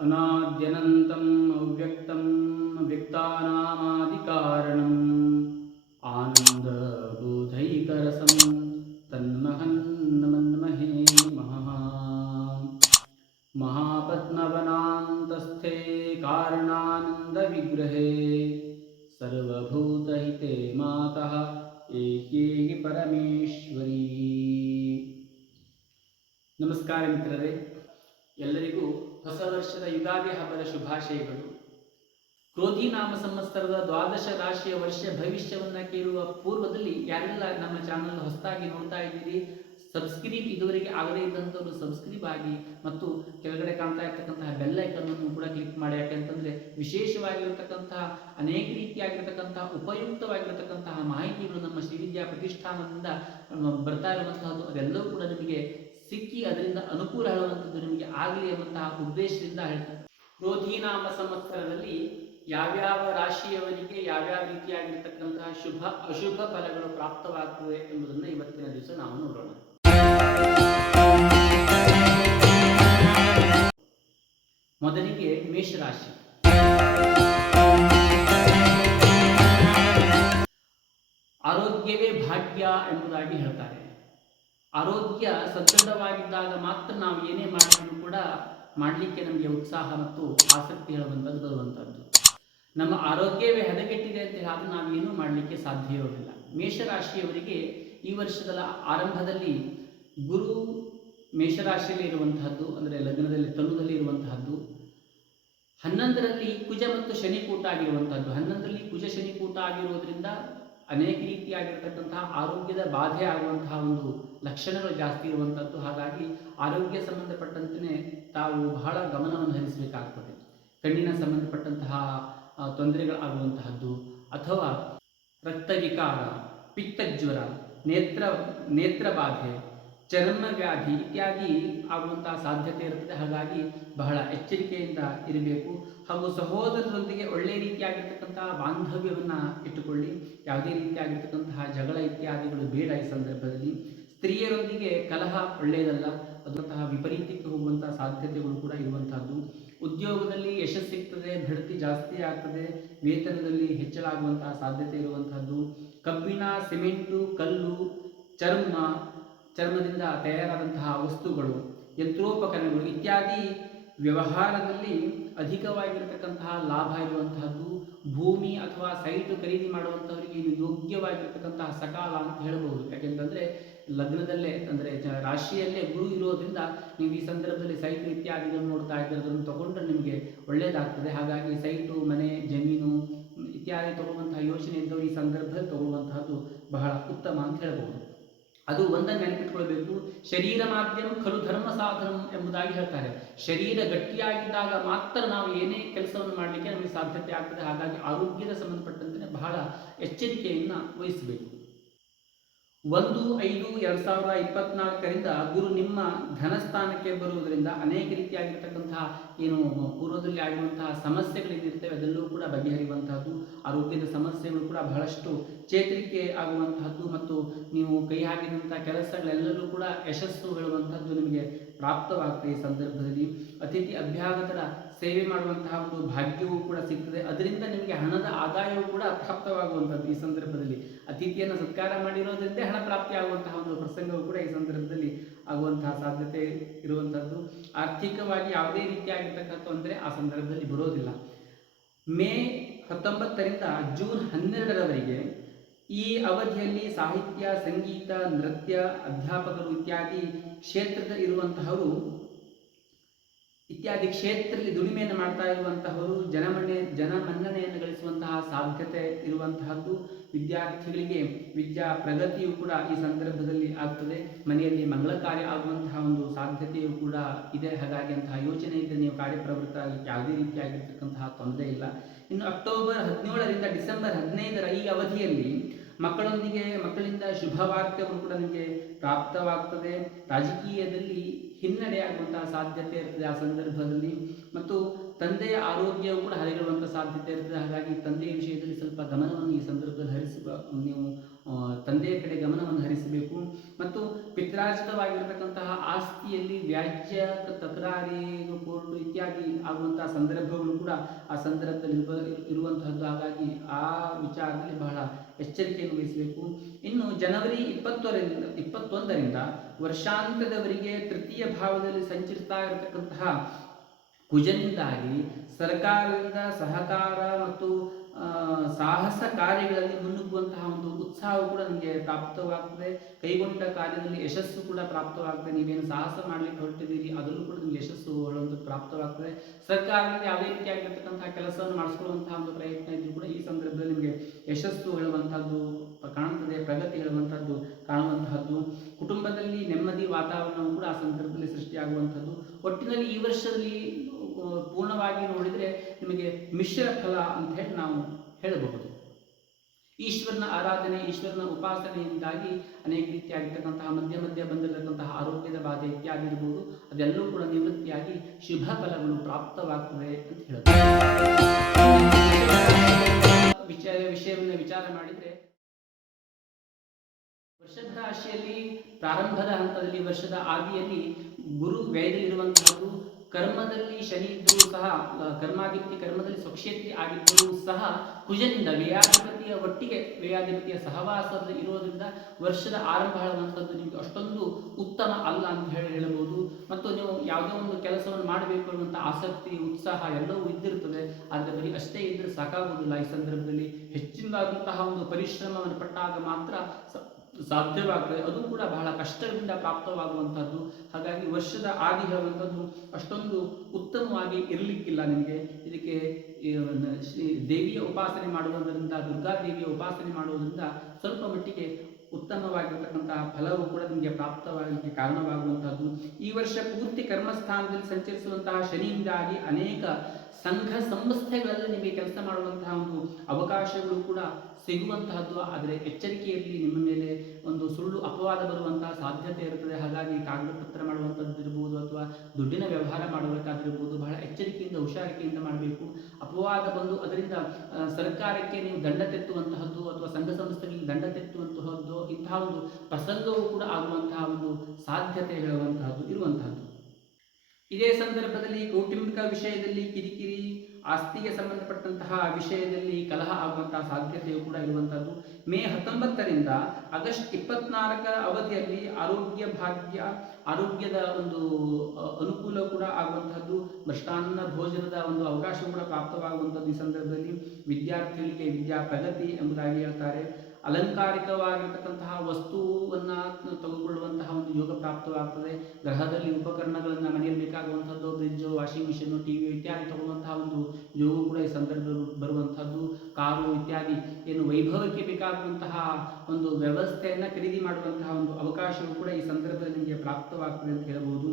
ಅನಾದ್ಯನಂತಂ ಅವ್ಯಕ್ತಂ ವ್ಯಕ್ತಾನಾಮಾದಿಕಾರಣಂ ಆನಂದಬೋಧೈಕರಸಂ ತನ್ಮಹನ್ ನಮನ್ಮಹೇ ಮಹಾಪದ್ಮವನಾಂತಸ್ಥೆ ಕಾರಣಾನಂದವಿಗ್ರಹೇ ಸರ್ವಭೂತಹಿತೆ ಮಾತಃ ಏಕೇಹಿ ಪರಮೇಶ್ವರಿ. ನಮಸ್ಕಾರ ಮಿತ್ರರೇ, ಎಲ್ಲರಿಗೂ ಹೊಸ ವರ್ಷದ ಯುಗಾದಿ ಹಬ್ಬದ ಶುಭಾಶಯಗಳು. ಕ್ರೋಧಿ ನಾಮ ಸಂವತ್ಸರದ ದ್ವಾದಶ ರಾಶಿಯ ವರ್ಷ ಭವಿಷ್ಯವನ್ನ ಕೇಳುವ ಪೂರ್ವದಲ್ಲಿ ಯಾರೆಲ್ಲ ನಮ್ಮ ಚಾನಲ್ ಹೊಸದಾಗಿ ನೋಡ್ತಾ ಇದ್ದೀರಿ, ಸಬ್ಸ್ಕ್ರೈಬ್ ಇದುವರೆಗೆ ಆಗದೇ ಇದ್ದಂಥವ್ರು ಸಬ್ಸ್ಕ್ರೈಬ್ ಆಗಿ ಮತ್ತು ಕೆಳಗಡೆ ಕಾಣ್ತಾ ಇರ್ತಕ್ಕಂತಹ ಬೆಲ್ ಐಕನ್ ಅನ್ನು ಕೂಡ ಕ್ಲಿಕ್ ಮಾಡಿ. ಯಾಕೆಂತಂದ್ರೆ ವಿಶೇಷವಾಗಿರತಕ್ಕಂತಹ ಅನೇಕ ರೀತಿಯಾಗಿರ್ತಕ್ಕಂತಹ ಉಪಯುಕ್ತವಾಗಿರತಕ್ಕಂತಹ ಮಾಹಿತಿಗಳು ನಮ್ಮ ಶ್ರೀವಿದ್ಯಾ ಪ್ರತಿಷ್ಠಾನದಿಂದ ಬರ್ತಾ ಇರುವಂತಹದ್ದು ಅದೆಲ್ಲವೂ ಕೂಡ ನಿಮಗೆ ಸಿಕ್ಕಿ ಅದರಿಂದ ಅನುಕೂಲ ಹೇಳುವಂಥದ್ದು ನಿಮಗೆ ಆಗಲಿ ಎಂಬಂತಹ ಉದ್ದೇಶದಿಂದ ಹೇಳ್ತಾರೆ. ಕ್ರೋಧಿ ನಾಮ ಸಂವತ್ಸರದಲ್ಲಿ ಯಾವ್ಯಾವ ರಾಶಿಯವರಿಗೆ ಯಾವ್ಯಾವ ರೀತಿಯಾಗಿರ್ತಕ್ಕಂತಹ ಶುಭ ಅಶುಭ ಫಲಗಳು ಪ್ರಾಪ್ತವಾಗ್ತದೆ ಎಂಬುದನ್ನು ಇವತ್ತಿನ ದಿವಸ ನಾವು ನೋಡೋಣ. ಮೊದಲಿಗೆ ಮೇಷರಾಶಿ. ಆರೋಗ್ಯವೇ ಭಾಗ್ಯ ಎಂಬುದಾಗಿ ಹೇಳ್ತಾರೆ. ಆರೋಗ್ಯ ಸದೃಢವಾಗಿದ್ದಾಗ ಮಾತ್ರ ನಾವು ಏನೇ ಮಾಡಿದ್ರು ಕೂಡ ಮಾಡಲಿಕ್ಕೆ ನಮಗೆ ಉತ್ಸಾಹ ಮತ್ತು ಆಸಕ್ತಿ ಹೇಳುವಂಥದ್ದು ಬರುವಂಥದ್ದು. ನಮ್ಮ ಆರೋಗ್ಯವೇ ಹದಗೆಟ್ಟಿದೆ ಅಂತ ಹೇಳಿದ್ರೆ ನಾವೇನೂ ಮಾಡಲಿಕ್ಕೆ ಸಾಧ್ಯ ಇರೋದಿಲ್ಲ. ಮೇಷರಾಶಿಯವರಿಗೆ ಈ ವರ್ಷದ ಆರಂಭದಲ್ಲಿ ಗುರು ಮೇಷರಾಶಿಯಲ್ಲಿ ಇರುವಂತಹದ್ದು, ಅಂದರೆ ಲಗ್ನದಲ್ಲಿ ತನುದಲ್ಲಿ ಇರುವಂತಹದ್ದು. 11ರಲ್ಲಿ ಕುಜ ಮತ್ತು ಶನಿಕೂಟ ಆಗಿರುವಂತಹದ್ದು. 11ರಲ್ಲಿ ಕುಜ ಶನಿಕೂಟ ಆಗಿರುವುದರಿಂದ ಅನೇಕ ರೀತಿಯಾಗಿರ್ತಕ್ಕಂತಹ ಆರೋಗ್ಯದ ಬಾಧೆ ಆಗುವಂತಹ ಒಂದು ಲಕ್ಷಣಗಳು ಜಾಸ್ತಿ ಇರುವಂಥದ್ದು. ಹಾಗಾಗಿ ಆರೋಗ್ಯ ಸಂಬಂಧಪಟ್ಟಂತೆ ತಾವು ಬಹಳ ಗಮನವನ್ನು ಹರಿಸಬೇಕಾಗ್ತದೆ. ಕಣ್ಣಿನ ಸಂಬಂಧಪಟ್ಟಂತಹ ತೊಂದರೆಗಳಾಗುವಂತಹದ್ದು, ಅಥವಾ ರಕ್ತವಿಕಾರ, ಪಿತ್ತಜ್ವರ, ನೇತ್ರಬಾಧೆ, ಚರ್ಮ ವ್ಯಾಧಿ ಇತ್ಯಾದಿ ಆಗುವಂತಹ ಸಾಧ್ಯತೆ ಇರುತ್ತದೆ. ಹಾಗಾಗಿ ಬಹಳ ಎಚ್ಚರಿಕೆಯಿಂದ ಇರಬೇಕು. ಹಾಗೂ ಸಹೋದರರೊಂದಿಗೆ ಒಳ್ಳೆಯ ರೀತಿಯಾಗಿರ್ತಕ್ಕಂತಹ ಬಾಂಧವ್ಯವನ್ನು ಇಟ್ಟುಕೊಳ್ಳಿ. ಯಾವುದೇ ರೀತಿಯಾಗಿರ್ತಕ್ಕಂತಹ ಜಗಳ ಇತ್ಯಾದಿಗಳು ಬೇಡ ಈ ಸಂದರ್ಭದಲ್ಲಿ. ಸ್ತ್ರೀಯರೊಂದಿಗೆ ಕಲಹ ಒಳ್ಳೆಯದಲ್ಲ, ಅದಂತಹ ವಿಪರೀತಕ್ಕೆ ಹೋಗುವಂತಹ ಸಾಧ್ಯತೆಗಳು ಕೂಡ ಇರುವಂತಹದ್ದು. ಉದ್ಯೋಗದಲ್ಲಿ ಯಶಸ್ಸು ಸಿಗ್ತದೆ, ಬಡ್ತಿ ಜಾಸ್ತಿ ಆಗ್ತದೆ, ವೇತನದಲ್ಲಿ ಹೆಚ್ಚಳ ಆಗುವಂತಹ ಸಾಧ್ಯತೆ ಇರುವಂತಹದ್ದು. ಕಬ್ಬಿಣ, ಸಿಮೆಂಟು, ಕಲ್ಲು, ಚರ್ಮದಿಂದ ತಯಾರಾದಂತಹ ವಸ್ತುಗಳು, ಯಂತ್ರೋಪಕರಣಗಳು ಇತ್ಯಾದಿ ವ್ಯವಹಾರದಲ್ಲಿ ಅಧಿಕವಾಗಿರತಕ್ಕಂತಹ ಲಾಭ ಇರುವಂತಹದ್ದು. ಭೂಮಿ ಅಥವಾ ಸೈಟ್ ಖರೀದಿ ಮಾಡುವಂಥವರಿಗೆ ಇದು ಯೋಗ್ಯವಾಗಿರ್ತಕ್ಕಂತಹ ಸಕಾಲ ಅಂತ ಹೇಳಬಹುದು. ಯಾಕೆಂತಂದರೆ ಲಗ್ನದಲ್ಲೇ ಅಂದರೆ ರಾಶಿಯಲ್ಲೇ ಗುರು ಇರೋದ್ರಿಂದ ನೀವು ಈ ಸಂದರ್ಭದಲ್ಲಿ ಸೈಟ್ ಇತ್ಯಾದಿಗಳನ್ನು ನೋಡ್ತಾ ಇದ್ದರೆ ಅದನ್ನು ತಗೊಂಡ್ರೆ ನಿಮಗೆ ಒಳ್ಳೆಯದಾಗ್ತದೆ. ಹಾಗಾಗಿ ಸೈಟು, ಮನೆ, ಜಮೀನು ಇತ್ಯಾದಿ ತಗೊಳ್ಳುವಂತಹ ಯೋಚನೆ ಇದ್ದವರು ಈ ಸಂದರ್ಭದಲ್ಲಿ ತಗೊಳ್ಳುವಂತಹದ್ದು ಬಹಳ ಉತ್ತಮ ಅಂತ ಹೇಳ್ಬೋದು. ಅದು ಒಂದನ್ನು ನೆನಪಿಟ್ಕೊಳ್ಬೇಕು, ಶರೀರ ಮಾಧ್ಯಮ ಖಲು ಧರ್ಮ ಸಾಧನ ಎಂಬುದಾಗಿ ಹೇಳ್ತಾರೆ. ಶರೀರ ಗಟ್ಟಿಯಾಗಿದ್ದಾಗ ಮಾತ್ರ ನಾವು ಏನೇ ಕೆಲಸವನ್ನು ಮಾಡಲಿಕ್ಕೆ ನಮಗೆ ಸಾಧ್ಯತೆ ಆಗ್ತದೆ. ಹಾಗಾಗಿ ಆರೋಗ್ಯದ ಸಂಬಂಧಪಟ್ಟಂತೆ ಬಹಳ ಎಚ್ಚರಿಕೆಯನ್ನು ವಹಿಸಬೇಕು. 1/5/2024 ಗುರು ನಿಮ್ಮ ಧನಸ್ಥಾನಕ್ಕೆ ಬರುವುದರಿಂದ ಅನೇಕ ರೀತಿಯಾಗಿರ್ತಕ್ಕಂತಹ ಏನು ಪೂರ್ವದಲ್ಲಿ ಆಗುವಂತಹ ಸಮಸ್ಯೆಗಳೇನಿರ್ತವೆ ಅದೆಲ್ಲವೂ ಕೂಡ ಬಗೆಹರಿಯುವಂತಹದ್ದು. ಆರೋಗ್ಯದ ಸಮಸ್ಯೆಗಳು ಕೂಡ ಬಹಳಷ್ಟು ಚೇತರಿಕೆ ಆಗುವಂತಹದ್ದು ಮತ್ತು ನೀವು ಕೈ ಹಾಕಿದಂತಹ ಕೆಲಸಗಳೆಲ್ಲರೂ ಕೂಡ ಯಶಸ್ಸು ಹೇಳುವಂಥದ್ದು ನಿಮಗೆ ಪ್ರಾಪ್ತವಾಗ್ತದೆ. ಈ ಸಂದರ್ಭದಲ್ಲಿ ಅತಿಥಿ ಅಭ್ಯಾಗತರ ಸೇವೆ ಮಾಡುವಂತಹ ಒಂದು ಭಾಗ್ಯವೂ ಕೂಡ ಸಿಗ್ತದೆ. ಅದರಿಂದ ನಿಮಗೆ ಹಣದ ಆದಾಯವೂ ಕೂಡ ಪ್ರಾಪ್ತವಾಗುವಂಥದ್ದು. ಈ ಸಂದರ್ಭದಲ್ಲಿ ಅತಿಥಿಯನ್ನು ಸತ್ಕಾರ ಮಾಡಿರೋದ್ರಿಂದ ಹಣ ಪ್ರಾಪ್ತಿ ಆಗುವಂತಹ ಒಂದು ಪ್ರಸಂಗವೂ ಕೂಡ ಈ ಸಂದರ್ಭದಲ್ಲಿ ಆಗುವಂತಹ ಸಾಧ್ಯತೆ ಇರುವಂಥದ್ದು. ಆರ್ಥಿಕವಾಗಿ ಯಾವುದೇ ರೀತಿಯಾಗಿರ್ತಕ್ಕಂಥ ತೊಂದರೆ ಆ ಸಂದರ್ಭದಲ್ಲಿ ಬರೋದಿಲ್ಲ. ಮೇ 19ರಿಂದ ಜೂನ್ 12ರವರೆಗೆ ಈ ಅವಧಿಯಲ್ಲಿ ಸಾಹಿತ್ಯ, ಸಂಗೀತ, ನೃತ್ಯ, ಅಧ್ಯಾಪಕರು ಇತ್ಯಾದಿ ಕ್ಷೇತ್ರದಲ್ಲಿ ದುಡಿಮೆಯನ್ನು ಮಾಡ್ತಾ ಇರುವಂತಹವರು ಜನಮನ್ನಣೆಯನ್ನು ಗಳಿಸುವಂತಹ ಸಾಧ್ಯತೆ ಇರುವಂತಹದ್ದು. ವಿದ್ಯಾರ್ಥಿಗಳಿಗೆ ವಿದ್ಯಾ ಪ್ರಗತಿಯು ಕೂಡ ಈ ಸಂದರ್ಭದಲ್ಲಿ ಆಗ್ತದೆ. ಮನೆಯಲ್ಲಿ ಮಂಗಳ ಕಾರ್ಯ ಆಗುವಂತಹ ಒಂದು ಸಾಧ್ಯತೆಯೂ ಕೂಡ ಇದೆ. ಹಾಗಾಗಿ ಅಂತಹ ಯೋಚನೆ ಇದ್ದರೆ ನೀವು ಕಾರ್ಯಪ್ರವೃತ್ತ ಆಗಲಿಕ್ಕೆ ಯಾವುದೇ ರೀತಿಯಾಗಿರ್ತಕ್ಕಂತಹ ತೊಂದರೆ ಇಲ್ಲ. ಇನ್ನು ಅಕ್ಟೋಬರ್ 17ರಿಂದ ಡಿಸೆಂಬರ್ 15ರ ಈ ಅವಧಿಯಲ್ಲಿ ಮಕ್ಕಳಿಂದ ಶುಭ ವಾರ್ತೆಗಳು ಕೂಡ ನಿಮಗೆ ಪ್ರಾಪ್ತವಾಗ್ತದೆ. ರಾಜಕೀಯದಲ್ಲಿ ಹಿನ್ನಡೆ ಆಗುವಂತಹ ಸಾಧ್ಯತೆ ಇರ್ತದೆ ಆ ಸಂದರ್ಭದಲ್ಲಿ. ಮತ್ತು ತಂದೆಯ ಆರೋಗ್ಯವು ಕೂಡ ಹದಗೆಡುವಂಥ ಸಾಧ್ಯತೆ ಇರ್ತದೆ. ಹಾಗಾಗಿ ತಂದೆಯ ವಿಷಯದಲ್ಲಿ ಸ್ವಲ್ಪ ಗಮನವನ್ನು ಈ ಸಂದರ್ಭದಲ್ಲಿ ನೀವು ತಂದೆಯ ಕಡೆ ಗಮನವನ್ನು ಹರಿಸಬೇಕು. ಮತ್ತು ಪಿತ್ರಾರ್ಜಿತವಾಗಿರತಕ್ಕಂತಹ ಆಸ್ತಿಯಲ್ಲಿ ವ್ಯಾಜ್ಯ, ತಕರಾರಿ, ಕೋರ್ಟು ಇತ್ಯಾದಿ ಆಗುವಂತಹ ಸಂದರ್ಭಗಳು ಕೂಡ ಆ ಸಂದರ್ಭದಲ್ಲಿ ಇರುವಂತಹದ್ದು. ಹಾಗಾಗಿ ಆ ವಿಚಾರದಲ್ಲಿ ಬಹಳ ಎಚ್ಚರಿಕೆಯನ್ನು ವಹಿಸಬೇಕು. ಇನ್ನು ಜನವರಿ 21ರಿಂದ ವರ್ಷಾಂತ್ಯದವರೆಗೆ ತೃತೀಯ ಭಾವದಲ್ಲಿ ಸಂಚರಿಸ್ತಾ ಇರತಕ್ಕಂತಹ ಕುಜನಿಂದಾಗಿ ಸರ್ಕಾರದಿಂದ ಸಹಕಾರ ಮತ್ತು ಸಾಹಸ ಕಾರ್ಯಗಳಲ್ಲಿ ಮುನ್ನುಗ್ಗುವಂತಹ ಒಂದು ಉತ್ಸಾಹವು ಕೂಡ ನಿಮಗೆ ಪ್ರಾಪ್ತವಾಗ್ತದೆ. ಕೈಗೊಂಡ ಕಾರ್ಯದಲ್ಲಿ ಯಶಸ್ಸು ಕೂಡ ಪ್ರಾಪ್ತವಾಗ್ತದೆ. ನೀವೇನು ಸಾಹಸ ಮಾಡಲಿಕ್ಕೆ ಹೊರಟಿದ್ದೀರಿ ಅದರಲ್ಲೂ ಕೂಡ ನಿಮಗೆ ಯಶಸ್ಸು ಹೇಳುವಂಥದ್ದು ಪ್ರಾಪ್ತವಾಗ್ತದೆ. ಸರ್ಕಾರದಲ್ಲಿ ಯಾವುದೇ ರೀತಿಯಾಗಿರ್ತಕ್ಕಂತಹ ಕೆಲಸವನ್ನು ಮಾಡಿಸ್ಕೊಳ್ಳುವಂತಹ ಒಂದು ಪ್ರಯತ್ನ ಇದ್ರೂ ಕೂಡ ಈ ಸಂದರ್ಭದಲ್ಲಿ ನಿಮಗೆ ಯಶಸ್ಸು ಹೇಳುವಂಥದ್ದು ಕಾಣುತ್ತದೆ, ಪ್ರಗತಿ ಹೇಳುವಂಥದ್ದು ಕಾಣುವಂತಹದ್ದು. ಕುಟುಂಬದಲ್ಲಿ ನೆಮ್ಮದಿ ವಾತಾವರಣವು ಕೂಡ ಆ ಸಂದರ್ಭದಲ್ಲಿ ಸೃಷ್ಟಿಯಾಗುವಂಥದ್ದು. ಒಟ್ಟಿನಲ್ಲಿ ಈ ವರ್ಷದಲ್ಲಿ ಪೂರ್ಣವಾಗಿ ನೋಡಿದರೆ ನಿಮಗೆ ಮಿಶ್ರ ಫಲ ಅಂತ ಹೇಳಿ ನಾವು ಹೇಳಬಹುದು. ಈಶ್ವರನ ಆರಾಧನೆ, ಈಶ್ವರನ ಉಪಾಸನೆಯಿಂದಾಗಿ ಅನೇಕ ರೀತಿಯಾಗಿರ್ತಕ್ಕಂತಹ ಮಧ್ಯ ಬಂದಿರತಕ್ಕಂತಹ ಆರೋಗ್ಯದ ಬಾಧೆ ಇತ್ಯಾದಿ ಇರಬಹುದು, ಅದೆಲ್ಲವೂ ಕೂಡ ನಿವೃತ್ತಿಯಾಗಿ ಶುಭ ಫಲಗಳು ಪ್ರಾಪ್ತವಾಗ್ತದೆ ಅಂತ ಹೇಳುತ್ತೆ. ವಿಷಯವನ್ನು ವಿಚಾರ ಮಾಡಿದರೆ ವೃಷಭ ರಾಶಿಯಲ್ಲಿ ಪ್ರಾರಂಭದ ಹಂತದಲ್ಲಿ ವರ್ಷದ ಆದಿಯಲ್ಲಿ ಗುರು ವ್ಯಯದಲ್ಲಿರುವಂತಹದ್ದು. ಕರ್ಮದಲ್ಲಿ ಶನಿ ಇದ್ದರೂ ಸಹ, ಕರ್ಮಾಧಿಪತಿ ಕರ್ಮದಲ್ಲಿ ಸ್ವಕ್ಷೇತ್ರಿ ಆಗಿದ್ದರೂ ಸಹ ಕುಜನಿಂದ ವ್ಯಯಾಧಿಪತಿಯ ಒಟ್ಟಿಗೆ ವ್ಯಯಾಧಿಪತಿಯ ಸಹವಾಸದ ಇರೋದ್ರಿಂದ ವರ್ಷದ ಆರಂಭ ಹೇಳುವಂಥದ್ದು ನಿಮಗೆ ಅಷ್ಟೊಂದು ಉತ್ತಮ ಅಲ್ಲ ಅಂತ ಹೇಳಬಹುದು. ಮತ್ತು ನೀವು ಯಾವುದೋ ಒಂದು ಕೆಲಸವನ್ನು ಮಾಡಬೇಕು ಅನ್ನುವಂಥ ಆಸಕ್ತಿ, ಉತ್ಸಾಹ ಎಲ್ಲವೂ ಇದ್ದಿರುತ್ತದೆ. ಆದರೆ ಬರೀ ಅಷ್ಟೇ ಇದ್ದರೆ ಸಾಕಾಗುವುದಿಲ್ಲ. ಈ ಸಂದರ್ಭದಲ್ಲಿ ಹೆಚ್ಚಿನದಾದಂತಹ ಒಂದು ಪರಿಶ್ರಮವನ್ನು ಪಟ್ಟಾಗ ಮಾತ್ರ ಸಾಧ್ಯವಾಗ್ತದೆ. ಅದು ಕೂಡ ಬಹಳ ಕಷ್ಟದಿಂದ ಪ್ರಾಪ್ತವಾಗುವಂಥದ್ದು. ಹಾಗಾಗಿ ವರ್ಷದ ಆದಿ ಹೇಳುವಂಥದ್ದು ಅಷ್ಟೊಂದು ಉತ್ತಮವಾಗಿ ಇರಲಿಕ್ಕಿಲ್ಲ ನಿಮಗೆ. ಇದಕ್ಕೆ ದೇವಿಯ ಉಪಾಸನೆ ಮಾಡುವುದರಿಂದ, ದುರ್ಗಾದೇವಿಯ ಉಪಾಸನೆ ಮಾಡುವುದರಿಂದ ಸ್ವಲ್ಪ ಮಟ್ಟಿಗೆ ಉತ್ತಮವಾಗಿರ್ತಕ್ಕಂತಹ ಫಲವು ಕೂಡ ನಿಮಗೆ ಪ್ರಾಪ್ತವಾಗಲಿಕ್ಕೆ ಕಾರಣವಾಗುವಂಥದ್ದು. ಈ ವರ್ಷ ಪೂರ್ತಿ ಕರ್ಮಸ್ಥಾನದಲ್ಲಿ ಸಂಚರಿಸುವಂತಹ ಶನಿಯಿಂದಾಗಿ ಅನೇಕ ಸಂಘ ಸಂಸ್ಥೆಗಳಲ್ಲಿ ನಿಮಗೆ ಕೆಲಸ ಮಾಡುವಂತಹ ಒಂದು ಅವಕಾಶಗಳು ಕೂಡ ಸಿಗುವಂತಹದ್ದು. ಆದರೆ ಎಚ್ಚರಿಕೆಯಲ್ಲಿ ನಿಮ್ಮ ಮೇಲೆ ಒಂದು ಸುಳ್ಳು ಅಪವಾದ ಬರುವಂತಹ ಸಾಧ್ಯತೆ ಇರುತ್ತದೆ. ಹಾಗಾಗಿ ಕಾಗದ ಪತ್ರ ಮಾಡುವಂಥದ್ದು ಇರ್ಬೋದು ಅಥವಾ ದುಡ್ಡಿನ ವ್ಯವಹಾರ ಮಾಡಬೇಕಾದಿರ್ಬೋದು, ಬಹಳ ಎಚ್ಚರಿಕೆಯಿಂದ ಹುಷಾರಿಕೆಯಿಂದ ಮಾಡಬೇಕು. ಅಪವಾದ ಬಂದು ಅದರಿಂದ ಸರ್ಕಾರಕ್ಕೆ ನೀವು ದಂಡ ತೆತ್ತುವಂತಹದ್ದು ಅಥವಾ ಸಂಘ ಸಂಸ್ಥೆಗಳಿಗೆ ದಂಡ ತೆತ್ತುವಂತಹದ್ದು, ಇಂತಹ ಒಂದು ಪ್ರಸಂಗವೂ ಕೂಡ ಆಗುವಂತಹ ಒಂದು ಸಾಧ್ಯತೆ ಹೇಳುವಂತಹದ್ದು ಇರುವಂತಹದ್ದು. ಇದೇ ಸಂದರ್ಭದಲ್ಲಿ ಕೌಟುಂಬಿಕ ವಿಷಯದಲ್ಲಿ ಕಿರಿಕಿರಿ, ಆಸ್ತಿಗೆ ಸಂಬಂಧಪಟ್ಟಂತಹ ವಿಷಯದಲ್ಲಿ ಕಲಹ ಆಗುವಂತಹ ಸಾಧ್ಯತೆಯು ಕೂಡ ಇರುವಂಥದ್ದು. ಮೇ 19ರಿಂದ ಆಗಸ್ಟ್ 24 ಅವಧಿಯಲ್ಲಿ ಆರೋಗ್ಯದ ಒಂದು ಅನುಕೂಲ ಕೂಡ ಆಗುವಂತಹದ್ದು. ಮೃಷ್ಟಾನ್ನ ಭೋಜನದ ಒಂದು ಅವಕಾಶ ಕೂಡ ಪ್ರಾಪ್ತವಾಗುವಂಥದ್ದು. ಈ ಸಂದರ್ಭದಲ್ಲಿ ವಿದ್ಯಾರ್ಥಿಗಳಿಗೆ ವಿದ್ಯಾ ಪ್ರಗತಿ ಎಂಬುದಾಗಿ ಹೇಳ್ತಾರೆ. ಅಲಂಕಾರಿಕವಾಗಿರ್ತಕ್ಕಂತಹ ವಸ್ತುವನ್ನು ತೆಗೆದುಕೊಳ್ಳುವಂತಹ ಒಂದು ಯೋಗ ಪ್ರಾಪ್ತವಾಗ್ತದೆ. ಗ್ರಹದಲ್ಲಿ ಉಪಕರಣಗಳನ್ನು ಮನೆಯಲ್ಲಿ ಬೇಕಾಗುವಂಥದ್ದು, ಫ್ರಿಡ್ಜು, ವಾಷಿಂಗ್ ಮಿಷಿನು, ಟಿವಿ ಇತ್ಯಾದಿ ತಗೊಳ್ಳುವಂತಹ ಒಂದು ಯೋಗ ಕೂಡ ಈ ಸಂದರ್ಭದಲ್ಲಿ ಬರುವಂಥದ್ದು. ಕಾರು ಇತ್ಯಾದಿ ಏನು ವೈಭವಕ್ಕೆ ಬೇಕಾಗುವಂತಹ ಒಂದು ವ್ಯವಸ್ಥೆಯನ್ನು ಖರೀದಿ ಮಾಡುವಂತಹ ಒಂದು ಅವಕಾಶವು ಕೂಡ ಈ ಸಂದರ್ಭದಲ್ಲಿ ನಿಮಗೆ ಪ್ರಾಪ್ತವಾಗ್ತದೆ ಅಂತ ಹೇಳಬಹುದು.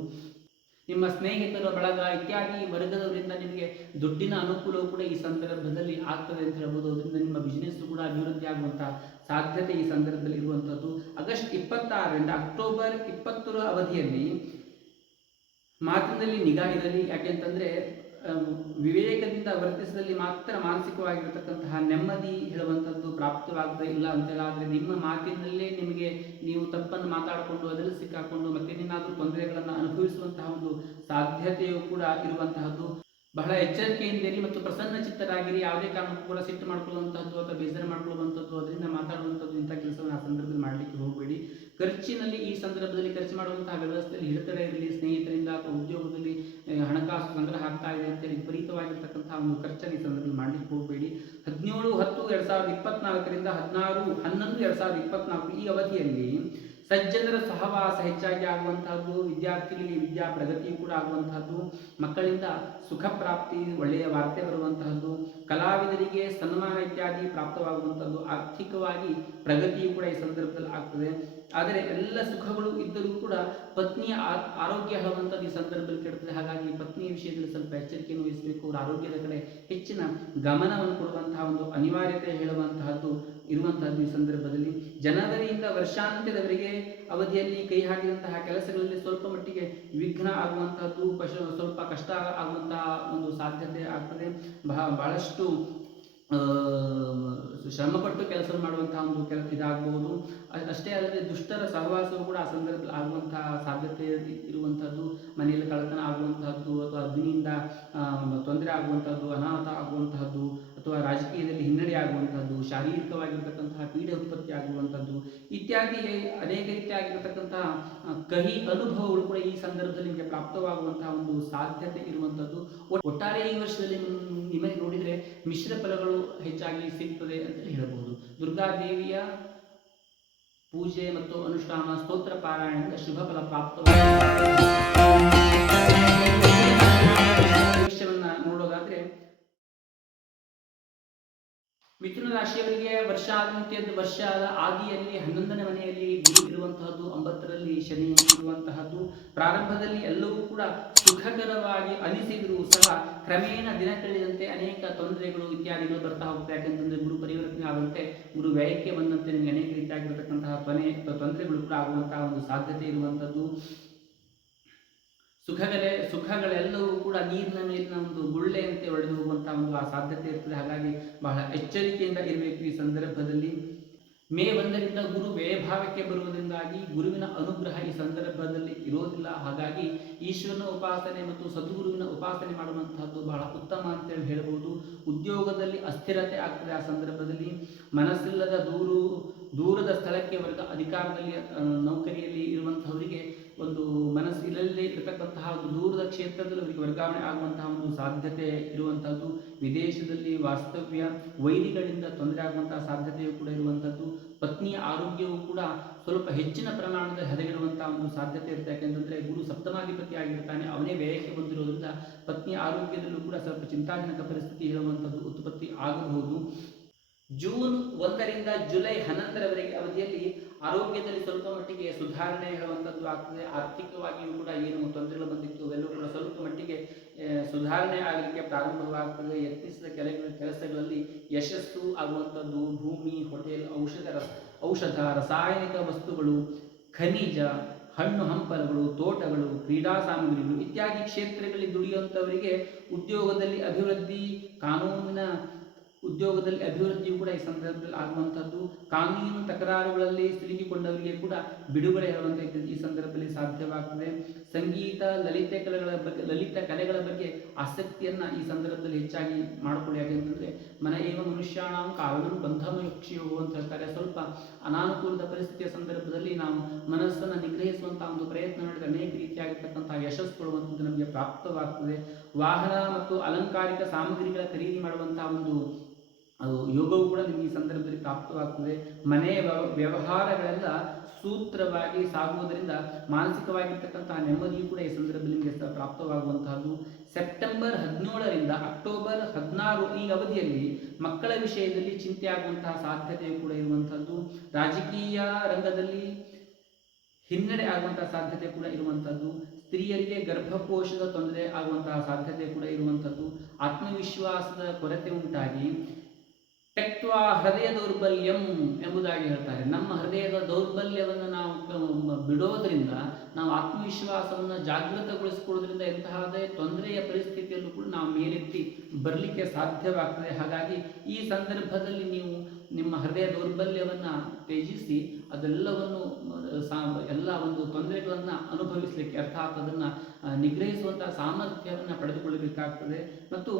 ನಿಮ್ಮ ಸ್ನೇಹಿತರ ಬಳಗ ಇತ್ಯಾದಿ ವರ್ಗದವರಿಂದ ನಿಮಗೆ ದುಡ್ಡಿನ ಅನುಕೂಲವು ಕೂಡ ಈ ಸಂದರ್ಭದಲ್ಲಿ ಆಗ್ತದೆ ಅಂತ ಹೇಳ್ಬೋದು. ಅದರಿಂದ ನಿಮ್ಮ ಬಿಸ್ನೆಸ್ ಕೂಡ ಅಭಿವೃದ್ಧಿ ಆಗುವಂತಹ ಸಾಧ್ಯತೆ ಈ ಸಂದರ್ಭದಲ್ಲಿ ಇರುವಂಥದ್ದು. ಆಗಸ್ಟ್ 26ರಿಂದ ಅಕ್ಟೋಬರ್ 20 ಅವಧಿಯಲ್ಲಿ ಮಾತಿನಲ್ಲಿ ನಿಗಾ ಇರಲಿ. ಯಾಕೆಂತಂದರೆ ವಿವೇಕದಿಂದ ವರ್ತಿಸಿದಲ್ಲಿ ಮಾತ್ರ ಮಾನಸಿಕವಾಗಿರತಕ್ಕಂತಹ ನೆಮ್ಮದಿ ಹೇಳುವಂಥದ್ದು ಪ್ರಾಪ್ತವಾಗದೇ ಇಲ್ಲ ಅಂತೆಲ್ಲ. ಆದರೆ ನಿಮ್ಮ ಮಾತಿನಲ್ಲೇ ನೀವು ತಪ್ಪನ್ನು ಮಾತಾಡಿಕೊಂಡು ಅದರಲ್ಲಿ ಸಿಕ್ಕಾಕೊಂಡು ಮತ್ತೇನೇನಾದರೂ ತೊಂದರೆಗಳನ್ನು ಅನುಭವಿಸುವಂತಹ ಒಂದು ಸಾಧ್ಯತೆಯು ಕೂಡ ಇರುವಂತಹದ್ದು. ಬಹಳ ಎಚ್ಚರಿಕೆಯಿಂದಿರಿ ಮತ್ತು ಪ್ರಸನ್ನ ಚಿತ್ತರಾಗಿರಿ. ಯಾವುದೇ ಕಾರಣಕ್ಕೂ ಕೂಡ ಸಿಟ್ಟು ಮಾಡ್ಕೊಳ್ಳುವಂಥದ್ದು ಅಥವಾ ಬೇಸರ ಮಾಡ್ಕೊಳ್ಳುವಂಥದ್ದು, ಅದರಿಂದ ಮಾತಾಡುವಂಥದ್ದು ಇಂಥ ಕೆಲಸವನ್ನು ಆ ಸಂದರ್ಭದಲ್ಲಿ ಮಾಡಲಿಕ್ಕೆ ಹೋಗಬೇಡಿ. ಖರ್ಚಿನಲ್ಲಿ ಈ ಸಂದರ್ಭದಲ್ಲಿ ಖರ್ಚು ಮಾಡುವಂತಹ ವ್ಯವಸ್ಥೆಯಲ್ಲಿ ಹಿಡಿತಡೆ ಇರಲಿ. ಸ್ನೇಹಿತರಿಂದ ಅಥವಾ ಉದ್ಯೋಗದಲ್ಲಿ ಹಣಕಾಸು ಸಂಗ್ರಹ ಆಗ್ತಾ ಇದೆ ಅಂತೇಳಿ ವಿಪರೀತವಾಗಿರ್ತಕ್ಕಂತಹ ಒಂದು ಖರ್ಚನ್ನು ಈ ಸಂದರ್ಭದಲ್ಲಿ ಮಾಡಲಿಕ್ಕೆ ಹೋಗಬೇಡಿ. 17/10/2024ರಿಂದ 16/11/2024 ಈ ಅವಧಿಯಲ್ಲಿ ಸಜ್ಜನರ ಸಹವಾಸ ಹೆಚ್ಚಾಗಿ ಆಗುವಂತಹದ್ದು. ವಿದ್ಯಾರ್ಥಿಗಳಿಗೆ ವಿದ್ಯಾ ಪ್ರಗತಿಯು ಕೂಡ ಆಗುವಂತಹದ್ದು. ಮಕ್ಕಳಿಂದ ಸುಖ ಪ್ರಾಪ್ತಿ, ಒಳ್ಳೆಯ ವಾರ್ತೆ ಬರುವಂತಹದ್ದು. ಕಲಾವಿದರಿಗೆ ಸನ್ಮಾನ ಇತ್ಯಾದಿ ಪ್ರಾಪ್ತವಾಗುವಂಥದ್ದು. ಆರ್ಥಿಕವಾಗಿ ಪ್ರಗತಿಯು ಕೂಡ ಈ ಸಂದರ್ಭದಲ್ಲಿ ಆಗ್ತದೆ. ಆದರೆ ಎಲ್ಲ ಸುಖಗಳು ಇದ್ದರೂ ಕೂಡ ಪತ್ನಿಯ ಆರೋಗ್ಯ ಹೇಳುವಂಥದ್ದು ಈ ಸಂದರ್ಭದಲ್ಲಿ ಕೆಡುತ್ತದೆ. ಹಾಗಾಗಿ ಪತ್ನಿಯ ವಿಷಯದಲ್ಲಿ ಸ್ವಲ್ಪ ಎಚ್ಚರಿಕೆಯನ್ನು ವಹಿಸಬೇಕು. ಅವರ ಆರೋಗ್ಯದ ಕಡೆ ಹೆಚ್ಚಿನ ಗಮನವನ್ನು ಕೊಡುವಂತಹ ಒಂದು ಅನಿವಾರ್ಯತೆ ಹೇಳುವಂತಹದ್ದು ಇರುವಂತಹದ್ದು. ಈ ಸಂದರ್ಭದಲ್ಲಿ ಜನವರಿಯಿಂದ ವರ್ಷಾಂತ್ಯದವರೆಗೆ ಅವಧಿಯಲ್ಲಿ ಕೈ ಹಾಕಿದಂತಹ ಕೆಲಸಗಳಲ್ಲಿ ಸ್ವಲ್ಪ ಮಟ್ಟಿಗೆ ವಿಘ್ನ ಆಗುವಂತಹದ್ದು, ಸ್ವಲ್ಪ ಕಷ್ಟ ಆಗುವಂತಹ ಒಂದು ಸಾಧ್ಯತೆ ಆಗ್ತದೆ. ಬಹಳಷ್ಟು ಶ್ರಮಪಟ್ಟು ಕೆಲಸ ಮಾಡುವಂತಹ ಒಂದು ಇದಾಗಬಹುದು. ಅಷ್ಟೇ ಅಲ್ಲದೆ ದುಷ್ಟರ ಸಹವಾಸವು ಕೂಡ ಆ ಸಂದರ್ಭದಲ್ಲಿ ಆಗುವಂತಹ ಸಾಧ್ಯತೆ ಇರುವಂತಹದ್ದು. ಮನೆಯಲ್ಲಿ ಕಳ್ಳತನ ಆಗುವಂತಹದ್ದು, ಅಥವಾ ಅಗ್ನಿಯಿಂದ ತೊಂದರೆ ಆಗುವಂತಹದ್ದು, ಅನಾಹುತ ಆಗುವಂತಹದ್ದು, ಅಥವಾ ರಾಜಕೀಯದಲ್ಲಿ ಹಿನ್ನಡೆ ಆಗುವಂತಹದ್ದು, ಶಾರೀರಿಕವಾಗಿರ್ತಕ್ಕಂತಹ ಪೀಡೆ ಉತ್ಪತ್ತಿ ಆಗುವಂಥದ್ದು ಇತ್ಯಾದಿ ಅನೇಕ ರೀತಿಯಾಗಿರ್ತಕ್ಕಂತಹ ಕಹಿ ಅನುಭವಗಳು ಕೂಡ ಈ ಸಂದರ್ಭದಲ್ಲಿ ನಿಮಗೆ ಪ್ರಾಪ್ತವಾಗುವಂತಹ ಒಂದು ಸಾಧ್ಯತೆ ಇರುವಂಥದ್ದು. ಒಟ್ಟಾರೆ ಈ ವರ್ಷದಲ್ಲಿ ನಿಮಗೆ ನೋಡಿದರೆ ಮಿಶ್ರ ಫಲಗಳು ಹೆಚ್ಚಾಗಿ ಸಿಗ್ತದೆ ಅಂತ ಹೇಳಬಹುದು. ದುರ್ಗಾದೇವಿಯ ಪೂಜೆ ಮತ್ತು ಅನುಷ್ಠಾನ, ಸ್ತೋತ್ರ ಪಾರಾಯಣದಿಂದ ಶುಭ ಫಲ ಪ್ರಾಪ್ತವಾಗುತ್ತದೆ. ಭವಿಷ್ಯವನ್ನ ನೋಡೋದಾದ್ರೆ ಮಿಥುನ ರಾಶಿಯವರಿಗೆ ವರ್ಷದ ಆದಿಯಲ್ಲಿ 11ನೇ ಮನೆಯಲ್ಲಿ ಗುರು ಇರುವಂತಹದ್ದು, 9ರಲ್ಲಿ ಶನಿ ಇರುವಂತಹದ್ದು. ಪ್ರಾರಂಭದಲ್ಲಿ ಎಲ್ಲವೂ ಕೂಡ ಸುಖಕರವಾಗಿ ಅನಿಸಿದರೂ ಸಹ ಕ್ರಮೇಣ ದಿನ ಕಳೆದಂತೆ ಅನೇಕ ತೊಂದರೆಗಳು ಇತ್ಯಾದಿಗಳು ಬರ್ತಾ ಹೋಗ್ತಾ. ಯಾಕಂತಂದ್ರೆ ಗುರು ಪರಿವರ್ತನೆ ಆದಂತೆ, ಗುರು ವ್ಯಯಕ್ಕೆ ಬಂದಂತೆ ನಿಮಗೆ ಅನೇಕ ರೀತಿಯಾಗಿರತಕ್ಕಂತಹ ತೊಂದರೆಗಳು ಕೂಡ ಆಗುವಂತಹ ಒಂದು ಸಾಧ್ಯತೆ ಇರುವಂತದ್ದು. ಸುಖಗಳೆಲ್ಲವೂ ಕೂಡ ನೀರಿನ ಮೇಲಿನ ಒಂದು ಗುಳ್ಳೆಯಂತೆ ಒಡೆದು ಹೋಗುವಂತಹ ಒಂದು ಆ ಸಾಧ್ಯತೆ ಇರ್ತದೆ. ಹಾಗಾಗಿ ಬಹಳ ಎಚ್ಚರಿಕೆಯಿಂದ ಇರಬೇಕು ಈ ಸಂದರ್ಭದಲ್ಲಿ. ಮೇ 1ರಿಂದ ಗುರು ವ್ಯಯಭಾವಕ್ಕೆ ಬರುವುದರಿಂದಾಗಿ ಗುರುವಿನ ಅನುಗ್ರಹ ಈ ಸಂದರ್ಭದಲ್ಲಿ ಇರೋದಿಲ್ಲ. ಹಾಗಾಗಿ ಈಶ್ವರನ ಉಪಾಸನೆ ಮತ್ತು ಸದ್ಗುರುವಿನ ಉಪಾಸನೆ ಮಾಡುವಂತಹದ್ದು ಬಹಳ ಉತ್ತಮ ಅಂತೇಳಿ ಹೇಳಬಹುದು. ಉದ್ಯೋಗದಲ್ಲಿ ಅಸ್ಥಿರತೆ ಆಗ್ತದೆ ಆ ಸಂದರ್ಭದಲ್ಲಿ. ಮನಸ್ಸಿಲ್ಲದ ದೂರದ ಸ್ಥಳಕ್ಕೆ ಅಧಿಕಾರದಲ್ಲಿ ನೌಕರಿಯಲ್ಲಿ ಇರುವಂತಹವರಿಗೆ ಒಂದು ಮನಸ್ಸಿಲ್ಲದೆ ಇರತಕ್ಕಂತಹ ಒಂದು ದೂರದ ಕ್ಷೇತ್ರದಲ್ಲಿ ಅವರಿಗೆ ವರ್ಗಾವಣೆ ಆಗುವಂತಹ ಒಂದು ಸಾಧ್ಯತೆ ಇರುವಂತಹದ್ದು. ವಿದೇಶದಲ್ಲಿ ವಾಸ್ತವ್ಯ, ವೈರಿಗಳಿಂದ ತೊಂದರೆ ಆಗುವಂತಹ ಸಾಧ್ಯತೆಯೂ ಕೂಡ ಇರುವಂತಹದ್ದು. ಪತ್ನಿಯ ಆರೋಗ್ಯವು ಕೂಡ ಸ್ವಲ್ಪ ಹೆಚ್ಚಿನ ಪ್ರಮಾಣದಲ್ಲಿ ಹದಗೆಡುವಂತಹ ಒಂದು ಸಾಧ್ಯತೆ ಇರುತ್ತೆ. ಯಾಕೆಂತಂದ್ರೆ ಗುರು ಸಪ್ತಮಾಧಿಪತಿ ಆಗಿರ್ತಾನೆ, ಅವನೇ ವ್ಯಯಕ್ಕೆ ಬಂದಿರೋದ್ರಿಂದ ಪತ್ನಿಯ ಆರೋಗ್ಯದಲ್ಲೂ ಕೂಡ ಸ್ವಲ್ಪ ಚಿಂತಾಜನಕ ಪರಿಸ್ಥಿತಿ ಹೇಳುವಂಥದ್ದು ಉತ್ಪತ್ತಿ ಆಗಬಹುದು. ಜೂನ್ 1ರಿಂದ ಜುಲೈ 11ರವರೆಗೆ ಅವಧಿಯಲ್ಲಿ ಆರೋಗ್ಯದಲ್ಲಿ ಸ್ವಲ್ಪ ಮಟ್ಟಿಗೆ ಸುಧಾರಣೆ ಹೇಳುವಂಥದ್ದು ಆಗ್ತದೆ. ಆರ್ಥಿಕವಾಗಿಯೂ ಕೂಡ ಏನು ತೊಂದರೆಗಳು ಬಂದಿತ್ತು ಅವೆಲ್ಲವೂ ಕೂಡ ಸ್ವಲ್ಪ ಮಟ್ಟಿಗೆ ಸುಧಾರಣೆ ಆಗಲಿಕ್ಕೆ ಪ್ರಾರಂಭವಾಗ್ತದೆ. ಯತ್ನಿಸಿದ ಕೆಲಸಗಳಲ್ಲಿ ಯಶಸ್ಸು ಆಗುವಂಥದ್ದು. ಭೂಮಿ, ಹೋಟೆಲ್, ಔಷಧ, ರಾಸಾಯನಿಕ ವಸ್ತುಗಳು, ಖನಿಜ, ಹಣ್ಣು ಹಂಪಲುಗಳು, ತೋಟಗಳು, ಕ್ರೀಡಾ ಸಾಮಗ್ರಿಗಳು ಇತ್ಯಾದಿ ಕ್ಷೇತ್ರಗಳಲ್ಲಿ ದುಡಿಯುವಂಥವರಿಗೆ ಉದ್ಯೋಗದಲ್ಲಿ ಅಭಿವೃದ್ಧಿಯು ಕೂಡ ಈ ಸಂದರ್ಭದಲ್ಲಿ ಆಗುವಂಥದ್ದು. ಕಾನೂನು ತಕರಾರುಗಳಲ್ಲಿ ಸಿಲುಕಿಕೊಂಡವರಿಗೆ ಕೂಡ ಬಿಡುಗಡೆ ಹೇಳುವಂಥ ಈ ಸಂದರ್ಭದಲ್ಲಿ ಸಾಧ್ಯವಾಗ್ತದೆ. ಸಂಗೀತ, ಲಲಿತ ಕಲೆಗಳ ಬಗ್ಗೆ ಆಸಕ್ತಿಯನ್ನ ಈ ಸಂದರ್ಭದಲ್ಲಿ ಹೆಚ್ಚಾಗಿ ಮಾಡಿಕೊಳ್ಳಿ. ಯಾಕೆಂತಂದ್ರೆ ಏವ ಮನುಷ್ಯಾಣಂ ಕಾರಣಂ ಬಂಧಮಯುಕ್ಷಿಯೋ ಅಂತ ಹೇಳ್ತಾರೆ. ಸ್ವಲ್ಪ ಅನಾನುಕೂಲದ ಪರಿಸ್ಥಿತಿಯ ಸಂದರ್ಭದಲ್ಲಿ ನಾವು ಮನಸ್ಸನ್ನು ನಿಗ್ರಹಿಸುವಂತಹ ಒಂದು ಪ್ರಯತ್ನ ಮಾಡಿದ್ರೆ ಅನೇಕ ರೀತಿಯಾಗಿರ್ತಕ್ಕಂತಹ ಯಶಸ್ಸು ಕೊಡುವಂಥದ್ದು ನಮಗೆ ಪ್ರಾಪ್ತವಾಗ್ತದೆ. ವಾಹನ ಮತ್ತು ಅಲಂಕಾರಿಕ ಸಾಮಗ್ರಿಗಳ ಖರೀದಿ ಮಾಡುವಂತಹ ಒಂದು ಯೋಗವು ಕೂಡ ನಿಮಗೆ ಈ ಸಂದರ್ಭದಲ್ಲಿ ಪ್ರಾಪ್ತವಾಗ್ತದೆ. ಮನೆಯ ವ್ಯವಹಾರಗಳೆಲ್ಲ ಸೂತ್ರವಾಗಿ ಸಾಗುವುದರಿಂದ ಮಾನಸಿಕವಾಗಿರ್ತಕ್ಕಂತಹ ನೆಮ್ಮದಿಯು ಕೂಡ ಈ ಸಂದರ್ಭದಲ್ಲಿ ನಿಮಗೆ ಪ್ರಾಪ್ತವಾಗುವಂತಹದ್ದು. ಸೆಪ್ಟೆಂಬರ್ 17ರಿಂದ ಅಕ್ಟೋಬರ್ 16 ಈ ಅವಧಿಯಲ್ಲಿ ಮಕ್ಕಳ ವಿಷಯದಲ್ಲಿ ಚಿಂತೆ ಆಗುವಂತಹ ಸಾಧ್ಯತೆಯು ಕೂಡ ಇರುವಂತಹದ್ದು. ರಾಜಕೀಯ ರಂಗದಲ್ಲಿ ಹಿನ್ನಡೆ ಆಗುವಂತಹ ಸಾಧ್ಯತೆ ಕೂಡ ಇರುವಂತಹದ್ದು. ಸ್ತ್ರೀಯರಿಗೆ ಗರ್ಭಕೋಶದ ತೊಂದರೆ ಆಗುವಂತಹ ಸಾಧ್ಯತೆ ಕೂಡ ಇರುವಂತಹದ್ದು. ಆತ್ಮವಿಶ್ವಾಸದ ಕೊರತೆ ಉಂಟಾಗಿ ತೆಕ್ವಾ ಹೃದಯ ದೌರ್ಬಲ್ಯಂ ಎಂಬುದಾಗಿ ಹೇಳ್ತಾರೆ. ನಮ್ಮ ಹೃದಯದ ದೌರ್ಬಲ್ಯವನ್ನು ನಾವು ಬಿಡೋದ್ರಿಂದ, ನಾವು ಆತ್ಮವಿಶ್ವಾಸವನ್ನು ಜಾಗೃತಗೊಳಿಸಿಕೊಳ್ಳೋದ್ರಿಂದ ಎಂತಹದೇ ತೊಂದರೆಯ ಪರಿಸ್ಥಿತಿಯಲ್ಲೂ ಕೂಡ ನಾವು ಮೇಲೆತ್ತಿ ಬರಲಿಕ್ಕೆ ಸಾಧ್ಯವಾಗ್ತದೆ. ಹಾಗಾಗಿ ಈ ಸಂದರ್ಭದಲ್ಲಿ ನೀವು ನಿಮ್ಮ ಹೃದಯ ದೌರ್ಬಲ್ಯವನ್ನು ತ್ಯಜಿಸಿ ಅದೆಲ್ಲವನ್ನು ಎಲ್ಲ ಒಂದು ತೊಂದರೆಗಳನ್ನು ಅನುಭವಿಸಲಿಕ್ಕೆ, ಅರ್ಥಾತ್ ಅದನ್ನು ನಿಗ್ರಹಿಸುವಂತಹ ಸಾಮರ್ಥ್ಯವನ್ನು ಪಡೆದುಕೊಳ್ಳಬೇಕಾಗ್ತದೆ. ಮತ್ತು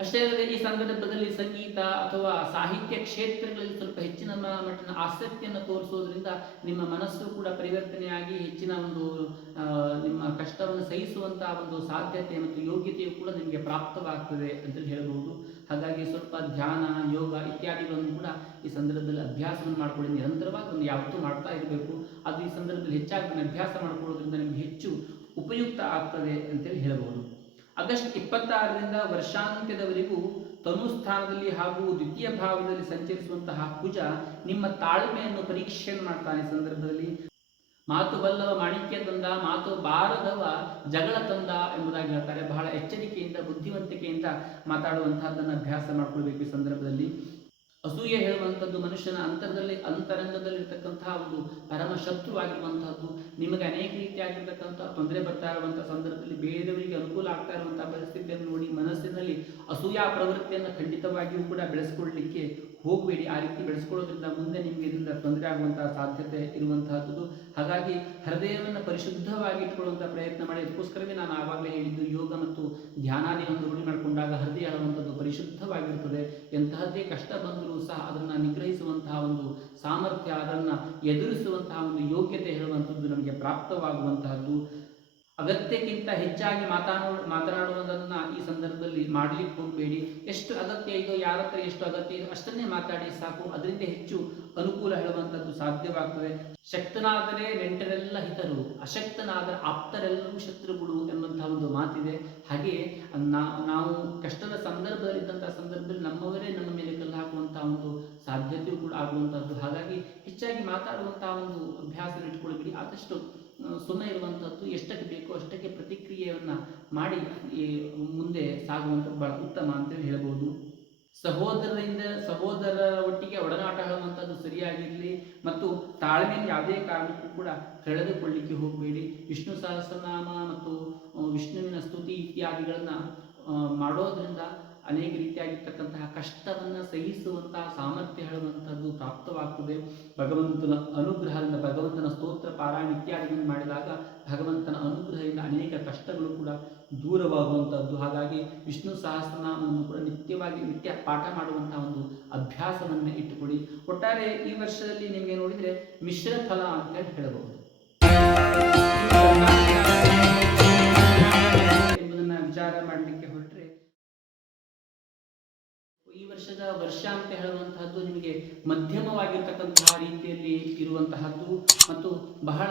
ಅಷ್ಟೇ ಅಲ್ಲದೆ ಈ ಸಂದರ್ಭದಲ್ಲಿ ಸಂಗೀತ ಅಥವಾ ಸಾಹಿತ್ಯ ಕ್ಷೇತ್ರಗಳಲ್ಲಿ ಸ್ವಲ್ಪ ಹೆಚ್ಚಿನ ಮಟ್ಟಿನ ಆಸಕ್ತಿಯನ್ನು ತೋರಿಸೋದ್ರಿಂದ ನಿಮ್ಮ ಮನಸ್ಸು ಕೂಡ ಪರಿವರ್ತನೆಯಾಗಿ ಹೆಚ್ಚಿನ ಒಂದು ನಿಮ್ಮ ಕಷ್ಟವನ್ನು ಸಹಿಸುವಂತಹ ಒಂದು ಸಾಧ್ಯತೆ ಮತ್ತು ಯೋಗ್ಯತೆಯು ಕೂಡ ನಿಮಗೆ ಪ್ರಾಪ್ತವಾಗ್ತದೆ ಅಂತ ಹೇಳಬಹುದು. ಹಾಗಾಗಿ ಸ್ವಲ್ಪ ಧ್ಯಾನ, ಯೋಗ ಇತ್ಯಾದಿಗಳನ್ನು ಕೂಡ ಈ ಸಂದರ್ಭದಲ್ಲಿ ಅಭ್ಯಾಸವನ್ನು ಮಾಡಿಕೊಳ್ಳಿ. ನಿರಂತರವಾಗಿ ಒಂದು ಯಾವತ್ತೂ ಮಾಡ್ತಾ ಇರಬೇಕು. ಅದು ಈ ಸಂದರ್ಭದಲ್ಲಿ ಹೆಚ್ಚಾಗಿ ಅಭ್ಯಾಸ ಮಾಡಿಕೊಳ್ಳೋದ್ರಿಂದ ನಿಮಗೆ ಹೆಚ್ಚು ಉಪಯುಕ್ತ ಆಗ್ತದೆ ಅಂತೇಳಿ ಹೇಳಬಹುದು. ಆಗಸ್ಟ್ 26ರಿಂದ ವರ್ಷಾಂತ್ಯದವರೆಗೂ ತನುಸ್ಥಾನದಲ್ಲಿ ಹಾಗೂ ದ್ವಿತೀಯ ಭಾವದಲ್ಲಿ ಸಂಚರಿಸುವಂತಹ ಕುಜ ನಿಮ್ಮ ತಾಳ್ಮೆಯನ್ನು ಪರೀಕ್ಷೆಯನ್ನು ಮಾಡ್ತಾನೆ. ಸಂದರ್ಭದಲ್ಲಿ ಮಾತು ಬಲ್ಲವ ಮಾಣಿಕ್ಯ ತಂದ, ಮಾತು ಬಾರದವ ಜಗಳ ತಂದ ಎಂಬುದಾಗಿ ಹೇಳ್ತಾರೆ. ಬಹಳ ಎಚ್ಚರಿಕೆಯಿಂದ ಬುದ್ಧಿವಂತಿಕೆಯಿಂದ ಮಾತಾಡುವಂತಹದ್ದನ್ನು ಅಭ್ಯಾಸ ಮಾಡಿಕೊಳ್ಬೇಕು ಈ ಸಂದರ್ಭದಲ್ಲಿ. ಅಸೂಯೆ ಹೇಳುವಂಥದ್ದು ಮನುಷ್ಯನ ಅಂತರಂಗದಲ್ಲಿರ್ತಕ್ಕಂತಹ ಒಂದು ಪರಮ ಶತ್ರುವಾಗಿರುವಂತಹದ್ದು. ನಿಮಗೆ ಅನೇಕ ರೀತಿಯಾಗಿರ್ತಕ್ಕಂಥ ತೊಂದರೆ ಬರ್ತಾ ಇರುವಂತಹ ಸಂದರ್ಭದಲ್ಲಿ ಬೇರೆಯವರಿಗೆ ಅನುಕೂಲ ಆಗ್ತಾ ಇರುವಂತಹ ಪರಿಸ್ಥಿತಿಯನ್ನು ನೋಡಿ ಮನಸ್ಸಿನಲ್ಲಿ ಅಸೂಯಾ ಪ್ರವೃತ್ತಿಯನ್ನು ಖಂಡಿತವಾಗಿಯೂ ಕೂಡ ಬೆಳೆಸ್ಕೊಳ್ಳಲಿಕ್ಕೆ ಹೋಗಬೇಡಿ. ಆ ರೀತಿ ಬೆಳೆಸ್ಕೊಳ್ಳೋದ್ರಿಂದ ಮುಂದೆ ನಿಮಗೆ ಇದರಿಂದ ತೊಂದರೆ ಆಗುವಂತಹ ಸಾಧ್ಯತೆ ಇರುವಂತಹದ್ದು. ಹಾಗಾಗಿ ಹೃದಯವನ್ನು ಪರಿಶುದ್ಧವಾಗಿ ಇಟ್ಕೊಳ್ಳುವಂಥ ಪ್ರಯತ್ನ ಮಾಡಿ. ಅದಕ್ಕೋಸ್ಕರವೇ ನಾನು ಆವಾಗಲೇ ಹೇಳಿದ್ದು, ಯೋಗ ಮತ್ತು ಧ್ಯಾನಾದಿಗಳನ್ನು ರೂಢಿ ಮಾಡಿಕೊಂಡಾಗ ಹೃದಯ ಹೇಳುವಂಥದ್ದು ಪರಿಶುದ್ಧವಾಗಿರುತ್ತದೆ. ಎಂತಹದ್ದೇ ಕಷ್ಟ ಬಂದರೂ ಸಹ ಅದನ್ನು ನಿಗ್ರಹಿಸುವಂತಹ ಒಂದು ಸಾಮರ್ಥ್ಯ, ಅದನ್ನು ಎದುರಿಸುವಂತಹ ಒಂದು ಯೋಗ್ಯತೆ ಹೇಳುವಂಥದ್ದು ನಮಗೆ ಪ್ರಾಪ್ತವಾಗುವಂತಹದ್ದು. ಅಗತ್ಯಕ್ಕಿಂತ ಹೆಚ್ಚಾಗಿ ಮಾತನಾಡುವುದನ್ನು ಈ ಸಂದರ್ಭದಲ್ಲಿ ಮಾಡಲಿಕ್ಕೆ ಹೋಗಬೇಡಿ. ಎಷ್ಟು ಅಗತ್ಯ ಇದೋ, ಯಾರ ಹತ್ರ ಎಷ್ಟು ಅಗತ್ಯ ಇದೋ ಅಷ್ಟನ್ನೇ ಮಾತಾಡಿ ಸಾಕು. ಅದರಿಂದ ಹೆಚ್ಚು ಅನುಕೂಲ ಹೇಳುವಂಥದ್ದು ಸಾಧ್ಯವಾಗ್ತದೆ. ಶಕ್ತನಾದರೆ ನೆಂಟರೆಲ್ಲ ಹಿತರು, ಅಶಕ್ತನಾದರೆ ಆಪ್ತರೆಲ್ಲರೂ ಶತ್ರುಗಳು ಎಂಬಂತಹ ಒಂದು ಮಾತಿದೆ. ಹಾಗೆಯೇ ನಾವು ಕಷ್ಟದ ಸಂದರ್ಭದಲ್ಲಿದ್ದಂತಹ ಸಂದರ್ಭದಲ್ಲಿ ನಮ್ಮವರೇ ನಮ್ಮ ಮೇಲೆ ಕಲ್ಲು ಹಾಕುವಂತಹ ಒಂದು ಸಾಧ್ಯತೆಯೂ ಕೂಡ ಆಗುವಂಥದ್ದು. ಹಾಗಾಗಿ ಹೆಚ್ಚಾಗಿ ಮಾತಾಡುವಂತಹ ಒಂದು ಅಭ್ಯಾಸ ಇಟ್ಕೊಳ್ಬೇಡಿ. ಆದಷ್ಟು ಸುಮ್ಮನೆ ಇರುವಂಥದ್ದು, ಎಷ್ಟಕ್ಕೆ ಬೇಕೋ ಅಷ್ಟಕ್ಕೆ ಪ್ರತಿಕ್ರಿಯೆಯನ್ನು ಮಾಡಿ ಮುಂದೆ ಸಾಗುವಂಥದ್ದು ಬಹಳ ಉತ್ತಮ ಅಂತೇಳಿ ಹೇಳ್ಬೋದು. ಸಹೋದರರ ಒಟ್ಟಿಗೆ ಒಡನಾಟ ಹೇಳುವಂಥದ್ದು ಸರಿಯಾಗಿರಲಿ ಮತ್ತು ತಾಳ್ಮೆಯನ್ನು ಯಾವುದೇ ಕಾರಣಕ್ಕೂ ಕೂಡ ಕಳೆದುಕೊಳ್ಳಿಕ್ಕೆ ಹೋಗಬೇಡಿ. ವಿಷ್ಣು ಸಹಸ್ರನಾಮ ಮತ್ತು ವಿಷ್ಣುವಿನ ಸ್ತುತಿ ಇತ್ಯಾದಿಗಳನ್ನು ಮಾಡೋದ್ರಿಂದ ಅನೇಕ ರೀತಿಯಾಗಿರ್ತಕ್ಕಂತಹ ಕಷ್ಟವನ್ನು ಸಹಿಸುವಂತಹ ಸಾಮರ್ಥ್ಯ ಹೇಳುವಂಥದ್ದು ಪ್ರಾಪ್ತವಾಗ್ತದೆ. ಭಗವಂತನ ಅನುಗ್ರಹದಿಂದ, ಭಗವಂತನ ಸ್ತೋತ್ರ ಪಾರಾಯಣ ಇತ್ಯಾದಿಗಳನ್ನು ಮಾಡಿದಾಗ ಭಗವಂತನ ಅನುಗ್ರಹದಿಂದ ಅನೇಕ ಕಷ್ಟಗಳು ಕೂಡ ದೂರವಾಗುವಂಥದ್ದು. ಹಾಗಾಗಿ ವಿಷ್ಣು ಸಹಸ್ರನಾಮವನ್ನು ಕೂಡ ನಿತ್ಯ ಪಾಠ ಮಾಡುವಂತಹ ಒಂದು ಅಭ್ಯಾಸವನ್ನು ಇಟ್ಟುಕೊಡಿ. ಒಟ್ಟಾರೆ ಈ ವರ್ಷದಲ್ಲಿ ನಿಮಗೆ ನೋಡಿದರೆ ಮಿಶ್ರ ಫಲ ಅಂತ ಹೇಳಬಹುದು ಎಂಬುದನ್ನು ವಿಚಾರ ಮಾಡಲಿಕ್ಕೆ ಹೊರಟ್ರೆ, ಈ ವರ್ಷ ಅಂತ ಹೇಳುವಂತಹದ್ದು ನಿಮಗೆ ಮಧ್ಯಮವಾಗಿರ್ತಕ್ಕಂತಹ ರೀತಿಯಲ್ಲಿ ಇರುವಂತಹದ್ದು ಮತ್ತು ಬಹಳ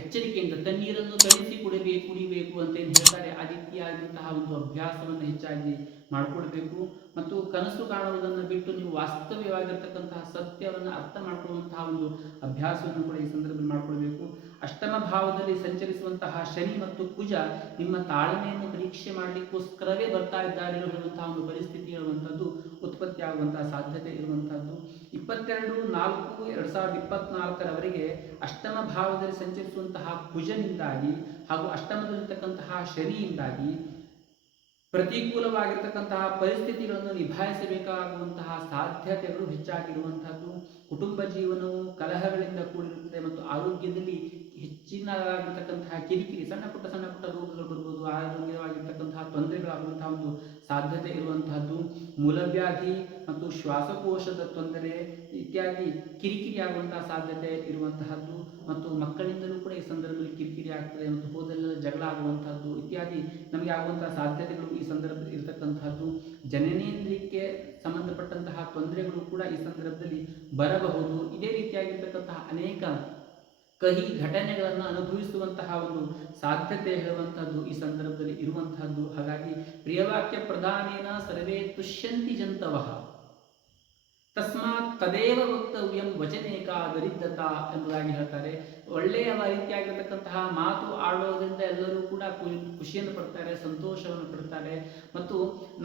ಎಚ್ಚರಿಕೆಯಿಂದ ತಣ್ಣೀರನ್ನು ತಣಿಸಿ ಕುಡಿಬೇಕು ಅಂತ ಏನು ಹೇಳ್ತಾರೆ, ಆ ರೀತಿಯಾದಂತಹ ಒಂದು ಅಭ್ಯಾಸವನ್ನು ಹೆಚ್ಚಾಗಿ ಮಾಡಿಕೊಳ್ಬೇಕು. ಮತ್ತು ಕನಸು ಕಾಣುವುದನ್ನು ಬಿಟ್ಟು ನೀವು ವಾಸ್ತವ್ಯವಾಗಿರ್ತಕ್ಕಂತಹ ಸತ್ಯವನ್ನು ಅರ್ಥ ಮಾಡಿಕೊಳ್ಳುವಂತಹ ಒಂದು ಅಭ್ಯಾಸವನ್ನು ಕೂಡ ಈ ಸಂದರ್ಭದಲ್ಲಿ ಮಾಡಿಕೊಳ್ಬೇಕು. ಅಷ್ಟಮ ಭಾವದಲ್ಲಿ ಸಂಚರಿಸುವಂತಹ ಶನಿ ಮತ್ತು ಕುಜ ನಿಮ್ಮ ತಾಳ್ಮೆಯನ್ನು ಪರೀಕ್ಷೆ ಮಾಡಲಿಕ್ಕೋಸ್ಕರವೇ ಬರ್ತಾ ಇದ್ದಾರೆ ಹೇಳುವಂತಹ ಒಂದು ಪರಿಸ್ಥಿತಿ ಹೇಳುವಂಥದ್ದು ಉತ್ಪತ್ತಿ ಆಗುವಂತಹ ಸಾಧ್ಯತೆ ಇರುವಂತಹದ್ದು. 22/4/2024 ಅಷ್ಟಮ ಭಾವದಲ್ಲಿ ಸಂಚರಿಸುವಂತಹ ಕುಜನಿಂದಾಗಿ ಹಾಗೂ ಅಷ್ಟಮದಲ್ಲಿರ್ತಕ್ಕಂತಹ ಶನಿಯಿಂದಾಗಿ ಪ್ರತಿಕೂಲವಾಗಿರ್ತಕ್ಕಂತಹ ಪರಿಸ್ಥಿತಿಗಳನ್ನು ನಿಭಾಯಿಸಬೇಕಾಗುವಂತಹ ಸಾಧ್ಯತೆಗಳು ಹೆಚ್ಚಾಗಿರುವಂತಹದ್ದು. ಕುಟುಂಬ ಜೀವನವು ಕಲಹಗಳಿಂದ ಕೂಡಿರುತ್ತದೆ ಮತ್ತು ಆರೋಗ್ಯದಲ್ಲಿ ಹೆಚ್ಚಿನದಾಗಿರ್ತಕ್ಕಂತಹ ಕಿರಿಕಿರಿ, ಸಣ್ಣ ಪುಟ್ಟ ರೋಗಗಳು ಬರ್ಬೋದು, ಆರೋಗ್ಯವಾಗಿರ್ತಕ್ಕಂತಹ ತೊಂದರೆಗಳಾಗುವಂತಹ ಒಂದು ಸಾಧ್ಯತೆ ಇರುವಂತಹದ್ದು. ಮೂಲವ್ಯಾಧಿ ಮತ್ತು ಶ್ವಾಸಕೋಶದ ತೊಂದರೆ ಇತ್ಯಾದಿ ಕಿರಿಕಿರಿ ಆಗುವಂತಹ ಸಾಧ್ಯತೆ ಇರುವಂತಹದ್ದು. ಮತ್ತು ಮಕ್ಕಳಿಂದಲೂ ಕೂಡ ಈ ಸಂದರ್ಭದಲ್ಲಿ ಕಿರಿಕಿರಿ ಆಗ್ತದೆ ಮತ್ತು ಹೋದೆಲ್ಲ ಜಗಳ ಆಗುವಂತಹದ್ದು ಇತ್ಯಾದಿ ನಮಗೆ ಆಗುವಂತಹ ಸಾಧ್ಯತೆಗಳು ಈ ಸಂದರ್ಭದಲ್ಲಿ ಇರತಕ್ಕಂತಹದ್ದು. ಜನನೇಂದ್ರಿಯಕ್ಕೆ ಸಂಬಂಧಪಟ್ಟಂತಹ ತೊಂದರೆಗಳು ಕೂಡ ಈ ಸಂದರ್ಭದಲ್ಲಿ ಬರಬಹುದು. ಇದೇ ರೀತಿಯಾಗಿರ್ತಕ್ಕಂತಹ ಅನೇಕ ಕಹಿ ಘಟನೆಗಳನ್ನು ಅನುಭವಿಸುವಂತಹ ಒಂದು ಸಾಧ್ಯತೆ ಹೇಳುವಂತಹದ್ದು ಈ ಸಂದರ್ಭದಲ್ಲಿ ಇರುವಂತಹದ್ದು. ಹಾಗಾಗಿ ಪ್ರಿಯವಾಕ್ಯ ಪ್ರಧಾನೇನ ಸರ್ವೇ ತುಷ್ಯಂತಿ ಜಂತವಃ ತಸ್ಮಾತ್ ತದೇವ ವಕ್ತವ್ಯಂ ವಚನೇಕ ದರಿದ್ರತಾ ಎಂಬುದಾಗಿ ಹೇಳ್ತಾರೆ. ಒಳ್ಳೆಯ ರೀತಿಯಾಗಿರ್ತಕ್ಕಂತಹ ಮಾತು ಆಡೋದ್ರಿಂದ ಎಲ್ಲರೂ ಕೂಡ ಖುಷಿಯನ್ನು ಪಡ್ತಾರೆ, ಸಂತೋಷವನ್ನು ಪಡ್ತಾರೆ. ಮತ್ತು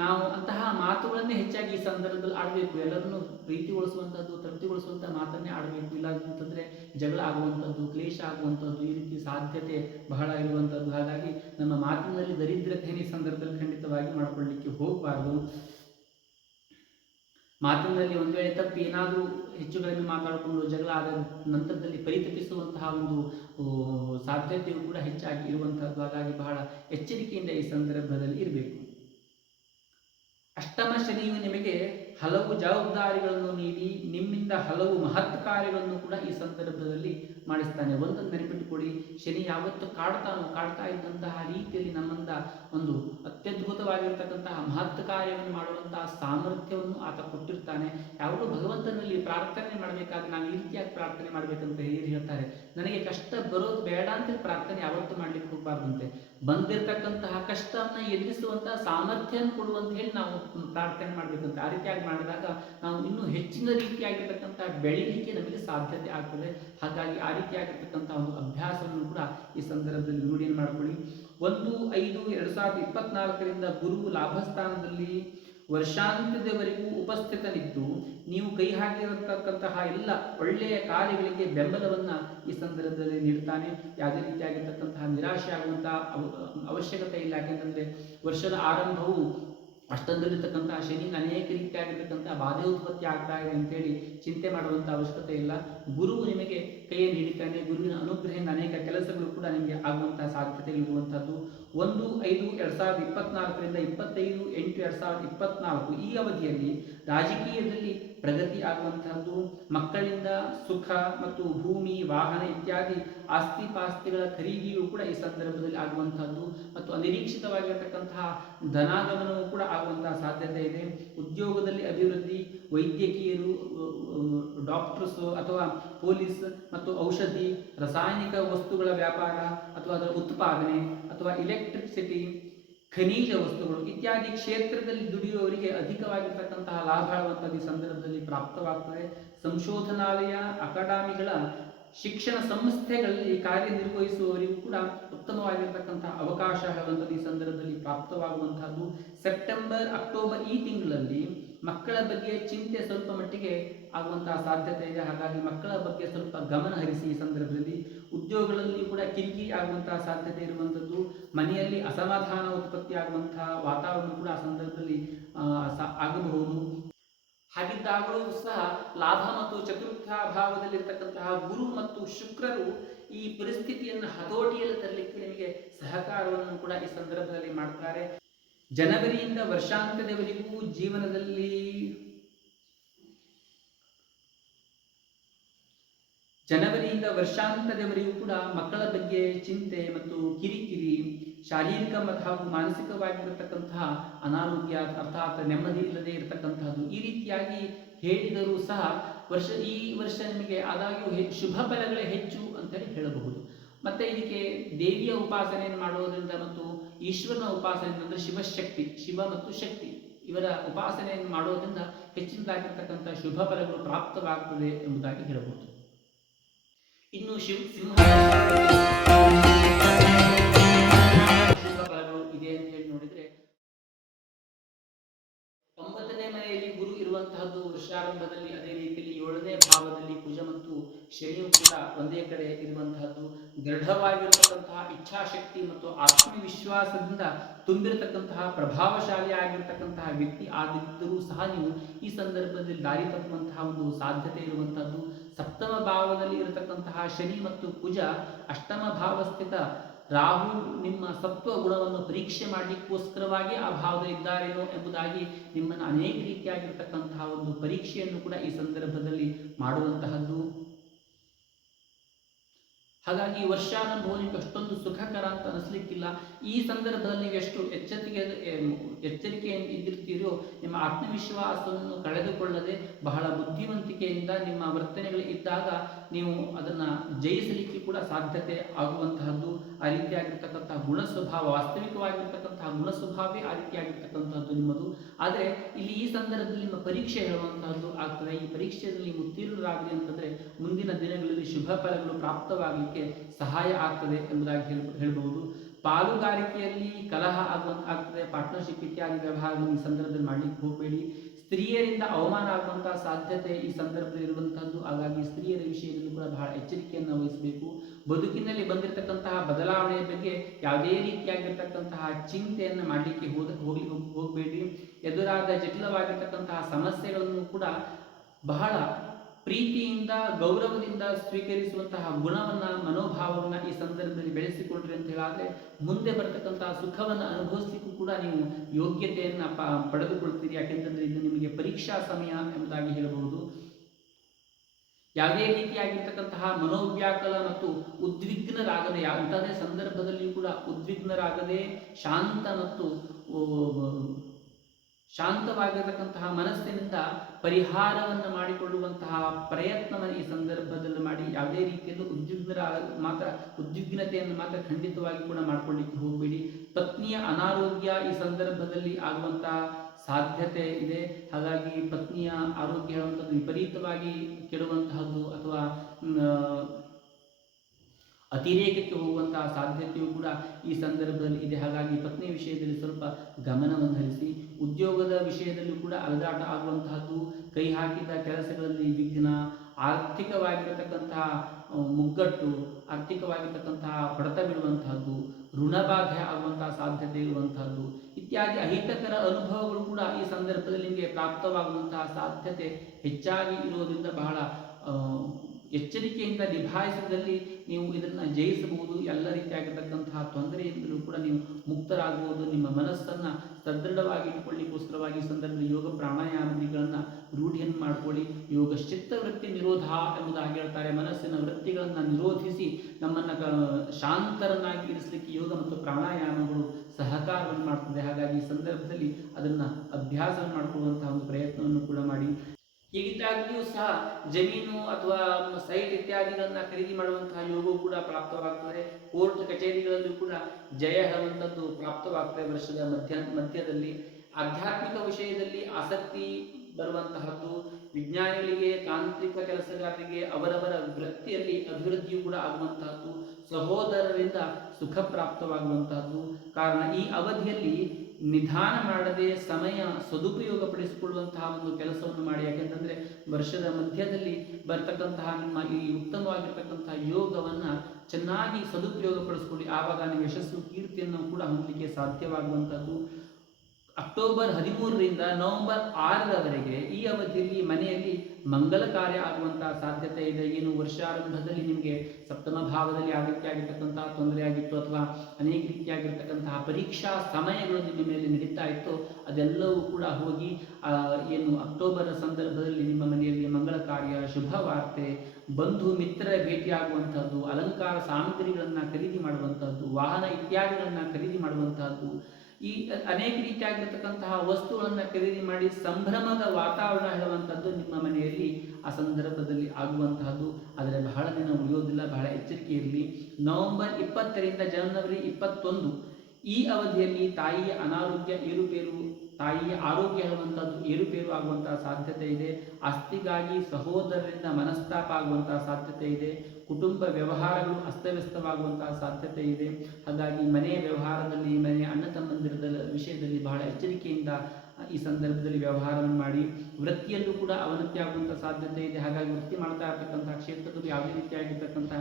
ನಾವು ಅಂತಹ ಮಾತುಗಳನ್ನೇ ಹೆಚ್ಚಾಗಿ ಈ ಸಂದರ್ಭದಲ್ಲಿ ಆಡಬೇಕು. ಎಲ್ಲರನ್ನು ಪ್ರೀತಿಗೊಳಿಸುವಂಥದ್ದು, ತೃಪ್ತಿಗೊಳಿಸುವಂತಹ ಮಾತನ್ನೇ ಆಡಬೇಕು. ಇಲ್ಲ ಅಂತಂದರೆ ಜಗಳ ಆಗುವಂಥದ್ದು, ಕ್ಲೇಶ ಆಗುವಂಥದ್ದು ಈ ರೀತಿ ಸಾಧ್ಯತೆ ಬಹಳ ಇರುವಂಥದ್ದು. ಹಾಗಾಗಿ ನಮ್ಮ ಮಾತಿನಲ್ಲಿ ದರಿದ್ರತೆಯನ್ನು ಈ ಸಂದರ್ಭದಲ್ಲಿ ಖಂಡಿತವಾಗಿ ಮಾಡಿಕೊಳ್ಳಲಿಕ್ಕೆ ಹೋಗಬಾರ್ದು. ಮಾತಿನಲ್ಲಿ ಒಂದು ವೇಳೆ ತಪ್ಪಿ ಏನಾದರೂ ಹೆಚ್ಚು ಕಡಿಮೆ ಮಾತಾಡಿಕೊಂಡು ಜಗಳ ಆದ ನಂತರದಲ್ಲಿ ಪರಿತಪಿಸುವಂತಹ ಒಂದು ಸಾಧ್ಯತೆಯು ಕೂಡ ಹೆಚ್ಚಾಗಿ ಇರುವಂತಹದ್ದು. ಹಾಗಾಗಿ ಬಹಳ ಎಚ್ಚರಿಕೆಯಿಂದ ಈ ಸಂದರ್ಭದಲ್ಲಿ ಇರಬೇಕು. ಅಷ್ಟಮ ಶನಿಯು ನಿಮಗೆ ಹಲವು ಜವಾಬ್ದಾರಿಗಳನ್ನು ನೀಡಿ ನಿಮ್ಮಿಂದ ಹಲವು ಮಹತ್ ಕಾರ್ಯಗಳನ್ನು ಕೂಡ ಈ ಸಂದರ್ಭದಲ್ಲಿ ಮಾಡಿಸ್ತಾನೆ. ಒಂದನ್ನು ನೆನಪಿಟ್ಟುಕೊಳ್ಳಿ, ಶನಿ ಯಾವತ್ತು ಕಾಡ್ತಾ ಇದ್ದಂತಹ ರೀತಿಯಲ್ಲಿ ನಮ್ಮಿಂದ ಒಂದು ಅತ್ಯದ್ಭುತವಾಗಿರ್ತಕ್ಕಂತಹ ಮಹತ್ ಕಾರ್ಯವನ್ನು ಮಾಡುವಂತಹ ಸಾಮರ್ಥ್ಯವನ್ನು ಆತ ಕೊಟ್ಟಿರ್ತಾನೆ. ಯಾವುದು ಭಗವಂತನಲ್ಲಿ ಪ್ರಾರ್ಥನೆ ಮಾಡಬೇಕಾದ್ರೆ ನಾವು ಈ ರೀತಿಯಾಗಿ ಪ್ರಾರ್ಥನೆ ಮಾಡಬೇಕಂತ ಹೇಳ್ತಾರೆ. ನನಗೆ ಕಷ್ಟ ಬರೋದು ಬೇಡ ಅಂತ ಪ್ರಾರ್ಥನೆ ಯಾವತ್ತೂ ಮಾಡ್ಲಿಕ್ಕೆ ಹೋಗಬಾರ್ದಂತೆ. ಬಂದಿರತಕ್ಕಂತಹ ಕಷ್ಟವನ್ನು ಎದುರಿಸುವಂತಹ ಸಾಮರ್ಥ್ಯವನ್ನು ಕೊಡುವಂತ ಹೇಳಿ ನಾವು ಪ್ರಾರ್ಥನೆ ಮಾಡಬೇಕಂತ. ಆ ರೀತಿಯಾಗಿ ಮಾಡಿದಾಗ ನಾವು ಇನ್ನೂ ಹೆಚ್ಚಿನ ರೀತಿಯಾಗಿರ್ತಕ್ಕಂತಹ ಬೆಳೀಲಿಕ್ಕೆ ನಮಗೆ ಸಾಧ್ಯತೆ ಆಗ್ತದೆ. ಹಾಗಾಗಿ ಆ ರೀತಿಯಾಗಿರ್ತಕ್ಕಂಥ ಒಂದು ಅಭ್ಯಾಸವನ್ನು ಕೂಡ ಈ ಸಂದರ್ಭದಲ್ಲಿ ರೂಢಿಯನ್ನು ಮಾಡಿಕೊಳ್ಳಿ. 1/5/2024 ಗುರು ಲಾಭಸ್ಥಾನದಲ್ಲಿ ವರ್ಷಾಂತ್ಯದವರೆಗೂ ಉಪಸ್ಥಿತನಿದ್ದು ನೀವು ಕೈ ಹಾಕಿರತಕ್ಕಂತಹ ಎಲ್ಲ ಒಳ್ಳೆಯ ಕಾರ್ಯಗಳಿಗೆ ಬೆಂಬಲವನ್ನು ಈ ಸಂದರ್ಭದಲ್ಲಿ ನೀಡ್ತಾನೆ. ಯಾವುದೇ ರೀತಿಯಾಗಿರ್ತಕ್ಕಂತಹ ನಿರಾಶೆ ಆಗುವಂತಹ ಅವಶ್ಯಕತೆ ಇಲ್ಲ. ಯಾಕೆಂತಂದರೆ ವರ್ಷದ ಆರಂಭವು ಅಷ್ಟೊಂದಲ್ಲಿರ್ತಕ್ಕಂತಹ ಶನಿ ಅನೇಕ ರೀತಿಯಾಗಿರ್ತಕ್ಕಂಥ ಬಾಧೆ ಉತ್ಪತ್ತಿ ಆಗ್ತಾ ಇದೆ ಅಂತೇಳಿ ಚಿಂತೆ ಮಾಡುವಂಥ ಅವಶ್ಯಕತೆ ಇಲ್ಲ. ಗುರು ನಿಮಗೆ ಕೈಯನ್ನು ಹಿಡಿತಾನೆ. ಗುರುವಿನ ಅನುಗ್ರಹದಿಂದ ಅನೇಕ ಕೆಲಸಗಳು ಕೂಡ ನಿಮಗೆ ಆಗುವಂತಹ ಸಾಧ್ಯತೆಗಳಿರುವಂಥದ್ದು. 1/5/2024 25/8/2024 ಈ ಅವಧಿಯಲ್ಲಿ ರಾಜಕೀಯದಲ್ಲಿ ಪ್ರಗತಿ ಆಗುವಂತಹದ್ದು, ಮಕ್ಕಳಿಂದ ಸುಖ ಮತ್ತು ಭೂಮಿ ವಾಹನ ಇತ್ಯಾದಿ ಆಸ್ತಿ ಪಾಸ್ತಿಗಳ ಖರೀದಿಯೂ ಕೂಡ ಈ ಸಂದರ್ಭದಲ್ಲಿ ಆಗುವಂತಹದ್ದು ಮತ್ತು ಅನಿರೀಕ್ಷಿತವಾಗಿರತಕ್ಕಂತಹ ಧನಾಗಮನವೂ ಕೂಡ ಆಗುವಂತಹ ಸಾಧ್ಯತೆ ಇದೆ. ಉದ್ಯೋಗದಲ್ಲಿ ಅಭಿವೃದ್ಧಿ, ವೈದ್ಯಕೀಯರು, ಡಾಕ್ಟರ್ಸ್ ಅಥವಾ ಪೊಲೀಸ್ ಮತ್ತು ಔಷಧಿ, ರಾಸಾಯನಿಕ ವಸ್ತುಗಳ ವ್ಯಾಪಾರ ಅಥವಾ ಅದರ ಉತ್ಪಾದನೆ ಅಥವಾ ಇಲೆಕ್ಟ್ರಿಸಿಟಿ, ಖನಿಜ ವಸ್ತುಗಳು ಇತ್ಯಾದಿ ಕ್ಷೇತ್ರದಲ್ಲಿ ದುಡಿಯುವವರಿಗೆ ಅಧಿಕವಾಗಿರ್ತಕ್ಕಂತಹ ಲಾಭವಂತ ಈ ಸಂದರ್ಭದಲ್ಲಿ ಪ್ರಾಪ್ತವಾಗ್ತದೆ. ಸಂಶೋಧನಾಲಯ, ಅಕಾಡೆಮಿಗಳ, ಶಿಕ್ಷಣ ಸಂಸ್ಥೆಗಳಲ್ಲಿ ಕಾರ್ಯನಿರ್ವಹಿಸುವವರಿಗೂ ಕೂಡ ಉತ್ತಮವಾಗಿರ್ತಕ್ಕಂತಹ ಅವಕಾಶ ಹೇಳುವಂಥದ್ದು ಈ ಸಂದರ್ಭದಲ್ಲಿ ಪ್ರಾಪ್ತವಾಗುವಂತಹದ್ದು. ಸೆಪ್ಟೆಂಬರ್, ಅಕ್ಟೋಬರ್ ಈ ತಿಂಗಳಲ್ಲಿ ಮಕ್ಕಳ ಬಗ್ಗೆ ಚಿಂತೆ ಸ್ವಲ್ಪ ಮಟ್ಟಿಗೆ ಆಗುವಂತಹ ಸಾಧ್ಯತೆ ಇದೆ. ಹಾಗಾಗಿ ಮಕ್ಕಳ ಬಗ್ಗೆ ಸ್ವಲ್ಪ ಗಮನ ಹರಿಸಿ. ಈ ಸಂದರ್ಭದಲ್ಲಿ ಉದ್ಯೋಗಗಳಲ್ಲಿ ಕೂಡ ಕಿರಿಕಿರಿ ಆಗುವಂತಹ ಸಾಧ್ಯತೆ ಇರುವಂಥದ್ದು. ಮನೆಯಲ್ಲಿ ಅಸಮಾಧಾನ ಉತ್ಪತ್ತಿ ಆಗುವಂತಹ ವಾತಾವರಣ ಕೂಡ ಆ ಸಂದರ್ಭದಲ್ಲಿ ಆಗಬಹುದು. ಹಾಗಿದ್ದಾಗಲೂ ಸಹ ಲಾಭ ಮತ್ತು ಚತುರ್ಥ ಭಾವದಲ್ಲಿರ್ತಕ್ಕಂತಹ ಗುರು ಮತ್ತು ಶುಕ್ರರು ಈ ಪರಿಸ್ಥಿತಿಯನ್ನು ಹತೋಟಿಯಲ್ಲಿ ತರಲಿಕ್ಕೆ ನಿಮಗೆ ಸಹಕಾರವನ್ನು ಕೂಡ ಈ ಸಂದರ್ಭದಲ್ಲಿ ಮಾಡ್ತಾರೆ. ಜನವರಿಯಿಂದ ವರ್ಷಾಂತ್ಯದವರೆಗೂ ಕೂಡ ಮಕ್ಕಳ ಬಗ್ಗೆ ಚಿಂತೆ ಮತ್ತು ಕಿರಿಕಿರಿ, ಶಾರೀರಿಕ ಹಾಗೂ ಮಾನಸಿಕವಾಗಿರತಕ್ಕಂತಹ ಅನಾರೋಗ್ಯ ಅರ್ಥಾತ್ ನೆಮ್ಮದಿ ಇಲ್ಲದೆ ಇರತಕ್ಕಂತಹದ್ದು ಈ ರೀತಿಯಾಗಿ ಹೇಳಿದರೂ ಸಹ ಈ ವರ್ಷ ನಿಮಗೆ ಆದಾಗ್ಯೂ ಶುಭ ಫಲಗಳೇ ಹೆಚ್ಚು ಅಂತೇಳಿ ಹೇಳಬಹುದು. ಮತ್ತೆ ಇದಕ್ಕೆ ದೇವಿಯ ಉಪಾಸನೆಯನ್ನು ಮಾಡುವುದರಿಂದ ಮತ್ತು ಈಶ್ವರನ ಉಪಾಸನೆಯಿಂದ ಅಂದರೆ ಶಿವ ಮತ್ತು ಶಕ್ತಿ ಇವರ ಉಪಾಸನೆಯನ್ನು ಮಾಡುವುದರಿಂದ ಹೆಚ್ಚಿನದಾಗಿರ್ತಕ್ಕಂಥ ಶುಭ ಫಲಗಳು ಪ್ರಾಪ್ತವಾಗುತ್ತದೆ ಎಂಬುದಾಗಿ ಹೇಳಬಹುದು. ಇನ್ನು ಸಿಂಹ ಶುಭ ಫಲಗಳು ಇದೆ ಅಂತ ಹೇಳಿ ನೋಡಿದ್ರೆ 9ನೇ ಮನೆಯಲ್ಲಿ ಗುರು ಇರುವಂತಹದ್ದು ವರ್ಷಾರಂಭದಲ್ಲಿ, ಅದೇ ರೀತಿಯಲ್ಲಿ 7ನೇ ಭಾವದಲ್ಲಿ ಕುಜ ಮತ್ತು ಶನಿಯು ಕೂಡ ಒಂದೇ ಕಡೆ ಇರುವಂತಹದ್ದು. ದೃಢವಾಗಿರತಕ್ಕಂತಹ ಇಚ್ಛಾಶಕ್ತಿ ಮತ್ತು ಆತ್ಮವಿಶ್ವಾಸದಿಂದ ತುಂಬಿರತಕ್ಕಂತಹ ಪ್ರಭಾವಶಾಲಿ ಆಗಿರತಕ್ಕಂತಹ ವ್ಯಕ್ತಿ ಆಗಿದ್ದರೂ ಸಹ ನೀವು ಈ ಸಂದರ್ಭದಲ್ಲಿ ದಾರಿ ತಪ್ಪುವಂತಹ ಒಂದು ಸಾಧ್ಯತೆ ಇರುವಂತಹದ್ದು. ಸಪ್ತಮ ಭಾವದಲ್ಲಿ ಇರತಕ್ಕಂತಹ ಶನಿ ಮತ್ತು ಕುಜ ಅಷ್ಟಮ ಭಾವಸ್ಥಿತ ರಾಹು ನಿಮ್ಮ ಸತ್ವ ಗುಣವನ್ನು ಪರೀಕ್ಷೆ ಮಾಡಲಿಕ್ಕೋಸ್ಕರವಾಗಿ ಆ ಭಾವದಲ್ಲಿದ್ದಾರೇನೋ ಎಂಬುದಾಗಿ ನಿಮ್ಮನ್ನು ಅನೇಕ ರೀತಿಯಾಗಿರ್ತಕ್ಕಂತಹ ಒಂದು ಪರೀಕ್ಷೆಯನ್ನು ಕೂಡ ಈ ಸಂದರ್ಭದಲ್ಲಿ ಮಾಡುವಂತಹದ್ದು. ಹಾಗಾಗಿ ವರ್ಷಾರಂಭವು ನಿಮಗೆ ಅಷ್ಟೊಂದು ಸುಖಕರ ಅಂತ ಅನಿಸ್ಲಿಕ್ಕಿಲ್ಲ. ಈ ಸಂದರ್ಭದಲ್ಲಿ ನೀವು ಎಷ್ಟು ಎಚ್ಚರಿಕೆಯಿಂದ ಇದ್ದಿರ್ತೀರೋ ನಿಮ್ಮ ಆತ್ಮವಿಶ್ವಾಸವನ್ನು ಕಳೆದುಕೊಳ್ಳದೆ ಬಹಳ ಬುದ್ಧಿವಂತಿಕೆಯಿಂದ ನಿಮ್ಮ ವರ್ತನೆಗಳು ಇದ್ದಾಗ ನೀವು ಅದನ್ನು ಜಯಿಸಲಿಕ್ಕೆ ಕೂಡ ಸಾಧ್ಯತೆ ಆಗುವಂತಹದ್ದು. ಆ ರೀತಿಯಾಗಿರ್ತಕ್ಕಂತಹ ಗುಣ ಸ್ವಭಾವ, ವಾಸ್ತವಿಕವಾಗಿರ್ತಕ್ಕಂತಹ ಗುಣ ಸ್ವಭಾವವೇ ಆ ರೀತಿಯಾಗಿರ್ತಕ್ಕಂಥದ್ದು ನಿಮ್ಮದು. ಆದರೆ ಇಲ್ಲಿ ಈ ಸಂದರ್ಭದಲ್ಲಿ ನಿಮ್ಮ ಪರೀಕ್ಷೆ ಹೇಳುವಂತಹದ್ದು ಆಗ್ತದೆ. ಈ ಪರೀಕ್ಷೆಯಲ್ಲಿ ಉತ್ತೀರ್ಣರಾಗಲಿ ಅಂತಂದರೆ ಮುಂದಿನ ದಿನಗಳಲ್ಲಿ ಶುಭ ಫಲಗಳು ಪ್ರಾಪ್ತವಾಗಲಿಕ್ಕೆ ಸಹಾಯ ಆಗ್ತದೆ ಎಂಬುದಾಗಿ ಹೇಳಬಹುದು. ಪಾಲುಗಾರಿಕೆಯಲ್ಲಿ ಕಲಹ ಆಗ್ತದೆ. ಪಾರ್ಟ್ನರ್ಶಿಪ್ ಇತ್ಯಾದಿ ವ್ಯವಹಾರಗಳು ಈ ಸಂದರ್ಭದಲ್ಲಿ ಮಾಡಲಿಕ್ಕೆ ಹೋಗಬೇಡಿ. ಸ್ತ್ರೀಯರಿಂದ ಅವಮಾನ ಆಗುವಂತಹ ಸಾಧ್ಯತೆ ಈ ಸಂದರ್ಭದಲ್ಲಿ ಇರುವಂತಹದ್ದು. ಹಾಗಾಗಿ ಸ್ತ್ರೀಯರ ವಿಷಯದಲ್ಲಿ ಕೂಡ ಬಹಳ ಎಚ್ಚರಿಕೆಯನ್ನು ವಹಿಸಬೇಕು. ಬದುಕಿನಲ್ಲಿ ಬಂದಿರತಕ್ಕಂತಹ ಬದಲಾವಣೆಯ ಬಗ್ಗೆ ಯಾವುದೇ ರೀತಿಯಾಗಿರ್ತಕ್ಕಂತಹ ಚಿಂತೆಯನ್ನು ಮಾಡಲಿಕ್ಕೆ ಹೋಗಬೇಡಿ. ಎದುರಾದ ಜಟಿಲವಾಗಿರ್ತಕ್ಕಂತಹ ಸಮಸ್ಯೆಗಳನ್ನು ಕೂಡ ಬಹಳ ಪ್ರೀತಿಯಿಂದ ಗೌರವದಿಂದ ಸ್ವೀಕರಿಸುವಂತಹ ಗುಣವನ್ನು, ಮನೋಭಾವವನ್ನು ಈ ಸಂದರ್ಭದಲ್ಲಿ ಬೆಳೆಸಿಕೊಂಡ್ರಿ ಅಂತ ಹೇಳಿದ್ರೆ ಮುಂದೆ ಬರತಕ್ಕಂತಹ ಸುಖವನ್ನು ಅನುಭವಿಸಲಿಕ್ಕೂ ಕೂಡ ನೀವು ಯೋಗ್ಯತೆಯನ್ನು ಪಡೆದುಕೊಳ್ತೀರಿ. ಯಾಕೆಂತಂದ್ರೆ ಇದು ನಿಮಗೆ ಪರೀಕ್ಷಾ ಸಮಯ ಎಂಬುದಾಗಿ ಹೇಳಬಹುದು. ಯಾವುದೇ ರೀತಿಯಾಗಿರ್ತಕ್ಕಂತಹ ಮನೋವ್ಯಾಕುಲ ಮತ್ತು ಉದ್ವಿಗ್ನರಾಗದೆ, ಅಂಥದೇ ಸಂದರ್ಭದಲ್ಲಿಯೂ ಕೂಡ ಉದ್ವಿಗ್ನರಾಗದೆ ಶಾಂತವಾಗಿರತಕ್ಕಂತಹ ಮನಸ್ಸಿನಿಂದ ಪರಿಹಾರವನ್ನು ಮಾಡಿಕೊಳ್ಳುವಂತಹ ಪ್ರಯತ್ನವನ್ನು ಈ ಸಂದರ್ಭದಲ್ಲಿ ಮಾಡಿ. ಯಾವುದೇ ರೀತಿಯಲ್ಲೂ ಉದ್ವಿಗ್ನತೆಯನ್ನು ಮಾತ್ರ ಖಂಡಿತವಾಗಿ ಕೂಡ ಮಾಡಿಕೊಳ್ಳಿಕ್ಕೆ ಹೋಗಬೇಡಿ. ಪತ್ನಿಯ ಅನಾರೋಗ್ಯ ಈ ಸಂದರ್ಭದಲ್ಲಿ ಆಗುವಂತಹ ಸಾಧ್ಯತೆ ಇದೆ. ಹಾಗಾಗಿ ಪತ್ನಿಯ ಆರೋಗ್ಯ ಹೇಳುವಂಥದ್ದು ವಿಪರೀತವಾಗಿ ಕೆಡುವಂತಹದ್ದು ಅಥವಾ ಅತಿರೇಕಕ್ಕೆ ಹೋಗುವಂತಹ ಸಾಧ್ಯತೆಯೂ ಕೂಡ ಈ ಸಂದರ್ಭದಲ್ಲಿ ಇದೆ. ಹಾಗಾಗಿ ಪತ್ನಿ ವಿಷಯದಲ್ಲಿ ಸ್ವಲ್ಪ ಗಮನವನ್ನು ಹರಿಸಿ. ಉದ್ಯೋಗದ ವಿಷಯದಲ್ಲೂ ಕೂಡ ಅಲೆದಾಟ ಆಗುವಂತಹದ್ದು, ಕೈ ಹಾಕಿದ ಕೆಲಸಗಳಲ್ಲಿ ವಿಘ್ನ, ಆರ್ಥಿಕವಾಗಿರತಕ್ಕಂತಹ ಮುಗ್ಗಟ್ಟು, ಆರ್ಥಿಕವಾಗಿರ್ತಕ್ಕಂತಹ ಹೊಡೆತ ಬೀಳುವಂತಹದ್ದು, ಋಣಬಾಧೆ ಆಗುವಂತಹ ಸಾಧ್ಯತೆ ಇರುವಂತಹದ್ದು ಇತ್ಯಾದಿ ಅಹಿತಕರ ಅನುಭವಗಳು ಕೂಡ ಈ ಸಂದರ್ಭದಲ್ಲಿ ನಿಮಗೆ ಪ್ರಾಪ್ತವಾಗುವಂತಹ ಸಾಧ್ಯತೆ ಹೆಚ್ಚಾಗಿ ಇರುವುದರಿಂದ ಬಹಳ ಎಚ್ಚರಿಕೆಯಿಂದ ನಿಭಾಯಿಸಿದಲ್ಲಿ ನೀವು ಇದನ್ನು ಜಯಿಸಬಹುದು. ಎಲ್ಲ ರೀತಿಯಾಗಿರ್ತಕ್ಕಂತಹ ತೊಂದರೆಯಿಂದಲೂ ಕೂಡ ನೀವು ಮುಕ್ತರಾಗಬಹುದು. ನಿಮ್ಮ ಮನಸ್ಸನ್ನು ಸದೃಢವಾಗಿ ಇಟ್ಟುಕೊಳ್ಳಿಕ್ಕೋಸ್ಕರವಾಗಿ ಈ ಸಂದರ್ಭದಲ್ಲಿ ಯೋಗ ಪ್ರಾಣಾಯಾಮಗಳನ್ನು ರೂಢಿಯನ್ನು ಮಾಡಿಕೊಳ್ಳಿ. ಯೋಗ ಚಿತ್ತ ವೃತ್ತಿ ನಿರೋಧ ಎಂಬುದಾಗಿ ಹೇಳ್ತಾರೆ. ಮನಸ್ಸಿನ ವೃತ್ತಿಗಳನ್ನು ನಿರೋಧಿಸಿ ನಮ್ಮನ್ನು ಶಾಂತರನ್ನಾಗಿ ಇರಿಸಲಿಕ್ಕೆ ಯೋಗ ಮತ್ತು ಪ್ರಾಣಾಯಾಮಗಳು ಸಹಕಾರವನ್ನು ಮಾಡ್ತದೆ. ಹಾಗಾಗಿ ಈ ಸಂದರ್ಭದಲ್ಲಿ ಅದನ್ನು ಅಭ್ಯಾಸವನ್ನು ಮಾಡಿಕೊಳ್ಳುವಂತಹ ಒಂದು ಪ್ರಯತ್ನವನ್ನು ಕೂಡ ಮಾಡಿ. ಹೀಗಿದ್ದಾಗಲೂ ಸಹ ಜಮೀನು ಅಥವಾ ಸೈಟ್ ಇತ್ಯಾದಿಗಳನ್ನು ಖರೀದಿ ಮಾಡುವಂತಹ ಯೋಗವು ಕೂಡ ಪ್ರಾಪ್ತವಾಗ್ತದೆ. ಕೋರ್ಟ್ ಕಚೇರಿಗಳಲ್ಲೂ ಕೂಡ ಜಯ ಹೇಳುವಂಥದ್ದು ಪ್ರಾಪ್ತವಾಗ್ತದೆ. ವರ್ಷದ ಮಧ್ಯದಲ್ಲಿ ಆಧ್ಯಾತ್ಮಿಕ ವಿಷಯದಲ್ಲಿ ಆಸಕ್ತಿ ಬರುವಂತಹದ್ದು, ವಿಜ್ಞಾನಿಗಳಿಗೆ, ತಾಂತ್ರಿಕ ಕೆಲಸಗಾರರಿಗೆ ಅವರವರ ವೃತ್ತಿಯಲ್ಲಿ ಅಭಿವೃದ್ಧಿಯೂ ಕೂಡ ಆಗುವಂತಹದ್ದು, ಸಹೋದರರಿಂದ ಸುಖ ಪ್ರಾಪ್ತವಾಗುವಂತಹದ್ದು. ಕಾರಣ ಈ ಅವಧಿಯಲ್ಲಿ ನಿಧಾನ ಮಾಡದೆ ಸಮಯ ಸದುಪಯೋಗಪಡಿಸಿಕೊಳ್ಳುವಂತಹ ಒಂದು ಕೆಲಸವನ್ನು ಮಾಡಿ. ಯಾಕೆಂತಂದರೆ ವರ್ಷದ ಮಧ್ಯದಲ್ಲಿ ಬರ್ತಕ್ಕಂತಹ ನಿಮ್ಮ ಈ ಉತ್ತಮವಾಗಿರ್ತಕ್ಕಂತಹ ಯೋಗವನ್ನು ಚೆನ್ನಾಗಿ ಸದುಪಯೋಗಪಡಿಸ್ಕೊಳ್ಳಿ. ಆವಾಗ ನೀವು ಯಶಸ್ಸು ಕೀರ್ತಿಯನ್ನು ಕೂಡ ಹೊಂದಲಿಕ್ಕೆ ಸಾಧ್ಯವಾಗುವಂಥದ್ದು. ಅಕ್ಟೋಬರ್ 13ರಿಂದ ನವೆಂಬರ್ 6ರವರೆಗೆ ಈ ಅವಧಿಯಲ್ಲಿ ಮನೆಯಲ್ಲಿ ಮಂಗಲ ಕಾರ್ಯ ಆಗುವಂತಹ ಸಾಧ್ಯತೆ ಇದೆ. ಏನು ವರ್ಷಾರಂಭದಲ್ಲಿ ನಿಮಗೆ ಸಪ್ತಮ ಭಾವದಲ್ಲಿ ಆ ರೀತಿಯಾಗಿರ್ತಕ್ಕಂತಹ ತೊಂದರೆ ಆಗಿತ್ತು ಅಥವಾ ಅನೇಕ ರೀತಿಯಾಗಿರ್ತಕ್ಕಂತಹ ಪರೀಕ್ಷಾ ಸಮಯಗಳು ನಿಮ್ಮ ಮೇಲೆ ನಡೀತಾ ಇತ್ತು, ಅದೆಲ್ಲವೂ ಕೂಡ ಹೋಗಿ ಏನು ಅಕ್ಟೋಬರ್ ಸಂದರ್ಭದಲ್ಲಿ ನಿಮ್ಮ ಮನೆಯಲ್ಲಿ ಮಂಗಳ ಕಾರ್ಯ, ಶುಭ ವಾರ್ತೆ, ಬಂಧು ಮಿತ್ರರ ಭೇಟಿಯಾಗುವಂಥದ್ದು, ಅಲಂಕಾರ ಸಾಮಗ್ರಿಗಳನ್ನು ಖರೀದಿ ಮಾಡುವಂಥದ್ದು, ವಾಹನ ಇತ್ಯಾದಿಗಳನ್ನು ಖರೀದಿ ಮಾಡುವಂತಹದ್ದು, ಈ ಅನೇಕ ರೀತಿಯಾಗಿರ್ತಕ್ಕಂತಹ ವಸ್ತುಗಳನ್ನು ಖರೀದಿ ಮಾಡಿ ಸಂಭ್ರಮದ ವಾತಾವರಣ ಹೇಳುವಂಥದ್ದು ನಿಮ್ಮ ಮನೆಯಲ್ಲಿ ಆ ಸಂದರ್ಭದಲ್ಲಿ ಆಗುವಂತಹದ್ದು. ಆದರೆ ಬಹಳ ದಿನ ಉಳಿಯೋದಿಲ್ಲ, ಬಹಳ ಎಚ್ಚರಿಕೆ ಇರಲಿ. ನವೆಂಬರ್ 20ರಿಂದ ಜನವರಿ 21 ಈ ಅವಧಿಯಲ್ಲಿ ತಾಯಿಯ ಅನಾರೋಗ್ಯ ಏರುಪೇರು, ತಾಯಿಯ ಆರೋಗ್ಯ ಹೇಳುವಂಥದ್ದು ಏರುಪೇರು ಆಗುವಂತಹ ಸಾಧ್ಯತೆ ಇದೆ. ಆಸ್ತಿಗಾಗಿ ಸಹೋದರರಿಂದ ಮನಸ್ತಾಪ ಆಗುವಂತಹ ಸಾಧ್ಯತೆ ಇದೆ. ಕುಟುಂಬ ವ್ಯವಹಾರಗಳು ಅಸ್ತವ್ಯಸ್ತವಾಗುವಂತಹ ಸಾಧ್ಯತೆ ಇದೆ. ಹಾಗಾಗಿ ಮನೆಯ ವ್ಯವಹಾರದಲ್ಲಿ, ಮನೆಯ ಅಣ್ಣ ತಮ್ಮಂದಿರದ ವಿಷಯದಲ್ಲಿ ಬಹಳ ಎಚ್ಚರಿಕೆಯಿಂದ ಈ ಸಂದರ್ಭದಲ್ಲಿ ವ್ಯವಹಾರವನ್ನು ಮಾಡಿ. ವೃತ್ತಿಯಲ್ಲೂ ಕೂಡ ಅವನತಿ ಆಗುವಂಥ ಸಾಧ್ಯತೆ ಇದೆ. ಹಾಗಾಗಿ ವೃತ್ತಿ ಮಾಡ್ತಾ ಇರ್ತಕ್ಕಂಥ ಕ್ಷೇತ್ರದಲ್ಲಿ ಯಾವುದೇ ರೀತಿಯಾಗಿರ್ತಕ್ಕಂಥ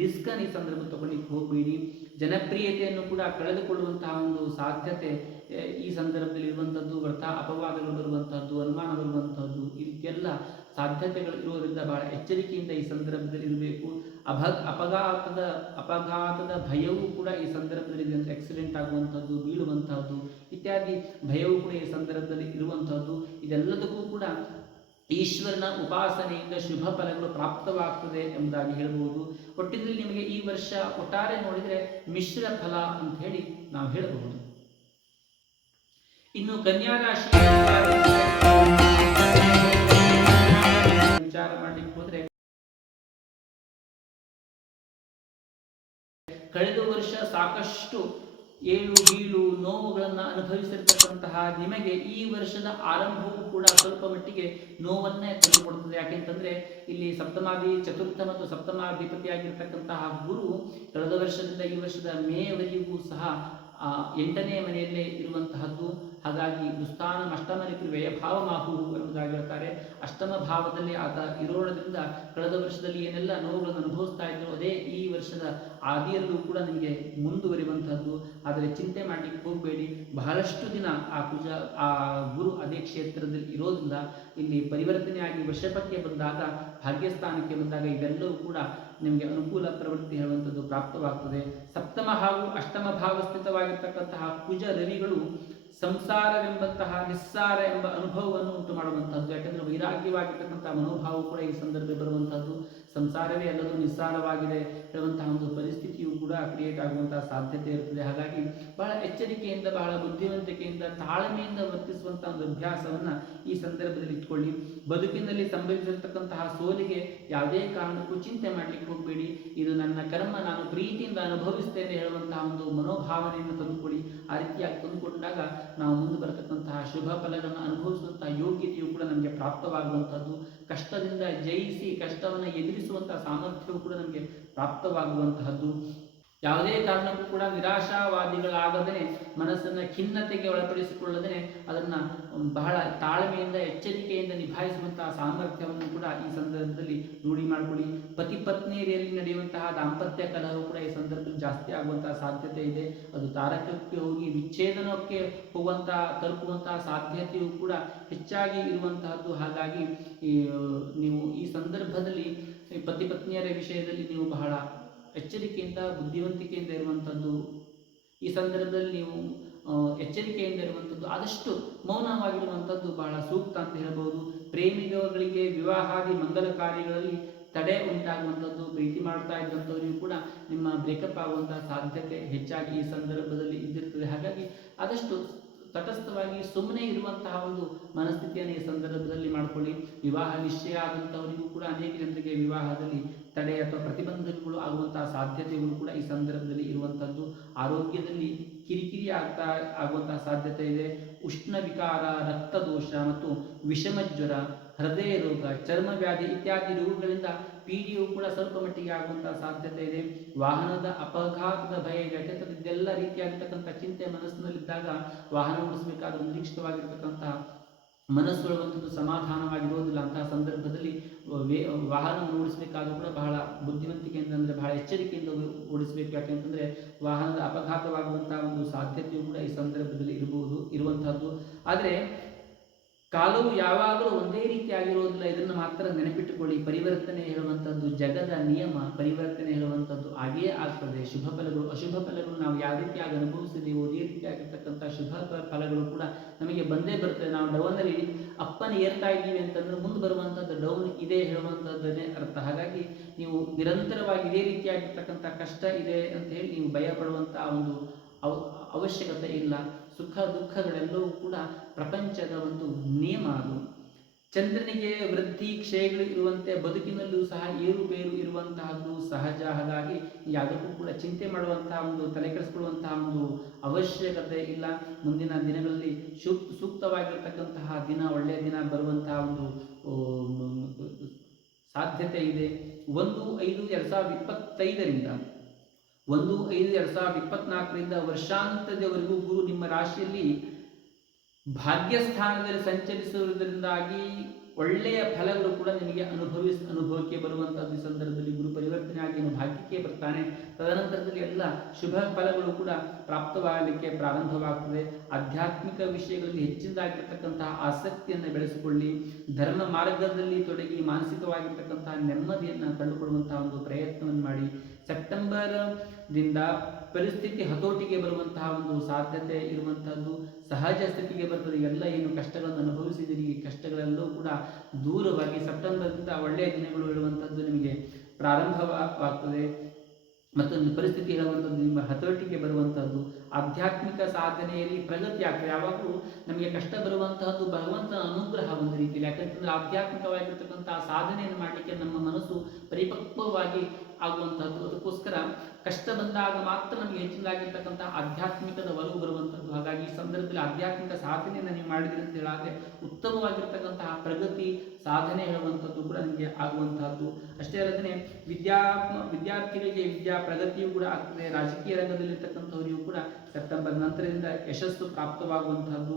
ರಿಸ್ಕನ್ನು ಈ ಸಂದರ್ಭ ತಗೊಳ್ಳಿಕ್ಕೆ ಹೋಗಬೇಡಿ. ಜನಪ್ರಿಯತೆಯನ್ನು ಕೂಡ ಕಳೆದುಕೊಳ್ಳುವಂತಹ ಒಂದು ಸಾಧ್ಯತೆ ಈ ಸಂದರ್ಭದಲ್ಲಿ ಇರುವಂಥದ್ದು. ವ್ಯರ್ಥ ಅಪವಾದಗಳು ಬರುವಂತಹದ್ದು, ಅನುಮಾನ ಬರುವಂತಹದ್ದು, ಈ ರೀತಿಯೆಲ್ಲ ಸಾಧ್ಯತೆಗಳು ಇರುವುದರಿಂದ ಬಹಳ ಎಚ್ಚರಿಕೆಯಿಂದ ಈ ಸಂದರ್ಭದಲ್ಲಿ ಇರಬೇಕು. ಅಪಘಾತದ ಭಯವೂ ಕೂಡ ಈ ಸಂದರ್ಭದಲ್ಲಿ ಆಕ್ಸಿಡೆಂಟ್ ಆಗುವಂಥದ್ದು, ಬೀಳುವಂತಹದ್ದು ಇತ್ಯಾದಿ ಭಯವೂ ಕೂಡ ಈ ಸಂದರ್ಭದಲ್ಲಿ ಇರುವಂತಹದ್ದು. ಇದೆಲ್ಲದಕ್ಕೂ ಕೂಡ ಈಶ್ವರನ ಉಪಾಸನೆಯಿಂದ ಶುಭ ಫಲಗಳು ಪ್ರಾಪ್ತವಾಗ್ತದೆ ಎಂಬುದಾಗಿ ಹೇಳಬಹುದು. ಒಟ್ಟಿನಲ್ಲಿ ನಿಮಗೆ ಈ ವರ್ಷ ಒಟ್ಟಾರೆ ನೋಡಿದರೆ ಮಿಶ್ರ ಫಲ ಅಂತ ಹೇಳಿ ನಾವು ಹೇಳಬಹುದು. ಇನ್ನು ಕನ್ಯಾ ರಾಶಿ ವಿಚಾರ ಮಾಡಲಿಕ್ಕೆ ಹೋದ್ರೆ, ಕಳೆದ ವರ್ಷ ಸಾಕಷ್ಟು ಏಳು ಬೀಳು ನೋವುಗಳನ್ನು ಅನುಭವಿಸಿರ್ತಕ್ಕಂತಹ ನಿಮಗೆ ಈ ವರ್ಷದ ಆರಂಭವೂ ಕೂಡ ಸ್ವಲ್ಪ ಮಟ್ಟಿಗೆ ನೋವನ್ನೇ ತಂದುಕೊಡುತ್ತದೆ. ಯಾಕೆಂತಂದ್ರೆ ಇಲ್ಲಿ ಸಪ್ತಮಾಧಿ ಚತುರ್ಥ ಮತ್ತು ಸಪ್ತಮಾಧಿಪತಿಯಾಗಿರ್ತಕ್ಕಂತಹ ಗುರು ಕಳೆದ ವರ್ಷದಿಂದ ಈ ವರ್ಷದ ಮೇವರೆಗೂ ಸಹ 8ನೇ ಮನೆಯಲ್ಲೇ ಇರುವಂತಹದ್ದು. ಹಾಗಾಗಿ ದುಸ್ಥಾನ ಅಷ್ಟಮನಿಪಿ ವ್ಯಯಭಾವ ಮಾಹು ಎಂಬುದಾಗಿ ಹೇಳ್ತಾರೆ. ಅಷ್ಟಮ ಭಾವದಲ್ಲಿ ಆತ ಇರೋಣದಿಂದ ಕಳೆದ ವರ್ಷದಲ್ಲಿ ಏನೆಲ್ಲ ನೋವುಗಳನ್ನು ಅನುಭವಿಸ್ತಾ ಇದ್ರು ಅದೇ ಈ ವರ್ಷದ ಆದಿಯಲ್ಲೂ ಕೂಡ ನಿಮಗೆ ಮುಂದುವರಿಯುವಂತಹದ್ದು. ಆದರೆ ಚಿಂತೆ ಮಾಡಲಿಕ್ಕೆ ಹೋಗಬೇಡಿ. ಬಹಳಷ್ಟು ದಿನ ಆ ಗುರು ಅದೇ ಕ್ಷೇತ್ರದಲ್ಲಿ ಇರೋದ್ರಿಂದ ಇಲ್ಲಿ ಪರಿವರ್ತನೆಯಾಗಿ ವಶಪಕ್ಕೆ ಬಂದಾಗ, ಭಾಗ್ಯಸ್ಥಾನಕ್ಕೆ ಬಂದಾಗ ಇವೆಲ್ಲವೂ ಕೂಡ ನಿಮಗೆ ಅನುಕೂಲ ಪ್ರವೃತ್ತಿ ಹೇಳುವಂಥದ್ದು ಪ್ರಾಪ್ತವಾಗ್ತದೆ. ಸಪ್ತಮ ಹಾಗೂ ಅಷ್ಟಮ ಭಾವ ಸ್ಥಿತವಾಗಿರ್ತಕ್ಕಂತಹ ಕುಜ ರವಿಗಳು ಸಂಸಾರವೆಂಬಂತಹ ನಿಸ್ಸಾರ ಎಂಬ ಅನುಭವವನ್ನು ಉಂಟು ಮಾಡುವಂಥದ್ದು. ಯಾಕೆಂದರೆ ವೈರಾಗ್ಯವಾಗಿರ್ತಕ್ಕಂತಹ ಮನೋಭಾವ ಕೂಡ ಈ ಸಂದರ್ಭ ಬರುವಂಥದ್ದು. ಸಂಸಾರವೇ ಎಲ್ಲದೂ ನಿಸ್ಸಾರವಾಗಿದೆ ಹೇಳುವಂತಹ ಒಂದು ಪರಿಸ್ಥಿತಿಯು ಕೂಡ ಕ್ರಿಯೇಟ್ ಆಗುವಂತಹ ಸಾಧ್ಯತೆ ಇರುತ್ತದೆ. ಹಾಗಾಗಿ ಬಹಳ ಎಚ್ಚರಿಕೆಯಿಂದ, ಬಹಳ ಬುದ್ಧಿವಂತಿಕೆಯಿಂದ, ತಾಳ್ಮೆಯಿಂದ ವರ್ತಿಸುವಂತಹ ಒಂದು ಅಭ್ಯಾಸವನ್ನು ಈ ಸಂದರ್ಭದಲ್ಲಿ ಇಟ್ಕೊಳ್ಳಿ. ಬದುಕಿನಲ್ಲಿ ಸಂಭವಿಸಿರ್ತಕ್ಕಂತಹ ಸೋಲಿಗೆ ಯಾವುದೇ ಕಾರಣಕ್ಕೂ ಚಿಂತೆ ಮಾಡಲಿಕ್ಕೆ ಹೋಗಬೇಡಿ. ಇದು ನನ್ನ ಕರ್ಮ, ನಾನು ಪ್ರೀತಿಯಿಂದ ಅನುಭವಿಸ್ತೇನೆ ಹೇಳುವಂತಹ ಒಂದು ಮನೋಭಾವನೆಯನ್ನು ತಂದುಕೊಡಿ. ಆ ರೀತಿಯಾಗಿ ತಂದುಕೊಂಡಾಗ ನಾವು ಮುಂದೆ ಬರತಕ್ಕಂತಹ ಶುಭ ಫಲಗಳನ್ನು ಅನುಭವಿಸುವಂತಹ ಯೋಗ್ಯತೆಯು ಕೂಡ ನಮಗೆ ಪ್ರಾಪ್ತವಾಗುವಂಥದ್ದು, ಕಷ್ಟದಿಂದ ಜಯಿಸಿ ಕಷ್ಟವನ್ನು ಎದುರಿಸುವಂತಹ ಸಾಮರ್ಥ್ಯವು ಕೂಡ ನಮಗೆ ಪ್ರಾಪ್ತವಾಗುವಂತಹದ್ದು. ಯಾವುದೇ ಕಾರಣಕ್ಕೂ ಕೂಡ ನಿರಾಶಾವಾದಿಗಳಾಗದೇ ಮನಸ್ಸನ್ನು ಖಿನ್ನತೆಗೆ ಒಳಪಡಿಸಿಕೊಳ್ಳದೇ ಅದನ್ನು ಬಹಳ ತಾಳ್ಮೆಯಿಂದ ಎಚ್ಚರಿಕೆಯಿಂದ ನಿಭಾಯಿಸುವಂತಹ ಸಾಮರ್ಥ್ಯವನ್ನು ಕೂಡ ಈ ಸಂದರ್ಭದಲ್ಲಿ ರೂಢಿ ಮಾಡಿಕೊಳ್ಳಿ. ಪತಿ ಪತ್ನಿಯರಲ್ಲಿ ನಡೆಯುವಂತಹ ದಾಂಪತ್ಯ ಕಲಹವು ಕೂಡ ಈ ಸಂದರ್ಭದಲ್ಲಿ ಜಾಸ್ತಿ ಆಗುವಂತಹ ಸಾಧ್ಯತೆ ಇದೆ. ಅದು ತಾರಕಕ್ಕೆ ಹೋಗಿ ವಿಚ್ಛೇದನಕ್ಕೆ ಹೋಗುವಂತಹ ತಲುಪುವಂತಹ ಸಾಧ್ಯತೆಯು ಕೂಡ ಹೆಚ್ಚಾಗಿ ಇರುವಂತಹದ್ದು. ಹಾಗಾಗಿ ನೀವು ಈ ಸಂದರ್ಭದಲ್ಲಿ ಪತಿ ಪತ್ನಿಯರ ವಿಷಯದಲ್ಲಿ ನೀವು ಬಹಳ ಎಚ್ಚರಿಕೆಯಿಂದ ಬುದ್ಧಿವಂತಿಕೆಯಿಂದ ಇರುವಂಥದ್ದು. ಈ ಸಂದರ್ಭದಲ್ಲಿ ನೀವು ಎಚ್ಚರಿಕೆಯಿಂದ ಇರುವಂಥದ್ದು, ಆದಷ್ಟು ಮೌನವಾಗಿರುವಂಥದ್ದು ಬಹಳ ಸೂಕ್ತ ಅಂತ ಹೇಳ್ಬೋದು. ಪ್ರೇಮಿಗಳಿಗೆ ವಿವಾಹಾದಿ ಮಂಗಲ ಕಾರ್ಯಗಳಲ್ಲಿ ತಡೆ ಉಂಟಾಗುವಂಥದ್ದು, ಪ್ರೀತಿ ಮಾಡ್ತಾ ಇದ್ದಂಥವರಿಗೂ ಕೂಡ ನಿಮ್ಮ ಬ್ರೇಕಪ್ ಆಗುವಂತಹ ಸಾಧ್ಯತೆ ಹೆಚ್ಚಾಗಿ ಈ ಸಂದರ್ಭದಲ್ಲಿ ಇದ್ದಿರ್ತದೆ. ಹಾಗಾಗಿ ಆದಷ್ಟು ತಟಸ್ಥವಾಗಿ ಸುಮ್ಮನೆ ಇರುವಂತಹ ಒಂದು ಮನಸ್ಥಿತಿಯನ್ನು ಈ ಸಂದರ್ಭದಲ್ಲಿ ಮಾಡಿಕೊಳ್ಳಿ. ವಿವಾಹ ನಿಶ್ಚಯ ಆದಂಥವರಿಗೂ ಕೂಡ ಅನೇಕ ಜನರಿಗೆ ವಿವಾಹದಲ್ಲಿ ತಡೆ ಅಥವಾ ಪ್ರತಿಬಂಧಕಗಳು ಆಗುವಂತಹ ಸಾಧ್ಯತೆಗಳು ಕೂಡ ಈ ಸಂದರ್ಭದಲ್ಲಿ ಇರುವಂಥದ್ದು. ಆರೋಗ್ಯದಲ್ಲಿ ಕಿರಿಕಿರಿ ಆಗುವಂತಹ ಸಾಧ್ಯತೆ ಇದೆ. ಉಷ್ಣ ವಿಕಾರ, ರಕ್ತದೋಷ ಮತ್ತು ವಿಷಮ ಜ್ವರ, ಹೃದಯ ರೋಗ, ಚರ್ಮ ವ್ಯಾಧಿ ಇತ್ಯಾದಿ ರೋಗಗಳಿಂದ ಪೀಡಿಯು ಕೂಡ ಸ್ವಲ್ಪ ಮಟ್ಟಿಗೆ ಆಗುವಂತಹ ಸಾಧ್ಯತೆ ಇದೆ. ವಾಹನದ ಅಪಘಾತದ ಭಯ ಇದೆ. ಯಾಕೆಂದರೆ ಇದೆಲ್ಲ ರೀತಿಯಾಗಿರ್ತಕ್ಕಂಥ ಚಿಂತೆ ಮನಸ್ಸಿನಲ್ಲಿದ್ದಾಗ ವಾಹನ ಓಡಿಸಬೇಕಾದ ನಿರೀಕ್ಷಿತವಾಗಿರ್ತಕ್ಕಂತಹ ಮನಸ್ಸೊಳಗುವಂಥದ್ದು ಸಮಾಧಾನವಾಗಿರುವುದಿಲ್ಲ. ಅಂತಹ ಸಂದರ್ಭದಲ್ಲಿ ವಾಹನವನ್ನು ಓಡಿಸಬೇಕಾದ್ರೂ ಕೂಡ ಬಹಳ ಬುದ್ಧಿವಂತಿಕೆಯಿಂದ ಅಂದರೆ ಬಹಳ ಎಚ್ಚರಿಕೆಯಿಂದ ಓಡಿಸಬೇಕು. ಯಾಕೆಂತಂದರೆ ವಾಹನದ ಅಪಘಾತವಾಗುವಂತಹ ಒಂದು ಸಾಧ್ಯತೆಯು ಕೂಡ ಈ ಸಂದರ್ಭದಲ್ಲಿ ಇರುವಂತಹದ್ದು. ಆದರೆ ಕಾಲವು ಯಾವಾಗಲೂ ಒಂದೇ ರೀತಿಯಾಗಿರುವುದಿಲ್ಲ, ಇದನ್ನು ಮಾತ್ರ ನೆನಪಿಟ್ಟುಕೊಳ್ಳಿ. ಪರಿವರ್ತನೆ ಹೇಳುವಂಥದ್ದು ಜಗದ ನಿಯಮ, ಪರಿವರ್ತನೆ ಹೇಳುವಂಥದ್ದು ಹಾಗೆಯೇ ಆಗ್ತದೆ. ಶುಭ ಫಲಗಳು ಅಶುಭ ಫಲಗಳು ನಾವು ಯಾವ ರೀತಿಯಾಗಿ ಅನುಭವಿಸಿದೆಯೋ ಅದೇ ರೀತಿಯಾಗಿರ್ತಕ್ಕಂಥ ಶುಭ ಫಲಗಳು ಕೂಡ ನಮಗೆ ಬಂದೇ ಬರ್ತದೆ. ನಾವು ಡೌನಲ್ಲಿ ಅಪ್ಪನ ಏರ್ತಾ ಇದ್ದೀವಿ ಅಂತಂದ್ರೆ ಮುಂದೆ ಬರುವಂಥದ್ದು ಡೌನ್ ಇದೆ ಹೇಳುವಂಥದ್ದನ್ನೇ ಅರ್ಥ. ಹಾಗಾಗಿ ನೀವು ನಿರಂತರವಾಗಿ ಇದೇ ರೀತಿಯಾಗಿರ್ತಕ್ಕಂಥ ಕಷ್ಟ ಇದೆ ಅಂತ ಹೇಳಿ ನೀವು ಭಯ ಪಡುವಂತಹ ಒಂದು ಅವಶ್ಯಕತೆ ಇಲ್ಲ. ಸುಖ ದುಃಖಗಳೆಲ್ಲವೂ ಕೂಡ ಪ್ರಪಂಚದ ಒಂದು ನಿಯಮ. ಅದು ಚಂದ್ರನಿಗೆ ವೃದ್ಧಿ ಕ್ಷಯಗಳು ಇರುವಂತೆ ಬದುಕಿನಲ್ಲೂ ಸಹ ಏರುಪೇರು ಇರುವಂತಹದ್ದು ಸಹಜ. ಹಾಗಾಗಿ ಯಾವುದಕ್ಕೂ ಕೂಡ ಚಿಂತೆ ಮಾಡುವಂತಹ ಒಂದು ತಲೆ ಕೆಡಿಸ್ಕೊಳ್ಳುವಂತಹ ಒಂದು ಅವಶ್ಯಕತೆ ಇಲ್ಲ. ಮುಂದಿನ ದಿನಗಳಲ್ಲಿ ಸೂಕ್ತವಾಗಿರ್ತಕ್ಕಂತಹ ದಿನ, ಒಳ್ಳೆಯ ದಿನ ಬರುವಂತಹ ಒಂದು ಸಾಧ್ಯತೆ ಇದೆ. 1/5/2025ರಿಂದ 1/5/2024ರಿಂದ ವರ್ಷಾಂತ್ಯದವರೆಗೂ ಗುರು ನಿಮ್ಮ ರಾಶಿಯಲ್ಲಿ ಭಾಗ್ಯಸ್ಥಾನದಲ್ಲಿ ಸಂಚರಿಸುವುದರಿಂದಾಗಿ ಒಳ್ಳೆಯ ಫಲಗಳು ಕೂಡ ನಿಮಗೆ ಅನುಭವಕ್ಕೆ ಬರುವಂತಹ ಈ ಸಂದರ್ಭದಲ್ಲಿ ಗುರು ಪರಿವರ್ತನೆ ಆಗಿ ಭಾಗ್ಯಕ್ಕೆ ಬರ್ತಾನೆ. ತದನಂತರದಲ್ಲಿ ಎಲ್ಲ ಶುಭ ಫಲಗಳು ಕೂಡ ಪ್ರಾಪ್ತವಾಗಲಿಕ್ಕೆ ಪ್ರಾರಂಭವಾಗ್ತದೆ. ಆಧ್ಯಾತ್ಮಿಕ ವಿಷಯಗಳಲ್ಲಿ ಹೆಚ್ಚಿನದಾಗಿರ್ತಕ್ಕಂತಹ ಆಸಕ್ತಿಯನ್ನು ಬೆಳೆಸಿಕೊಳ್ಳಿ. ಧರ್ಮ ಮಾರ್ಗದಲ್ಲಿ ತೊಡಗಿ ಮಾನಸಿಕವಾಗಿರ್ತಕ್ಕಂತಹ ನೆಮ್ಮದಿಯನ್ನು ಕಂಡುಕೊಳ್ಳುವಂತಹ ಒಂದು ಪ್ರಯತ್ನವನ್ನು ಮಾಡಿ. ಸೆಪ್ಟೆಂಬರ್ದಿಂದ ಪರಿಸ್ಥಿತಿ ಹತೋಟಿಗೆ ಬರುವಂತಹ ಒಂದು ಸಾಧ್ಯತೆ ಇರುವಂತಹದ್ದು ಸಹಜ ಸ್ಥಿತಿಗೆ ಬರ್ತದೆ. ಎಲ್ಲ ಏನು ಕಷ್ಟಗಳನ್ನು ಅನುಭವಿಸಿದಿರಿ ಈ ಕಷ್ಟಗಳೆಲ್ಲವೂ ಕೂಡ ದೂರವಾಗಿ ಸೆಪ್ಟೆಂಬರ್ದಿಂದ ಒಳ್ಳೆಯ ದಿನಗಳು ಹೇಳುವಂಥದ್ದು ನಿಮಗೆ ಪ್ರಾರಂಭವಾಗ್ತದೆ ಮತ್ತು ಪರಿಸ್ಥಿತಿ ಹೇಳುವಂಥದ್ದು ನಿಮ್ಮ ಹತೋಟಿಗೆ ಬರುವಂಥದ್ದು. ಆಧ್ಯಾತ್ಮಿಕ ಸಾಧನೆಯಲ್ಲಿ ಪ್ರಗತಿ ಆಗ್ತದೆ. ಯಾವಾಗಲೂ ನಮಗೆ ಕಷ್ಟ ಬರುವಂತಹದ್ದು ಭಗವಂತನ ಅನುಗ್ರಹ ಒಂದು ರೀತಿಯಲ್ಲಿ. ಯಾಕಂತಂದ್ರೆ ಆಧ್ಯಾತ್ಮಿಕವಾಗಿರ್ತಕ್ಕಂತಹ ಸಾಧನೆಯನ್ನು ಮಾಡಲಿಕ್ಕೆ ನಮ್ಮ ಮನಸ್ಸು ಪರಿಪಕ್ವವಾಗಿ ಆಗುವಂಥದ್ದು. ಅದಕ್ಕೋಸ್ಕರ ಕಷ್ಟ ಬಂದಾಗ ಮಾತ್ರ ನಮಗೆ ಹೆಚ್ಚಿನದಾಗಿರ್ತಕ್ಕಂತಹ ಆಧ್ಯಾತ್ಮಿಕದ ಒಲವು ಬರುವಂಥದ್ದು. ಹಾಗಾಗಿ ಈ ಸಂದರ್ಭದಲ್ಲಿ ಆಧ್ಯಾತ್ಮಿಕ ಸಾಧನೆಯನ್ನು ನೀವು ಮಾಡಿದ್ರಿ ಅಂತ ಹೇಳಿದ್ರೆ ಉತ್ತಮವಾಗಿರ್ತಕ್ಕಂತಹ ಪ್ರಗತಿ ಸಾಧನೆ ಹೇಳುವಂಥದ್ದು ಕೂಡ ನಿಮಗೆ ಆಗುವಂತಹದ್ದು. ಅಷ್ಟೇ ಅಲ್ಲದೆ ವಿದ್ಯಾರ್ಥಿಗಳಿಗೆ ವಿದ್ಯಾ ಪ್ರಗತಿಯೂ ಕೂಡ ಆಗ್ತದೆ. ರಾಜಕೀಯ ರಂಗದಲ್ಲಿರ್ತಕ್ಕಂಥವರಿಗೂ ಕೂಡ ಸೆಪ್ಟೆಂಬರ್ ನಂತರದಿಂದ ಯಶಸ್ಸು ಪ್ರಾಪ್ತವಾಗುವಂತಹದ್ದು.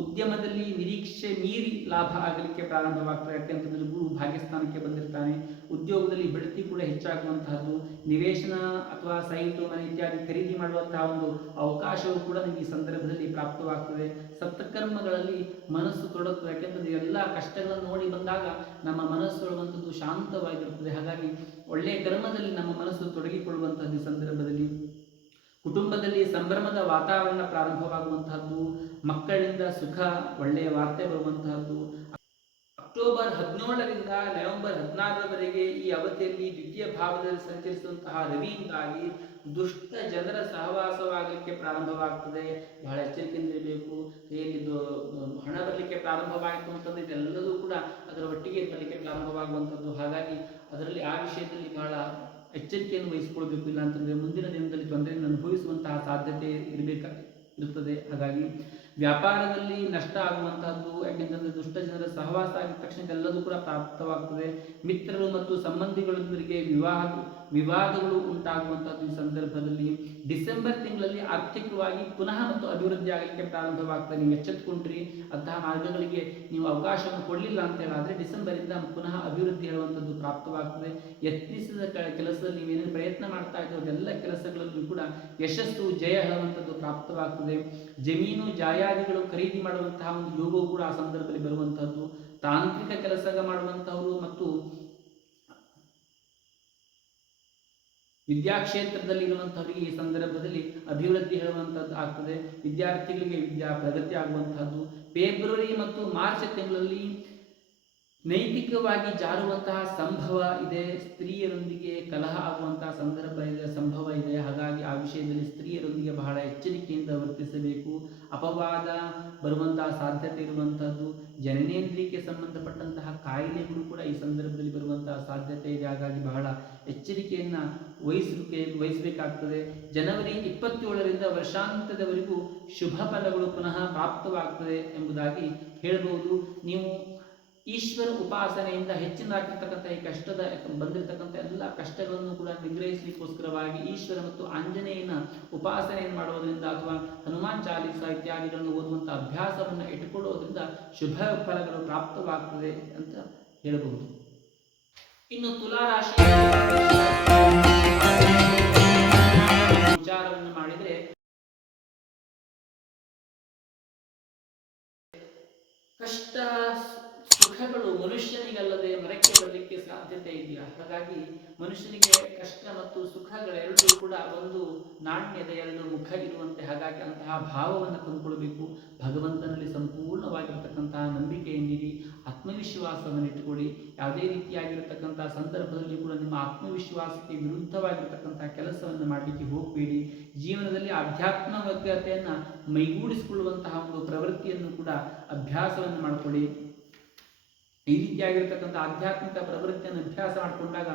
ಉದ್ಯಮದಲ್ಲಿ ನಿರೀಕ್ಷೆ ಮೀರಿ ಲಾಭ ಆಗಲಿಕ್ಕೆ ಪ್ರಾರಂಭವಾಗ್ತದೆ. ಯಾಕೆಂತಂದ್ರೆ ಗುರು ಭಾಗ್ಯಸ್ಥಾನಕ್ಕೆ ಬಂದಿರ್ತಾನೆ. ಉದ್ಯೋಗದಲ್ಲಿ ಬಡ್ತಿ ಕೂಡ ಹೆಚ್ಚಾಗುವಂತಹದ್ದು. ನಿವೇಶನ ಅಥವಾ ಸೈಟು ಮನೆ ಇತ್ಯಾದಿ ಖರೀದಿ ಮಾಡುವಂತಹ ಒಂದು ಅವಕಾಶವೂ ಕೂಡ ನಿಮಗೆ ಈ ಸಂದರ್ಭದಲ್ಲಿ ಪ್ರಾಪ್ತವಾಗ್ತದೆ. ಸತ್ಕರ್ಮಗಳಲ್ಲಿ ಮನಸ್ಸು ತೊಡಗ್ತದೆ. ಯಾಕೆಂತಂದ್ರೆ ಎಲ್ಲ ಕಷ್ಟಗಳನ್ನು ನೋಡಿ ಬಂದಾಗ ನಮ್ಮ ಮನಸ್ಸು ಹೇಳುವಂಥದ್ದು ಶಾಂತವಾಗಿರುತ್ತದೆ. ಹಾಗಾಗಿ ಒಳ್ಳೆಯ ಕರ್ಮದಲ್ಲಿ ನಮ್ಮ ಮನಸ್ಸು ತೊಡಗಿಕೊಳ್ಳುವಂಥದ್ದು ಈ ಸಂದರ್ಭದಲ್ಲಿ. ಕುಟುಂಬದಲ್ಲಿ ಸಂಭ್ರಮದ ವಾತಾವರಣ ಪ್ರಾರಂಭವಾಗುವಂತಹದ್ದು. ಮಕ್ಕಳಿಂದ ಸುಖ, ಒಳ್ಳೆಯ ವಾರ್ತೆ ಬರುವಂತಹದ್ದು. ಅಕ್ಟೋಬರ್ 17ರಿಂದ ನವೆಂಬರ್ 16ರವರೆಗೆ ಈ ಅವಧಿಯಲ್ಲಿ ದ್ವಿತೀಯ ಭಾವದಲ್ಲಿ ಸಂಚರಿಸುವಂತಹ ರವಿಯಿಂದಾಗಿ ದುಷ್ಟ ಜನರ ಸಹವಾಸವಾಗಲಿಕ್ಕೆ ಪ್ರಾರಂಭವಾಗ್ತದೆ. ಬಹಳ ಎಚ್ಚರಿಕೆಯಿಂದ ಇರಬೇಕು. ಕೈಯಲ್ಲಿದ್ದು ಹಣ ಬರಲಿಕ್ಕೆ ಪ್ರಾರಂಭವಾಯಿತು ಅಂತಂದ್ರೆ ಇದೆಲ್ಲದೂ ಕೂಡ ಅದರ ಒಟ್ಟಿಗೆ ಬರಲಿಕ್ಕೆ ಪ್ರಾರಂಭವಾಗುವಂಥದ್ದು. ಹಾಗಾಗಿ ಅದರಲ್ಲಿ ಆ ವಿಷಯದಲ್ಲಿ ಬಹಳ ಎಚ್ಚರಿಕೆಯನ್ನು ವಹಿಸಿಕೊಳ್ಬೇಕು. ಇಲ್ಲ ಅಂತಂದರೆ ಮುಂದಿನ ದಿನದಲ್ಲಿ ತೊಂದರೆಯನ್ನು ಅನುಭವಿಸುವಂತಹ ಸಾಧ್ಯತೆ ಇರುತ್ತದೆ. ಹಾಗಾಗಿ ವ್ಯಾಪಾರದಲ್ಲಿ ನಷ್ಟ ಆಗುವಂತಹದ್ದು, ಯಾಕೆಂತಂದ್ರೆ ದುಷ್ಟ ಜನರ ಸಹವಾಸ ಆಗಿದ ತಕ್ಷಣ ಎಲ್ಲದೂ ಕೂಡ ಪ್ರಾಪ್ತವಾಗ್ತದೆ. ಮಿತ್ರರು ಮತ್ತು ಸಂಬಂಧಿಗಳೊಂದಿಗೆ ವಿವಾದಗಳು ಉಂಟಾಗುವಂತಹದ್ದು ಈ ಸಂದರ್ಭದಲ್ಲಿ. ಡಿಸೆಂಬರ್ ತಿಂಗಳಲ್ಲಿ ಆರ್ಥಿಕವಾಗಿ ಪುನಃ ಮತ್ತು ಅಭಿವೃದ್ಧಿ ಆಗಲಿಕ್ಕೆ ಪ್ರಾರಂಭವಾಗ್ತದೆ. ನೀವು ಎಚ್ಚೆತ್ತುಕೊಂಡ್ರಿ ಅಂತಹ ಮಾರ್ಗಗಳಿಗೆ ನೀವು ಅವಕಾಶವನ್ನು ಕೊಡಲಿಲ್ಲ ಅಂತ ಹೇಳಿದ್ರೆ ಡಿಸೆಂಬರ್ ಇಂದ ಪುನಃ ಅಭಿವೃದ್ಧಿ ಹೇಳುವಂಥದ್ದು ಪ್ರಾಪ್ತವಾಗ್ತದೆ. ಯತ್ನಿಸಿದ ಕೆಲಸದಲ್ಲಿ ನೀವೇನು ಪ್ರಯತ್ನ ಮಾಡ್ತಾ ಇದ್ದೀರೋ ಎಲ್ಲ ಕೆಲಸಗಳಲ್ಲೂ ಕೂಡ ಯಶಸ್ಸು ಜಯ ಹೇಳುವಂಥದ್ದು ಪ್ರಾಪ್ತವಾಗ್ತದೆ. ಜಮೀನು ಜಾಯಾದಿಗಳು ಖರೀದಿ ಮಾಡುವಂತಹ ಒಂದು ಯೋಗವು ಕೂಡ ಆ ಸಂದರ್ಭದಲ್ಲಿ ಬರುವಂತಹದ್ದು. ತಾಂತ್ರಿಕ ಕೆಲಸ ಮಾಡುವಂತಹವರು ಮತ್ತು ವಿದ್ಯಾಕ್ಷೇತ್ರದಲ್ಲಿ ಇರುವಂತಹವರಿಗೆ ಈ ಸಂದರ್ಭದಲ್ಲಿ ಅಭಿವೃದ್ಧಿ ಹೇಳುವಂತಹದ್ದು ಆಗ್ತದೆ. ವಿದ್ಯಾರ್ಥಿಗಳಿಗೆ ವಿದ್ಯಾ ಪ್ರಗತಿ ಆಗುವಂತಹದ್ದು. ಫೆಬ್ರವರಿ ಮತ್ತು ಮಾರ್ಚ್ ತಿಂಗಳಲ್ಲಿ ನೈತಿಕವಾಗಿ ಜಾರುವಂತಹ ಸಂಭವ ಇದೆ. ಸ್ತ್ರೀಯರೊಂದಿಗೆ ಕಲಹ ಆಗುವಂತಹ ಸಂಭವ ಇದೆ. ಹಾಗಾಗಿ ಆ ವಿಷಯದಲ್ಲಿ ಸ್ತ್ರೀಯರೊಂದಿಗೆ ಬಹಳ ಎಚ್ಚರಿಕೆಯಿಂದ ವರ್ತಿಸಬೇಕು. ಅಪವಾದ ಬರುವಂತಹ ಸಾಧ್ಯತೆ ಇರುವಂತಹದ್ದು. ಜನನೇಂದ್ರಿಯಕ್ಕೆ ಸಂಬಂಧಪಟ್ಟಂತಹ ಕಾಯಿಲೆಗಳು ಕೂಡ ಈ ಸಂದರ್ಭದಲ್ಲಿ ಬರುವಂತಹ ಸಾಧ್ಯತೆ ಇದೆ. ಹಾಗಾಗಿ ಬಹಳ ಎಚ್ಚರಿಕೆಯನ್ನ ವಹಿಸಬೇಕಾಗ್ತದೆ. ಜನವರಿ 27ರಿಂದ ವರ್ಷಾಂತ್ಯದವರೆಗೂ ಶುಭ ಫಲಗಳು ಪುನಃ ಪ್ರಾಪ್ತವಾಗ್ತದೆ ಎಂಬುದಾಗಿ ಹೇಳಬಹುದು. ನೀವು ಈಶ್ವರ ಉಪಾಸನೆಯಿಂದ ಹೆಚ್ಚಿನದಾಗಿರ್ತಕ್ಕಂಥ ಈ ಕಷ್ಟದ ಬಂದಿರತಕ್ಕಂಥ ಎಲ್ಲ ಕಷ್ಟಗಳನ್ನು ಕೂಡ ನಿಗ್ರಹಿಸಲಿಕ್ಕೋಸ್ಕರವಾಗಿ ಈಶ್ವರ ಮತ್ತು ಆಂಜನೇಯನ ಉಪಾಸನೆಯನ್ನು ಮಾಡುವುದರಿಂದ ಅಥವಾ ಹನುಮಾನ್ ಚಾಲೀಸ ಇತ್ಯಾದಿಗಳನ್ನು ಓದುವಂಥ ಅಭ್ಯಾಸವನ್ನು ಇಟ್ಟುಕೊಳ್ಳುವುದರಿಂದ ಶುಭ ಫಲಗಳು ಪ್ರಾಪ್ತವಾಗ್ತದೆ ಅಂತ ಹೇಳಬಹುದು. ಇನ್ನು ತುಲಾರಾಶಿ ವಿಚಾರವನ್ನು ಮಾಡಿದರೆ ಕಷ್ಟ ಸುಖಗಳು ಮನುಷ್ಯನಿಗಲ್ಲದೆ ಮರಕ್ಕೆ ಬರಲಿಕ್ಕೆ ಸಾಧ್ಯತೆ ಇದೆಯಾ? ಹಾಗಾಗಿ ಮನುಷ್ಯನಿಗೆ ಕಷ್ಟ ಮತ್ತು ಸುಖಗಳೆರಡೂ ಕೂಡ ಒಂದು ನಾಣ್ಯದ ಎರಡು ಮುಖ ಇರುವಂತೆ, ಹಾಗಾಗಿ ಅಂತಹ ಭಾವವನ್ನು ತಂದುಕೊಳ್ಬೇಕು. ಭಗವಂತನಲ್ಲಿ ಸಂಪೂರ್ಣವಾಗಿರತಕ್ಕಂತಹ ನಂಬಿಕೆಯನ್ನಿಡಿ, ಆತ್ಮವಿಶ್ವಾಸವನ್ನು ಇಟ್ಟುಕೊಳ್ಳಿ. ಯಾವುದೇ ರೀತಿಯಾಗಿರತಕ್ಕಂತಹ ಸಂದರ್ಭದಲ್ಲಿ ಕೂಡ ನಿಮ್ಮ ಆತ್ಮವಿಶ್ವಾಸಕ್ಕೆ ವಿರುದ್ಧವಾಗಿರತಕ್ಕಂತಹ ಕೆಲಸವನ್ನು ಮಾಡಲಿಕ್ಕೆ ಹೋಗಬೇಡಿ. ಜೀವನದಲ್ಲಿ ಆಧ್ಯಾತ್ಮಿಕತೆಯನ್ನು ಮೈಗೂಡಿಸಿಕೊಳ್ಳುವಂತಹ ಒಂದು ಪ್ರವೃತ್ತಿಯನ್ನು ಕೂಡ ಅಭ್ಯಾಸವನ್ನು ಮಾಡಿಕೊಳ್ಳಿ. ಈ ರೀತಿಯಾಗಿರ್ತಕ್ಕಂಥ ಆಧ್ಯಾತ್ಮಿಕ ಪ್ರವೃತ್ತಿಯನ್ನು ಅಭ್ಯಾಸ ಮಾಡಿಕೊಂಡಾಗ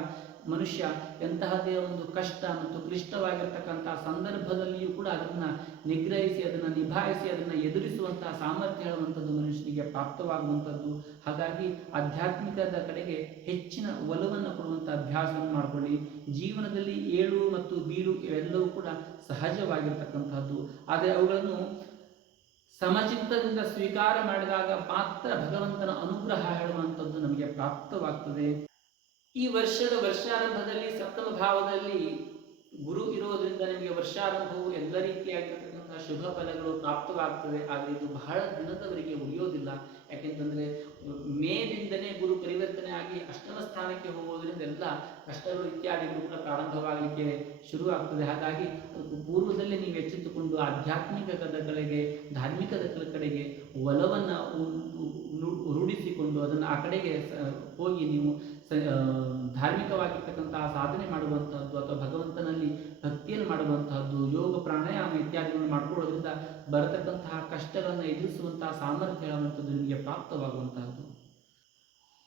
ಮನುಷ್ಯ ಎಂತಹದೇ ಒಂದು ಕಷ್ಟ ಮತ್ತು ಕ್ಲಿಷ್ಟವಾಗಿರ್ತಕ್ಕಂತಹ ಸಂದರ್ಭದಲ್ಲಿಯೂ ಕೂಡ ಅದನ್ನು ನಿಗ್ರಹಿಸಿ, ಅದನ್ನು ನಿಭಾಯಿಸಿ, ಅದನ್ನು ಎದುರಿಸುವಂತಹ ಸಾಮರ್ಥ್ಯ ಹೇಳುವಂಥದ್ದು ಮನುಷ್ಯನಿಗೆ ಪ್ರಾಪ್ತವಾಗುವಂಥದ್ದು. ಹಾಗಾಗಿ ಆಧ್ಯಾತ್ಮಿಕದ ಕಡೆಗೆ ಹೆಚ್ಚಿನ ಒಲವನ್ನು ಕೊಡುವಂಥ ಅಭ್ಯಾಸವನ್ನು ಮಾಡಿಕೊಳ್ಳಿ. ಜೀವನದಲ್ಲಿ ಏಳು ಮತ್ತು ಬೀಳು ಇವೆಲ್ಲವೂ ಕೂಡ ಸಹಜವಾಗಿರ್ತಕ್ಕಂಥದ್ದು. ಆದರೆ ಅವುಗಳನ್ನು ಸಮಚಿತ್ತದಿಂದ ಸ್ವೀಕಾರ ಮಾಡಿದಾಗ ಮಾತ್ರ ಭಗವಂತನ ಅನುಗ್ರಹ ಹೇಳುವಂಥದ್ದು ನಮಗೆ ಪ್ರಾಪ್ತವಾಗ್ತದೆ. ಈ ವರ್ಷಾರಂಭದಲ್ಲಿ ಸಪ್ತಮ ಭಾವದಲ್ಲಿ ಗುರು ಇರೋದ್ರಿಂದ ನಿಮಗೆ ವರ್ಷಾರಂಭವು ಎಲ್ಲ ರೀತಿಯಾಗಿರ್ತಕ್ಕಂತಹ ಶುಭ ಫಲಗಳು ಪ್ರಾಪ್ತವಾಗ್ತದೆ. ಆದರೆ ಇದು ಬಹಳ ದಿನದವರೆಗೆ ಉಳಿಯೋದಿಲ್ಲ. ಯಾಕೆಂತಂದ್ರೆ ಮೇದಿಂದನೇ ಗುರು ಪರಿವರ್ತನೆ ಆಗಿ ಅಷ್ಟಮ ಸ್ಥಾನಕ್ಕೆ ಹೋಗೋದ್ರಿಂದ ಎಲ್ಲ ಕಷ್ಟಗಳು ಇತ್ಯಾದಿಗಳು ಕೂಡ ಪ್ರಾರಂಭವಾಗಲಿಕ್ಕೆ ಶುರುವಾಗ್ತದೆ. ಹಾಗಾಗಿ ಪೂರ್ವದಲ್ಲೇ ನೀವು ಎಚ್ಚೆತ್ತುಕೊಂಡು ಆಧ್ಯಾತ್ಮಿಕದ ಕಡೆಗೆ, ಧಾರ್ಮಿಕದ ಕಡೆಗೆ ಒಲವನ್ನು ರೂಢಿಸಿಕೊಂಡು ಅದನ್ನು ಆ ಕಡೆಗೆ ಹೋಗಿ ನೀವು ಧಾರ್ಮಿಕವಾಗಿರ್ತಕ್ಕಂತಹ ಸಾಧನೆ ಮಾಡುವಂತಹದ್ದು ಅಥವಾ ಭಗವಂತನಲ್ಲಿ ಭಕ್ತಿಯನ್ನು ಮಾಡುವಂತಹದ್ದು, ಯೋಗ ಪ್ರಾಣಾಯಾಮ ಇತ್ಯಾದಿಗಳನ್ನು ಮಾಡಿಕೊಳ್ಳೋದ್ರಿಂದ ಬರತಕ್ಕಂತಹ ಕಷ್ಟಗಳನ್ನು ಎದುರಿಸುವಂತಹ ಸಾಮರ್ಥ್ಯ ಹೇಳುವಂಥದ್ದು ನಿಮಗೆ ಪ್ರಾಪ್ತವಾಗುವಂತಹದ್ದು.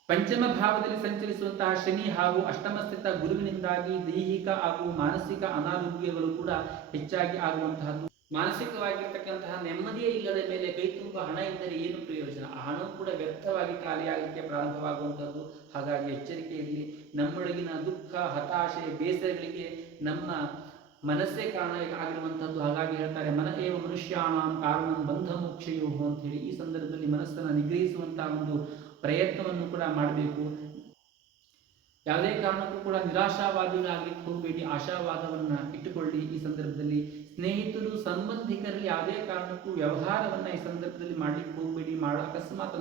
ಪಂಚಮ ಭಾವದಲ್ಲಿ ಸಂಚರಿಸುವಂತಹ ಶನಿ ಹಾಗೂ ಅಷ್ಟಮ ಸ್ಥಿತ ಗುರುವಿನಿಂದಾಗಿ ದೈಹಿಕ ಹಾಗೂ ಮಾನಸಿಕ ಅನಾರೋಗ್ಯಗಳು ಕೂಡ ಹೆಚ್ಚಾಗಿ ಆಗುವಂತಹದ್ದು. ಮಾನಸಿಕವಾಗಿರ್ತಕ್ಕಂತಹ ನೆಮ್ಮದಿಯೇ ಇಲ್ಲದ ಮೇಲೆ ಕೈ ತುಂಬ ಹಣ ಇದ್ದರೆ ಏನು ಪ್ರಯೋಜನ? ಆ ಹಣವು ಕೂಡ ವ್ಯರ್ಥವಾಗಿ ಖಾಲಿಯಾಗಲಿಕ್ಕೆ ಪ್ರಾರಂಭವಾಗುವಂಥದ್ದು. ಹಾಗಾಗಿ ಎಚ್ಚರಿಕೆ ಇರಲಿ. ನಮ್ಮೊಳಗಿನ ದುಃಖ, ಹತಾಶೆ, ಬೇಸರಗಳಿಗೆ ನಮ್ಮ ಮನಸ್ಸೇ ಕಾರಣ ಆಗಿರುವಂಥದ್ದು. ಹಾಗಾಗಿ ಹೇಳ್ತಾರೆ, ಮನ ಏವ ಮನುಷ್ಯಾಣಾಂ ಕಾರಣಂ ಬಂಧ ಮೋಕ್ಷಯೋ ಅಂತ ಹೇಳಿ. ಈ ಸಂದರ್ಭದಲ್ಲಿ ಮನಸ್ಸನ್ನು ನಿಗ್ರಹಿಸುವಂತಹ ಒಂದು ಪ್ರಯತ್ನವನ್ನು ಕೂಡ ಮಾಡಬೇಕು. ಯಾವುದೇ ಕಾರಣಕ್ಕೂ ಕೂಡ ನಿರಾಶಾವಾದಿಗಳಾಗಲಿಕ್ಕೆ ಹೋಗಬೇಡಿ. ಆಶಾವಾದವನ್ನು ಇಟ್ಟುಕೊಳ್ಳಿ. ಈ ಸಂದರ್ಭದಲ್ಲಿ ಸ್ನೇಹಿತರು, ಸಂಬಂಧಿಕರಲ್ಲಿ ಯಾವುದೇ ಕಾರಣಕ್ಕೂ ವ್ಯವಹಾರವನ್ನು ಈ ಸಂದರ್ಭದಲ್ಲಿ ಮಾಡಲಿಕ್ಕೆ ಹೋಗಬೇಡಿ. ಅಕಸ್ಮಾತ್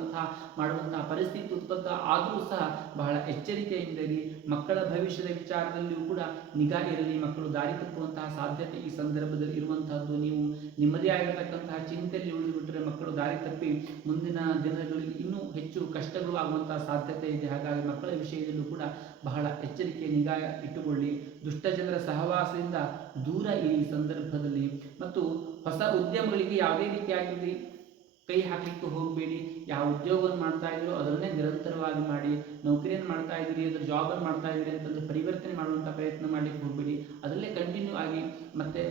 ಮಾಡುವಂತಹ ಪರಿಸ್ಥಿತಿ ಉತ್ಪತ್ತ ಆದರೂ ಸಹ ಬಹಳ ಎಚ್ಚರಿಕೆಯಿಂದಿರಿ. ಮಕ್ಕಳ ಭವಿಷ್ಯದ ವಿಚಾರದಲ್ಲಿಯೂ ಕೂಡ ನಿಗಾ ಇರಲಿ. ಮಕ್ಕಳು ದಾರಿ ತಪ್ಪುವಂತಹ ಸಾಧ್ಯತೆ ಈ ಸಂದರ್ಭದಲ್ಲಿ ಇರುವಂತಹದ್ದು. ನೀವು ನಿಮ್ಮದೇ ಆಗಿರತಕ್ಕಂತಹ ಚಿಂತೆಯಲ್ಲಿ ಉಳಿದುಬಿಟ್ಟರೆ ಮಕ್ಕಳು ದಾರಿ ತಪ್ಪಿ ಮುಂದಿನ ದಿನಗಳಲ್ಲಿ ಇನ್ನೂ ಹೆಚ್ಚು ಕಷ್ಟಗಳು ಆಗುವಂತಹ ಸಾಧ್ಯತೆ ಇದೆ. ಹಾಗಾಗಿ ಮಕ್ಕಳ ವಿಷಯದಲ್ಲೂ ಕೂಡ ಬಹಳ ಎಚ್ಚರಿಕೆ, ನಿಗಾ ಇಟ್ಟುಕೊಳ್ಳಿ. ದುಷ್ಟ ಜನರ ಸಹವಾಸದಿಂದ ದೂರ ಈ ಸಂದರ್ಭದಲ್ಲಿ. ಮತ್ತು ಹೊಸ ಉದ್ಯಮಗಳಿಗೆ ಯಾವುದೇ ರೀತಿಯಾಗಿ ಕೈ ಹಾಕಲಿಕ್ಕೆ ಹೋಗಬೇಡಿ. ಯಾವ ಉದ್ಯೋಗವನ್ನು ಮಾಡ್ತಾ ಇದ್ದೀರೋ ಅದನ್ನೇ ನಿರಂತರವಾಗಿ ಮಾಡಿ. ನೌಕರಿಯನ್ನು ಮಾಡ್ತಾ ಇದ್ದೀರಿ, ಅದ್ರ ಜಾಬನ್ನು ಮಾಡ್ತಾ ಇದ್ದೀರಿ ಅಂತಂದ್ರೆ ಪರಿವರ್ತನೆ ಮಾಡುವಂಥ ಪ್ರಯತ್ನ ಮಾಡಲಿಕ್ಕೆ ಹೋಗಬೇಡಿ. ಅದರಲ್ಲೇ ಕಂಟಿನ್ಯೂ ಆಗಿ ಮತ್ತೆ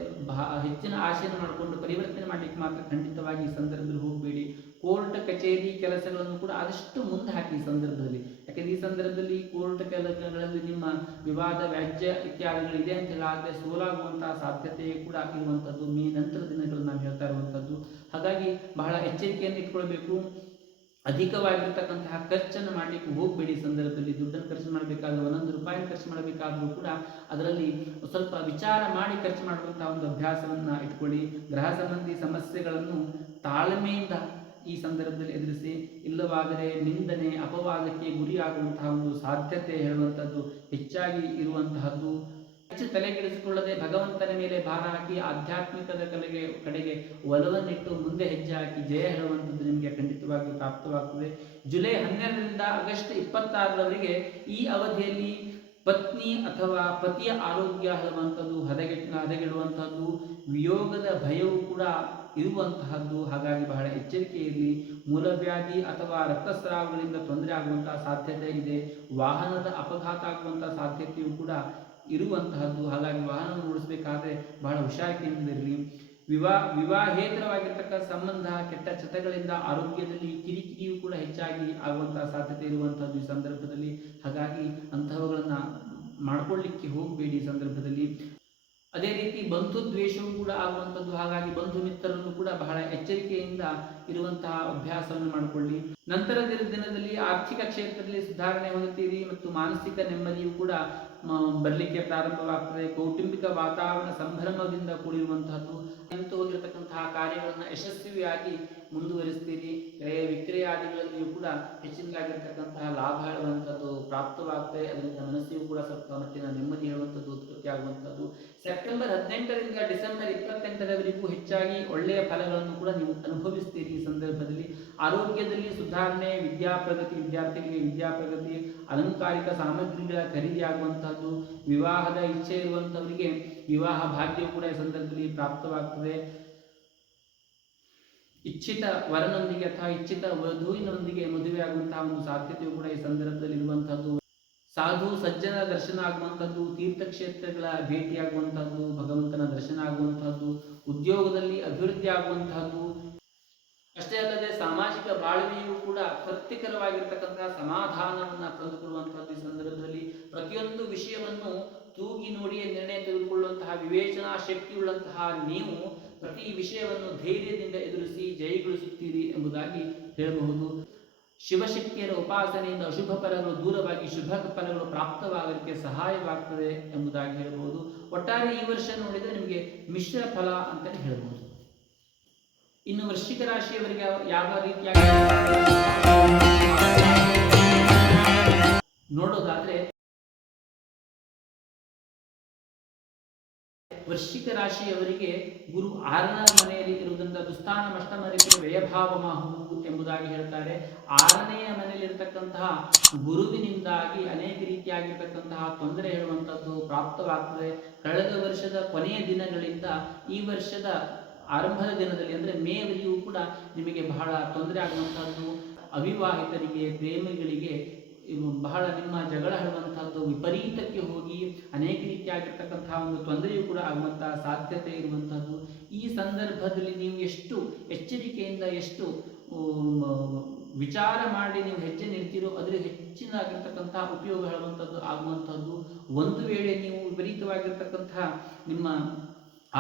ಹೆಚ್ಚಿನ ಆಶೆಯನ್ನು ಮಾಡಿಕೊಂಡು ಪರಿವರ್ತನೆ ಮಾಡಲಿಕ್ಕೆ ಮಾತ್ರ ಖಂಡಿತವಾಗಿ ಈ ಸಂದರ್ಭದಲ್ಲಿ ಹೋಗಬೇಡಿ. ಕೋರ್ಟ್ ಕಚೇರಿ ಕೆಲಸಗಳನ್ನು ಕೂಡ ಆದಷ್ಟು ಮುಂದೆ ಹಾಕಿ ಈ ಸಂದರ್ಭದಲ್ಲಿ. ಯಾಕಂದರೆ ಈ ಸಂದರ್ಭದಲ್ಲಿ ಕೋರ್ಟ್ ಕೆಲಸಗಳಲ್ಲಿ ನಿಮ್ಮ ವಿವಾದ ವ್ಯಾಜ್ಯ ಇತ್ಯಾದಿಗಳಿದೆ ಅಂತ ಹೇಳಾದರೆ ಸೋಲಾಗುವಂತಹ ಸಾಧ್ಯತೆ ಕೂಡ ಇರುವಂಥದ್ದು ಮೇ ನಂತರ ದಿನಗಳು ನಾವು ಹೇಳ್ತಾ ಇರುವಂಥದ್ದು. ಹಾಗಾಗಿ ಬಹಳ ಎಚ್ಚರಿಕೆಯನ್ನು ಇಟ್ಕೊಳ್ಬೇಕು. ಅಧಿಕವಾಗಿರ್ತಕ್ಕಂತಹ ಖರ್ಚನ್ನು ಮಾಡಲಿಕ್ಕೆ ಹೋಗಬೇಡಿ. ಸಂದರ್ಭದಲ್ಲಿ ದುಡ್ಡನ್ನು ಖರ್ಚು ಮಾಡಬೇಕಾದ್ರೆ ಒಂದೊಂದು ರೂಪಾಯಿ ಖರ್ಚು ಮಾಡಬೇಕಾದ್ರೂ ಕೂಡ ಅದರಲ್ಲಿ ಸ್ವಲ್ಪ ವಿಚಾರ ಮಾಡಿ ಖರ್ಚು ಮಾಡುವಂತಹ ಒಂದು ಅಭ್ಯಾಸವನ್ನು ಇಟ್ಕೊಳ್ಳಿ. ಗೃಹ ಸಂಬಂಧಿ ಸಮಸ್ಯೆಗಳನ್ನು ತಾಳ್ಮೆಯಿಂದ ಈ ಸಂದರ್ಭದಲ್ಲಿ ಎದುರಿಸಿ. ಇಲ್ಲವಾದರೆ ನಿಂದನೆ ಅಪವಾದಕ್ಕೆ ಗುರಿಯಾಗುವಂತಹ ಒಂದು ಸಾಧ್ಯತೆ ಹೇಳುವಂಥದ್ದು ಹೆಚ್ಚಾಗಿ ಇರುವಂತಹದ್ದು. ಹೆಚ್ಚು ತಲೆಗೆಡಿಸಿಕೊಳ್ಳದೆ ಭಗವಂತನ ಮೇಲೆ ಭಾರ ಹಾಕಿ ಆಧ್ಯಾತ್ಮಿಕದ ಕಡೆಗೆ ಒಲವನ್ನಿಟ್ಟು ಮುಂದೆ ಹೆಜ್ಜೆ ಹಾಕಿ ಜಯ ಹೇಳುವಂಥದ್ದು ನಿಮಗೆ ಖಂಡಿತವಾಗಿಯೂ ಪ್ರಾಪ್ತವಾಗ್ತದೆ. ಜುಲೈ 12ರಿಂದ ಆಗಸ್ಟ್ 26ರವರೆಗೆ ಈ ಅವಧಿಯಲ್ಲಿ ಪತ್ನಿ ಅಥವಾ ಪತಿಯ ಆರೋಗ್ಯ ಹೇಳುವಂಥದ್ದು ಹದಗೆಡುವಂಥದ್ದು, ವಿಯೋಗದ ಭಯವು ಕೂಡ ಇರುವಂತಹದ್ದು. ಹಾಗಾಗಿ ಬಹಳ ಎಚ್ಚರಿಕೆ ಇರಲಿ. ಮೂಲವ್ಯಾಧಿ ಅಥವಾ ರಕ್ತಸ್ರಾವಗಳಿಂದ ತೊಂದರೆ ಆಗುವಂತಹ ಸಾಧ್ಯತೆ ಇದೆ. ವಾಹನದ ಅಪಘಾತ ಆಗುವಂತಹ ಸಾಧ್ಯತೆಯೂ ಕೂಡ ಇರುವಂತಹದ್ದು. ಹಾಗಾಗಿ ವಾಹನ ಓಡಿಸಬೇಕಾದ್ರೆ ಬಹಳ ಹುಷಾರಿಕೆಯಿಂದಿರಲಿ. ವಿವಾಹೇತರವಾಗಿರ್ತಕ್ಕ ಸಂಬಂಧ ಕೆಟ್ಟ ಚಟಗಳಿಂದ ಆರೋಗ್ಯದಲ್ಲಿ ಕಿರಿಕಿರಿಯೂ ಕೂಡ ಹೆಚ್ಚಾಗಿ ಆಗುವಂತಹ ಸಾಧ್ಯತೆ ಇರುವಂತಹದ್ದು ಈ ಸಂದರ್ಭದಲ್ಲಿ. ಹಾಗಾಗಿ ಅಂತಹವುಗಳನ್ನು ಮಾಡ್ಕೊಳ್ಳಿಕ್ಕೆ ಹೋಗಬೇಡಿ ಈ ಸಂದರ್ಭದಲ್ಲಿ. ಅದೇ ರೀತಿ ಬಂಧು ದ್ವೇಷವೂ ಕೂಡ ಆಗುವಂಥದ್ದು. ಹಾಗಾಗಿ ಬಂಧು ಮಿತ್ರರನ್ನು ಕೂಡ ಬಹಳ ಎಚ್ಚರಿಕೆಯಿಂದ ಇರುವಂತಹ ಅಭ್ಯಾಸವನ್ನು ಮಾಡಿಕೊಳ್ಳಿ. ನಂತರದ ದಿನದಲ್ಲಿ ಆರ್ಥಿಕ ಕ್ಷೇತ್ರದಲ್ಲಿ ಸುಧಾರಣೆ ಹೊಂದುತ್ತೀರಿ ಮತ್ತು ಮಾನಸಿಕ ನೆಮ್ಮದಿಯೂ ಕೂಡ ಬರಲಿಕ್ಕೆ ಪ್ರಾರಂಭವಾಗ್ತದೆ. ಕೌಟುಂಬಿಕ ವಾತಾವರಣ ಸಂಭ್ರಮದಿಂದ ಕೂಡಿರುವಂತಹದ್ದು. ನಿಂತು ಹೋಗಿರತಕ್ಕಂತಹ ಕಾರ್ಯಗಳನ್ನು ಯಶಸ್ವಿಯಾಗಿ ಮುಂದುವರಿಸ್ತೀರಿ. ಕ್ರಯ ವಿಕ್ರಯಾದಿಗಳಲ್ಲಿಯೂ ಕೂಡ ಹೆಚ್ಚಿನದಾಗಿರ್ತಕ್ಕಂತಹ ಲಾಭ ಹೇಳುವಂಥದ್ದು ಪ್ರಾಪ್ತವಾಗ್ತದೆ. ಅದರಿಂದ ಮನಸ್ಸಿಗೂ ಕೂಡ ಸ್ವಲ್ಪ ಮಟ್ಟಿನ ನೆಮ್ಮದಿ ಹೇಳುವಂಥದ್ದು ಉತ್ಪತ್ತಿ ಆಗುವಂಥದ್ದು. ಸೆಪ್ಟೆಂಬರ್ 18ರಿಂದ ಡಿಸೆಂಬರ್ 28ರವರೆಗೂ ಹೆಚ್ಚಾಗಿ ಒಳ್ಳೆಯ ಫಲಗಳನ್ನು ಕೂಡ ನೀವು ಅನುಭವಿಸ್ತೀರಿ ಈ ಸಂದರ್ಭದಲ್ಲಿ. ಆರೋಗ್ಯದಲ್ಲಿ ಸುಧಾರಣೆ, ವಿದ್ಯಾರ್ಥಿಗಳಿಗೆ ವಿದ್ಯಾಪ್ರಗತಿ, ಅಲಂಕಾರಿಕ ಸಾಮಗ್ರಿಗಳ ಖರೀದಿ ಆಗುವಂತಹದ್ದು, ವಿವಾಹದ ಇಚ್ಛೆ ಇರುವಂತವರಿಗೆ ವಿವಾಹ ಭಾಗ್ಯವು ಕೂಡ ಈ ಸಂದರ್ಭದಲ್ಲಿ ಪ್ರಾಪ್ತವಾಗ್ತದೆ. ಇಚ್ಛಿತ ವರನೊಂದಿಗೆ ಅಥವಾ ಇಚ್ಛಿತ ವಧುವಿನೊಂದಿಗೆ ಮದುವೆ ಆಗುವಂತಹ ಒಂದು ಸಾಧ್ಯತೆಯು ಕೂಡ ಈ ಸಂದರ್ಭದಲ್ಲಿ ಇರುವಂತಹದ್ದು. ಸಾಧು ಸಜ್ಜನ ದರ್ಶನ ಆಗುವಂಥದ್ದು, ತೀರ್ಥಕ್ಷೇತ್ರಗಳ ಭೇಟಿಯಾಗುವಂಥದ್ದು, ಭಗವಂತನ ದರ್ಶನ ಆಗುವಂತಹದ್ದು, ಉದ್ಯೋಗದಲ್ಲಿ ಅಭಿವೃದ್ಧಿ ಆಗುವಂತಹದ್ದು. ಅಷ್ಟೇ ಅಲ್ಲದೆ ಸಾಮಾಜಿಕ ಬಾಳ್ವೆಯೂ ಕೂಡ ತೃಪ್ತಿಕರವಾಗಿರ್ತಕ್ಕಂತಹ ಸಮಾಧಾನವನ್ನು ತಂದುಕೊಡುವಂತಹದ್ದು ಈ ಸಂದರ್ಭದಲ್ಲಿ. ಪ್ರತಿಯೊಂದು ವಿಷಯವನ್ನು ತೂಗಿ ನೋಡಿಯೇ ನಿರ್ಣಯ ತೆಗೆದುಕೊಳ್ಳುವಂತಹ ವಿವೇಚನಾ ಶಕ್ತಿಯುಳ್ಳಂತಹ ನೀವು ಪ್ರತಿ ವಿಷಯವನ್ನು ಧೈರ್ಯದಿಂದ ಎದುರಿಸಿ ಜಯಗೊಳಿಸುತ್ತೀರಿ ಎಂಬುದಾಗಿ ಹೇಳಬಹುದು. ಶಿವಶಕ್ತಿಯರ ಉಪಾಸನೆಯಿಂದ ಅಶುಭ ಫಲಗಳು ದೂರವಾಗಿ ಶುಭ ಫಲಗಳು ಪ್ರಾಪ್ತವಾಗಲಿಕ್ಕೆ ಸಹಾಯವಾಗ್ತದೆ ಎಂಬುದಾಗಿ ಹೇಳಬಹುದು. ಒಟ್ಟಾರೆ ಈ ವರ್ಷ ನೋಡಿದರೆ ನಿಮಗೆ ಮಿಶ್ರ ಫಲ ಅಂತಲೇ ಹೇಳಬಹುದು. ಇನ್ನು ವೃಶ್ಚಿಕ ರಾಶಿಯವರಿಗೆ ಯಾವ ರೀತಿಯಾಗಿ ನೋಡೋದಾದ್ರೆ, ವೃಶ್ಚಿಕ ರಾಶಿಯವರಿಗೆ ಗುರು 6ನೇ ಮನೆಯಲ್ಲಿ ಇರುವುದರಿಂದ ದುಸ್ಥಾನ ಅಷ್ಟಮ ರೀತಿಯ ವ್ಯಯಭಾವ ಮಾಹು ಎಂಬುದಾಗಿ ಹೇಳ್ತಾರೆ. 6ನೆಯ ಮನೆಯಲ್ಲಿ ಇರತಕ್ಕಂತಹ ಗುರುವಿನಿಂದಾಗಿ ಅನೇಕ ರೀತಿಯಾಗಿರ್ತಕ್ಕಂತಹ ತೊಂದರೆ ಹೇಳುವಂಥದ್ದು ಪ್ರಾಪ್ತವಾಗ್ತದೆ. ಕಳೆದ ವರ್ಷದ ಕೊನೆಯ ದಿನಗಳಿಂದ ಈ ವರ್ಷದ ಆರಂಭದ ದಿನದಲ್ಲಿ ಅಂದರೆ ಮೇವರೆಗೂ ಕೂಡ ನಿಮಗೆ ಬಹಳ ತೊಂದರೆ ಆಗುವಂತಹದ್ದು. ಅವಿವಾಹಿತರಿಗೆ, ಪ್ರೇಮಿಗಳಿಗೆ ಬಹಳ ನಿಮ್ಮ ಜಗಳ ಹೇಳುವಂತಹದ್ದು ವಿಪರೀತಕ್ಕೆ ಹೋಗಿ ಅನೇಕ ರೀತಿಯಾಗಿರ್ತಕ್ಕಂತಹ ಒಂದು ತೊಂದರೆಯೂ ಕೂಡ ಆಗುವಂತಹ ಸಾಧ್ಯತೆ ಇರುವಂತಹದ್ದು. ಈ ಸಂದರ್ಭದಲ್ಲಿ ನೀವು ಎಷ್ಟು ಎಚ್ಚರಿಕೆಯಿಂದ, ಎಷ್ಟು ವಿಚಾರ ಮಾಡಿ ನೀವು ಹೆಜ್ಜೆ ನಿಲ್ತೀರೋ ಅದರ ಹೆಚ್ಚಿನಾಗಿರ್ತಕ್ಕಂತಹ ಉಪಯೋಗ ಹೇಳುವಂಥದ್ದು ಆಗುವಂಥದ್ದು. ಒಂದು ವೇಳೆ ನೀವು ವಿಪರೀತವಾಗಿರ್ತಕ್ಕಂತಹ ನಿಮ್ಮ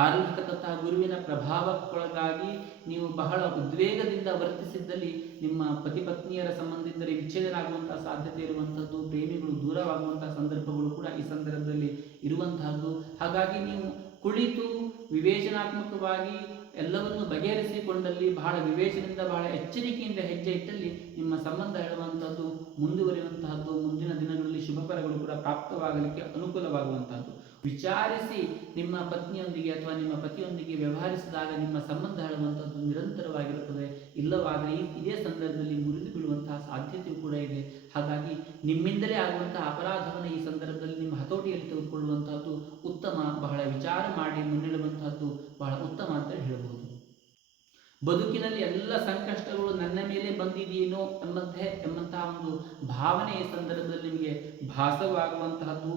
ಆರಿರ್ತಕ್ಕಂತಹ ಗುರುವಿನ ಪ್ರಭಾವಕ್ಕೊಳಗಾಗಿ ನೀವು ಬಹಳ ಉದ್ವೇಗದಿಂದ ವರ್ತಿಸಿದ್ದಲ್ಲಿ ನಿಮ್ಮ ಪತಿ ಪತ್ನಿಯರ ಸಂಬಂಧಿಕರಿಗೆ ವಿಚ್ಛೇದನ ಆಗುವಂತಹ ಸಾಧ್ಯತೆ ಇರುವಂಥದ್ದು. ಪ್ರೇಮಿಗಳು ದೂರವಾಗುವಂತಹ ಸಂದರ್ಭಗಳು ಕೂಡ ಈ ಸಂದರ್ಭದಲ್ಲಿ ಇರುವಂತಹದ್ದು. ಹಾಗಾಗಿ ನೀವು ಕುಳಿತು ವಿವೇಚನಾತ್ಮಕವಾಗಿ ಎಲ್ಲವನ್ನು ಬಗೆಹರಿಸಿಕೊಂಡಲ್ಲಿ, ಬಹಳ ವಿವೇಚನೆಯಿಂದ ಬಹಳ ಎಚ್ಚರಿಕೆಯಿಂದ ಹೆಜ್ಜೆ ಇಟ್ಟಲ್ಲಿ ನಿಮ್ಮ ಸಂಬಂಧ ಹೇಳುವಂಥದ್ದು ಮುಂದುವರಿಯುವಂತಹದ್ದು. ಮುಂದಿನ ದಿನಗಳಲ್ಲಿ ಶುಭ ಫಲಗಳು ಕೂಡ ಪ್ರಾಪ್ತವಾಗಲಿಕ್ಕೆ ಅನುಕೂಲವಾಗುವಂತಹದ್ದು. ವಿಚಾರಿಸಿ ನಿಮ್ಮ ಪತ್ನಿಯೊಂದಿಗೆ ಅಥವಾ ನಿಮ್ಮ ಪತಿಯೊಂದಿಗೆ ವ್ಯವಹರಿಸಿದಾಗ ನಿಮ್ಮ ಸಂಬಂಧ ಹೇಳುವಂಥದ್ದು ನಿರಂತರವಾಗಿರುತ್ತದೆ. ಇಲ್ಲವಾದರೆ ಇದೇ ಸಂದರ್ಭದಲ್ಲಿ ಮುರಿದು ಬೀಳುವಂತಹ ಸಾಧ್ಯತೆಯೂ ಕೂಡ ಇದೆ. ಹಾಗಾಗಿ ನಿಮ್ಮಿಂದಲೇ ಆಗುವಂತಹ ಅಪರಾಧವನ್ನು ಈ ಸಂದರ್ಭದಲ್ಲಿ ನಿಮ್ಮ ಹತೋಟಿಯಲ್ಲಿ ತೆಗೆದುಕೊಳ್ಳುವಂತಹದ್ದು ಉತ್ತಮ. ಬಹಳ ವಿಚಾರ ಮಾಡಿ ಮುನ್ನಡೆಯುವಂತಹದ್ದು ಬಹಳ ಉತ್ತಮ ಅಂತ ಹೇಳಬಹುದು. ಬದುಕಿನಲ್ಲಿ ಎಲ್ಲ ಸಂಕಷ್ಟಗಳು ನನ್ನ ಮೇಲೆ ಬಂದಿದೆಯೇನೋ ಎಂಬಂತಹ ಒಂದು ಭಾವನೆ ಈ ಸಂದರ್ಭದಲ್ಲಿ ನಿಮಗೆ ಭಾಸವಾಗುವಂತಹದ್ದು.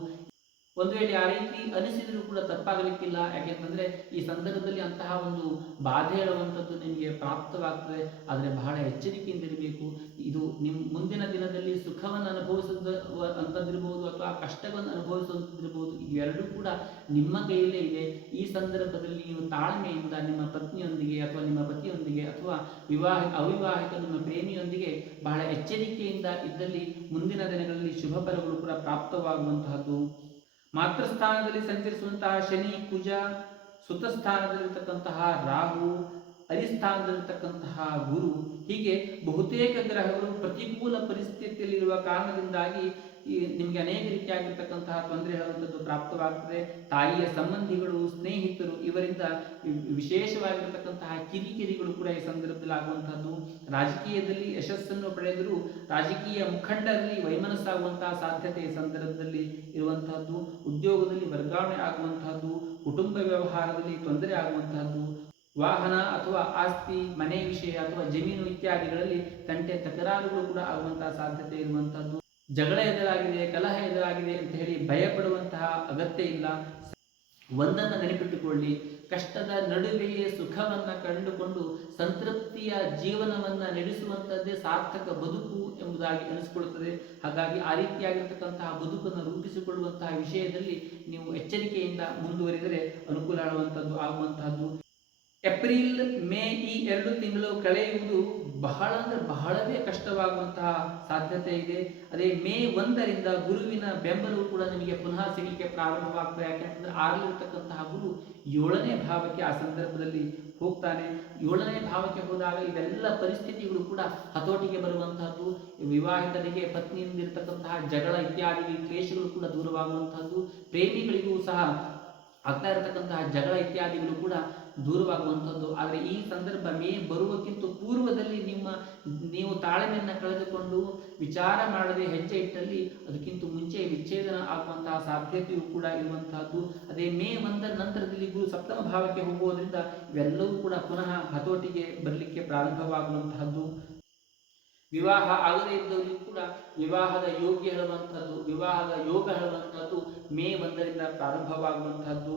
ಒಂದು ವೇಳೆ ಆ ರೀತಿ ಅನಿಸಿದರೂ ಕೂಡ ತಪ್ಪಾಗಲಿಕ್ಕಿಲ್ಲ. ಯಾಕೆಂತಂದ್ರೆ ಈ ಸಂದರ್ಭದಲ್ಲಿ ಅಂತಹ ಒಂದು ಬಾಧೆ ಹೇಳುವಂಥದ್ದು ನಿಮಗೆ ಪ್ರಾಪ್ತವಾಗ್ತದೆ. ಆದರೆ ಬಹಳ ಎಚ್ಚರಿಕೆಯಿಂದ ಇರಬೇಕು. ಇದು ನಿಮ್ಮ ಮುಂದಿನ ದಿನದಲ್ಲಿ ಸುಖವನ್ನು ಅನುಭವಿಸೋದು ಅಂತಂದಿರ್ಬೋದು ಅಥವಾ ಕಷ್ಟವನ್ನು ಅನುಭವಿಸುವಂಥದ್ದಿರ್ಬೋದು, ಇವೆರಡೂ ಕೂಡ ನಿಮ್ಮ ಕೈಯಲ್ಲೇ ಇದೆ. ಈ ಸಂದರ್ಭದಲ್ಲಿ ನೀವು ತಾಳ್ಮೆಯಿಂದ ನಿಮ್ಮ ಪತ್ನಿಯೊಂದಿಗೆ ಅಥವಾ ನಿಮ್ಮ ಪತಿಯೊಂದಿಗೆ ಅಥವಾ ಅವಿವಾಹಿತ ನಿಮ್ಮ ಪ್ರೇಮಿಯೊಂದಿಗೆ ಬಹಳ ಎಚ್ಚರಿಕೆಯಿಂದ ಇದ್ದಲ್ಲಿ ಮುಂದಿನ ದಿನಗಳಲ್ಲಿ ಶುಭ ಫಲಗಳು ಕೂಡ ಪ್ರಾಪ್ತವಾಗುವಂತಹದ್ದು. ಮಾತೃಸ್ಥಾನದಲ್ಲಿ ಸಂಚರಿಸುವಂತಹ ಶನಿ, ಕುಜ, ಸುತಸ್ಥಾನದಲ್ಲಿರ್ತಕ್ಕಂತಹ ರಾಹು, ಅರಿಸ್ಥಾನದಲ್ಲಿರ್ತಕ್ಕಂತಹ ಗುರು, ಹೀಗೆ ಬಹುತೇಕ ಗ್ರಹಗಳು ಪ್ರತಿಕೂಲ ಪರಿಸ್ಥಿತಿಯಲ್ಲಿರುವ ಕಾರಣದಿಂದಾಗಿ ನಿಮಗೆ ಅನೇಕ ರೀತಿಯಾಗಿರ್ತಕ್ಕಂತಹ ತೊಂದರೆ ಹೇಳುವಂಥದ್ದು ಪ್ರಾಪ್ತವಾಗ್ತದೆ. ತಾಯಿಯ ಸಂಬಂಧಿಗಳು, ಸ್ನೇಹಿತರು, ಇವರಿಂದ ವಿಶೇಷವಾಗಿರ್ತಕ್ಕಂತಹ ಕಿರಿಕಿರಿಗಳು ಕೂಡ ಈ ಸಂದರ್ಭದಲ್ಲಿ ಆಗುವಂತಹದ್ದು. ರಾಜಕೀಯದಲ್ಲಿ ಯಶಸ್ಸನ್ನು ಪಡೆದರೂ ರಾಜಕೀಯ ಮುಖಂಡರಲ್ಲಿ ವೈಮನಸ್ಸಾಗುವಂತಹ ಸಾಧ್ಯತೆ ಈ ಸಂದರ್ಭದಲ್ಲಿ ಇರುವಂತಹದ್ದು. ಉದ್ಯೋಗದಲ್ಲಿ ವರ್ಗಾವಣೆ ಆಗುವಂತಹದ್ದು, ಕುಟುಂಬ ವ್ಯವಹಾರದಲ್ಲಿ ತೊಂದರೆ ಆಗುವಂತಹದ್ದು, ವಾಹನ ಅಥವಾ ಆಸ್ತಿ, ಮನೆ ವಿಷಯ ಅಥವಾ ಜಮೀನು ಇತ್ಯಾದಿಗಳಲ್ಲಿ ತಂಟೆ ತಕರಾರುಗಳು ಕೂಡ ಆಗುವಂತಹ ಸಾಧ್ಯತೆ ಇರುವಂತಹದ್ದು. ಜಗಳ ಎದುರಾಗಿದೆ, ಕಲಹ ಎದುರಾಗಿದೆ ಅಂತ ಹೇಳಿ ಭಯಪಡುವಂತಹ ಅಗತ್ಯ ಇಲ್ಲ. ಒಂದನ್ನು ನೆನಪಿಟ್ಟುಕೊಳ್ಳಿ, ಕಷ್ಟದ ನಡುವೆಯೇ ಸುಖವನ್ನು ಕಂಡುಕೊಂಡು ಸಂತೃಪ್ತಿಯ ಜೀವನವನ್ನು ನಡೆಸುವಂಥದ್ದೇ ಸಾರ್ಥಕ ಬದುಕು ಎಂಬುದಾಗಿ ಅನಿಸಿಕೊಳ್ಳುತ್ತದೆ. ಹಾಗಾಗಿ ಆ ರೀತಿಯಾಗಿರ್ತಕ್ಕಂತಹ ಬದುಕನ್ನು ರೂಪಿಸಿಕೊಳ್ಳುವಂತಹ ವಿಷಯದಲ್ಲಿ ನೀವು ಎಚ್ಚರಿಕೆಯಿಂದ ಮುಂದುವರಿದರೆ ಅನುಕೂಲ ಆಗುವಂತಹದ್ದು. ಏಪ್ರಿಲ್, ಮೇ ಈ 2 ತಿಂಗಳು ಕಳೆಯುವುದು ಬಹಳವೇ ಕಷ್ಟವಾಗುವಂತಹ ಸಾಧ್ಯತೆ ಇದೆ. ಅದೇ ಮೇ 1ರಿಂದ ಗುರುವಿನ ಬೆಂಬಲವು ಕೂಡ ನಿಮಗೆ ಪುನಃ ಸಿಗಲಿಕ್ಕೆ ಪ್ರಾರಂಭವಾಗ್ತದೆ. ಯಾಕೆಂತಂದ್ರೆ 6ರಲ್ಲಿರ್ತಕ್ಕಂತಹ ಗುರು 7ನೇ ಭಾವಕ್ಕೆ ಆ ಸಂದರ್ಭದಲ್ಲಿ ಹೋಗ್ತಾನೆ. 7ನೇ ಭಾವಕ್ಕೆ ಹೋದಾಗ ಇವೆಲ್ಲ ಪರಿಸ್ಥಿತಿಗಳು ಕೂಡ ಹತೋಟಿಗೆ ಬರುವಂತಹದ್ದು. ವಿವಾಹಿತರಿಗೆ ಪತ್ನಿಯಿಂದಿರ್ತಕ್ಕಂತಹ ಜಗಳ ಇತ್ಯಾದಿ ಕ್ಲೇಶಗಳು ಕೂಡ ದೂರವಾಗುವಂತಹದ್ದು. ಪ್ರೇಮಿಗಳಿಗೂ ಸಹ ಆಗ್ತಾ ಇರತಕ್ಕಂತಹ ಜಗಳ ಇತ್ಯಾದಿಗಳು ಕೂಡ ದೂರವಾಗುವಂಥದ್ದು. ಆದರೆ ಈ ಸಂದರ್ಭ ಮೇ ಬರುವಕ್ಕಿಂತ ಪೂರ್ವದಲ್ಲಿ ನೀವು ತಾಳ್ಮೆಯನ್ನು ಕಳೆದುಕೊಂಡು ವಿಚಾರ ಮಾಡದೆ ಹೆಜ್ಜೆ ಇಟ್ಟಲ್ಲಿ ಅದಕ್ಕಿಂತ ಮುಂಚೆ ವಿಚ್ಛೇದನ ಆಗುವಂತಹ ಸಾಧ್ಯತೆಯೂ ಕೂಡ ಇರುವಂತಹದ್ದು. ಅದೇ ಮೇ 1ರ ನಂತರದಲ್ಲಿ ಗುರು 7ಮ ಭಾವಕ್ಕೆ ಹೋಗುವುದರಿಂದ ಇವೆಲ್ಲವೂ ಕೂಡ ಪುನಃ ಹತೋಟಿಗೆ ಬರಲಿಕ್ಕೆ ಪ್ರಾರಂಭವಾಗುವಂತಹದ್ದು. ವಿವಾಹ ಆಗದೇ ಇದ್ದವರಿಗೂ ಕೂಡ ವಿವಾಹದ ಯೋಗ್ಯ ಹೇಳುವಂಥದ್ದು, ವಿವಾಹದ ಯೋಗ ಹೇಳುವಂಥದ್ದು ಮೇ 1ರಿಂದ ಪ್ರಾರಂಭವಾಗುವಂತಹದ್ದು.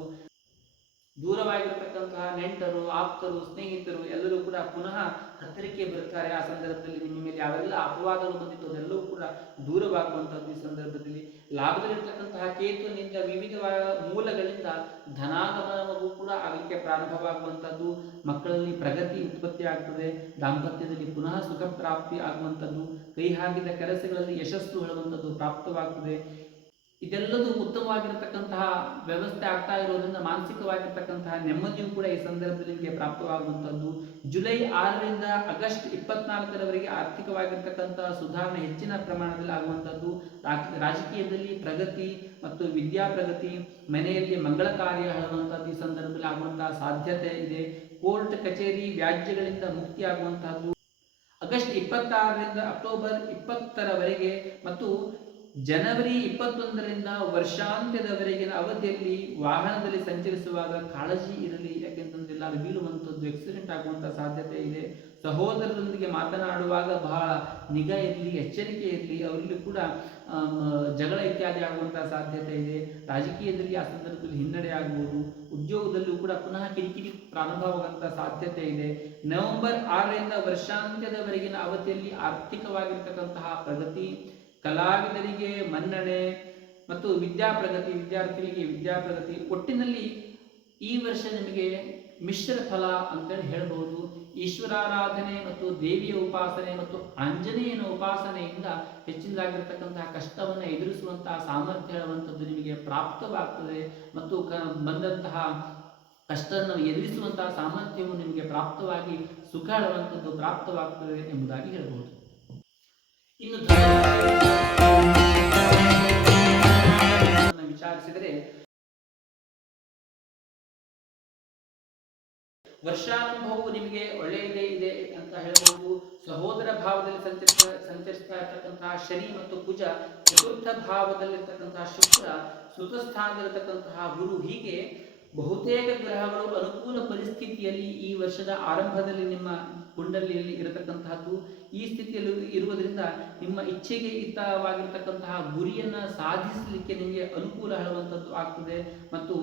ದೂರವಾಗಿರ್ತಕ್ಕಂತಹ ನೆಂಟರು, ಆಪ್ತರು, ಸ್ನೇಹಿತರು ಎಲ್ಲರೂ ಕೂಡ ಪುನಃ ಹತ್ತಿರಕ್ಕೆ ಬರ್ತಾರೆ. ಆ ಸಂದರ್ಭದಲ್ಲಿ ನಿಮ್ಮ ಮೇಲೆ ಯಾವೆಲ್ಲ ಅಪವಾದಗಳು ಬಂದಿತ್ತು ಅದೆಲ್ಲವೂ ಕೂಡ ದೂರವಾಗುವಂಥದ್ದು. ಈ ಸಂದರ್ಭದಲ್ಲಿ ಲಾಭದಲ್ಲಿರ್ತಕ್ಕಂತಹ ಕೇತುವಿನಿಂದ ವಿವಿಧ ಮೂಲಗಳಿಂದ ಧನಾಗಮನವೂ ಕೂಡ ಆಗಲಿಕ್ಕೆ ಪ್ರಾರಂಭವಾಗುವಂಥದ್ದು. ಮಕ್ಕಳಲ್ಲಿ ಪ್ರಗತಿ ಉತ್ಪತ್ತಿ ಆಗ್ತದೆ. ದಾಂಪತ್ಯದಲ್ಲಿ ಪುನಃ ಸುಖ ಪ್ರಾಪ್ತಿ ಆಗುವಂಥದ್ದು. ಕೈ ಹಾಕಿದ ಕೆಲಸಗಳಲ್ಲಿ ಯಶಸ್ಸು ಹೇಳುವಂಥದ್ದು ಪ್ರಾಪ್ತವಾಗ್ತದೆ. ಇದೆಲ್ಲದೂ ಉತ್ತಮವಾಗಿರತಕ್ಕಂತಹ ವ್ಯವಸ್ಥೆ ಆಗ್ತಾ ಇರೋದ್ರಿಂದ ಮಾನಸಿಕವಾಗಿರ್ತಕ್ಕಂತಹ ನೆಮ್ಮದಿಯೂ ಕೂಡ ಈ ಸಂದರ್ಭದಲ್ಲಿ ನಿಮಗೆ ಪ್ರಾಪ್ತವಾಗುವಂಥದ್ದು. ಜುಲೈ 6ರಿಂದ ಆಗಸ್ಟ್ 24ರವರೆಗೆ ಆರ್ಥಿಕವಾಗಿರ್ತಕ್ಕಂತಹ ಸುಧಾರಣೆ ಹೆಚ್ಚಿನ ಪ್ರಮಾಣದಲ್ಲಿ ಆಗುವಂಥದ್ದು. ರಾಜಕೀಯದಲ್ಲಿ ಪ್ರಗತಿ ಮತ್ತು ವಿದ್ಯಾ ಪ್ರಗತಿ, ಮನೆಯಲ್ಲಿ ಮಂಗಳ ಕಾರ್ಯ ಹೇಳುವಂಥದ್ದು ಈ ಸಂದರ್ಭದಲ್ಲಿ ಆಗುವಂತಹ ಸಾಧ್ಯತೆ ಇದೆ. ಕೋರ್ಟ್ ಕಚೇರಿ ವ್ಯಾಜ್ಯಗಳಿಂದ ಮುಕ್ತಿ ಆಗುವಂತಹದ್ದು. ಆಗಸ್ಟ್ 26ರಿಂದ ಅಕ್ಟೋಬರ್ 20ರವರೆಗೆ ಮತ್ತು ಜನವರಿ 21ರಿಂದ ವರ್ಷಾಂತ್ಯದವರೆಗಿನ ಅವಧಿಯಲ್ಲಿ ವಾಹನದಲ್ಲಿ ಸಂಚರಿಸುವಾಗ ಕಾಳಜಿ ಇರಲಿ. ಯಾಕೆಂತಂದ್ರೆ ಎಲ್ಲರೂ ಬೀಳುವಂಥದ್ದು, ಆಕ್ಸಿಡೆಂಟ್ ಆಗುವಂತಹ ಸಾಧ್ಯತೆ ಇದೆ. ಸಹೋದರರೊಂದಿಗೆ ಮಾತನಾಡುವಾಗ ಬಹಳ ನಿಗಾ ಇರಲಿ, ಎಚ್ಚರಿಕೆ ಇರಲಿ. ಅವರಲ್ಲಿ ಕೂಡ ಜಗಳ ಇತ್ಯಾದಿ ಆಗುವಂತಹ ಸಾಧ್ಯತೆ ಇದೆ. ರಾಜಕೀಯದಲ್ಲಿ ಆ ಸಂದರ್ಭದಲ್ಲಿ ಹಿನ್ನಡೆ ಆಗಬಹುದು. ಉದ್ಯೋಗದಲ್ಲೂ ಕೂಡ ಪುನಃ ಕಿರಿಕಿರಿ ಪ್ರಾರಂಭವಾಗುವಂತಹ ಸಾಧ್ಯತೆ ಇದೆ. ನವೆಂಬರ್ 6ರಿಂದ ವರ್ಷಾಂತ್ಯದವರೆಗಿನ ಅವಧಿಯಲ್ಲಿ ಆರ್ಥಿಕವಾಗಿರ್ತಕ್ಕಂತಹ ಪ್ರಗತಿ, ಕಲಾವಿದರಿಗೆ ಮನ್ನಣೆ ಮತ್ತು ವಿದ್ಯಾರ್ಥಿಗಳಿಗೆ ವಿದ್ಯಾಪ್ರಗತಿ. ಒಟ್ಟಿನಲ್ಲಿ ಈ ವರ್ಷ ನಿಮಗೆ ಮಿಶ್ರ ಫಲ ಅಂತೇಳಿ ಹೇಳ್ಬೋದು. ಈಶ್ವರಾರಾಧನೆ ಮತ್ತು ದೇವಿಯ ಉಪಾಸನೆ ಮತ್ತು ಆಂಜನೇಯನ ಉಪಾಸನೆಯಿಂದ ಹೆಚ್ಚಿನದಾಗಿರ್ತಕ್ಕಂತಹ ಕಷ್ಟವನ್ನು ಎದುರಿಸುವಂತಹ ಸಾಮರ್ಥ್ಯ ಹೇಳುವಂಥದ್ದು ನಿಮಗೆ ಪ್ರಾಪ್ತವಾಗ್ತದೆ ಮತ್ತು ಬಂದಂತಹ ಕಷ್ಟವನ್ನು ಎದುರಿಸುವಂತಹ ಸಾಮರ್ಥ್ಯವು ನಿಮಗೆ ಪ್ರಾಪ್ತವಾಗಿ ಸುಖ ಹೇಳುವಂಥದ್ದು ಪ್ರಾಪ್ತವಾಗ್ತದೆ ಎಂಬುದಾಗಿ ಹೇಳ್ಬೋದು. ಇನ್ನು ವಿಚಾರಿಸಿದರೆ ವರ್ಷಾನುಭವವು ನಿಮಗೆ ಒಳ್ಳೆಯದೇ ಇದೆ ಅಂತ ಹೇಳಬಹುದು. ಸಹೋದರ ಭಾವದಲ್ಲಿ ಸಂಚರಿಸ್ತಾ ಇರತಕ್ಕಂತಹ ಶನಿ ಮತ್ತು ಕುಜ, ಚತುರ್ಥ ಭಾವದಲ್ಲಿರ್ತಕ್ಕಂತಹ ಶುಕ್ರ, ಸುತಸ್ಥಾನದಲ್ಲಿರ್ತಕ್ಕಂತಹ ಗುರು, ಹೀಗೆ ಬಹುತೇಕ ಗ್ರಹಗಳು ಅನುಕೂಲ ಪರಿಸ್ಥಿತಿಯಲ್ಲಿ ಈ ವರ್ಷದ ಆರಂಭದಲ್ಲಿ ನಿಮ್ಮ ಕುಂಡಲಿಯಲ್ಲಿ ಇರತಕ್ಕಂತಹದ್ದು. ಈ ಸ್ಥಿತಿಯಲ್ಲಿ ಇರುವುದರಿಂದ ನಿಮ್ಮ ಇಚ್ಛೆಗೆ ಹಿತವಾಗಿರತಕ್ಕಂತಹ ಗುರಿಯನ್ನು ಸಾಧಿಸಲಿಕ್ಕೆ ನಿಮಗೆ ಅನುಕೂಲ ಹೇಳುವಂಥದ್ದು ಆಗ್ತದೆ. ಮತ್ತು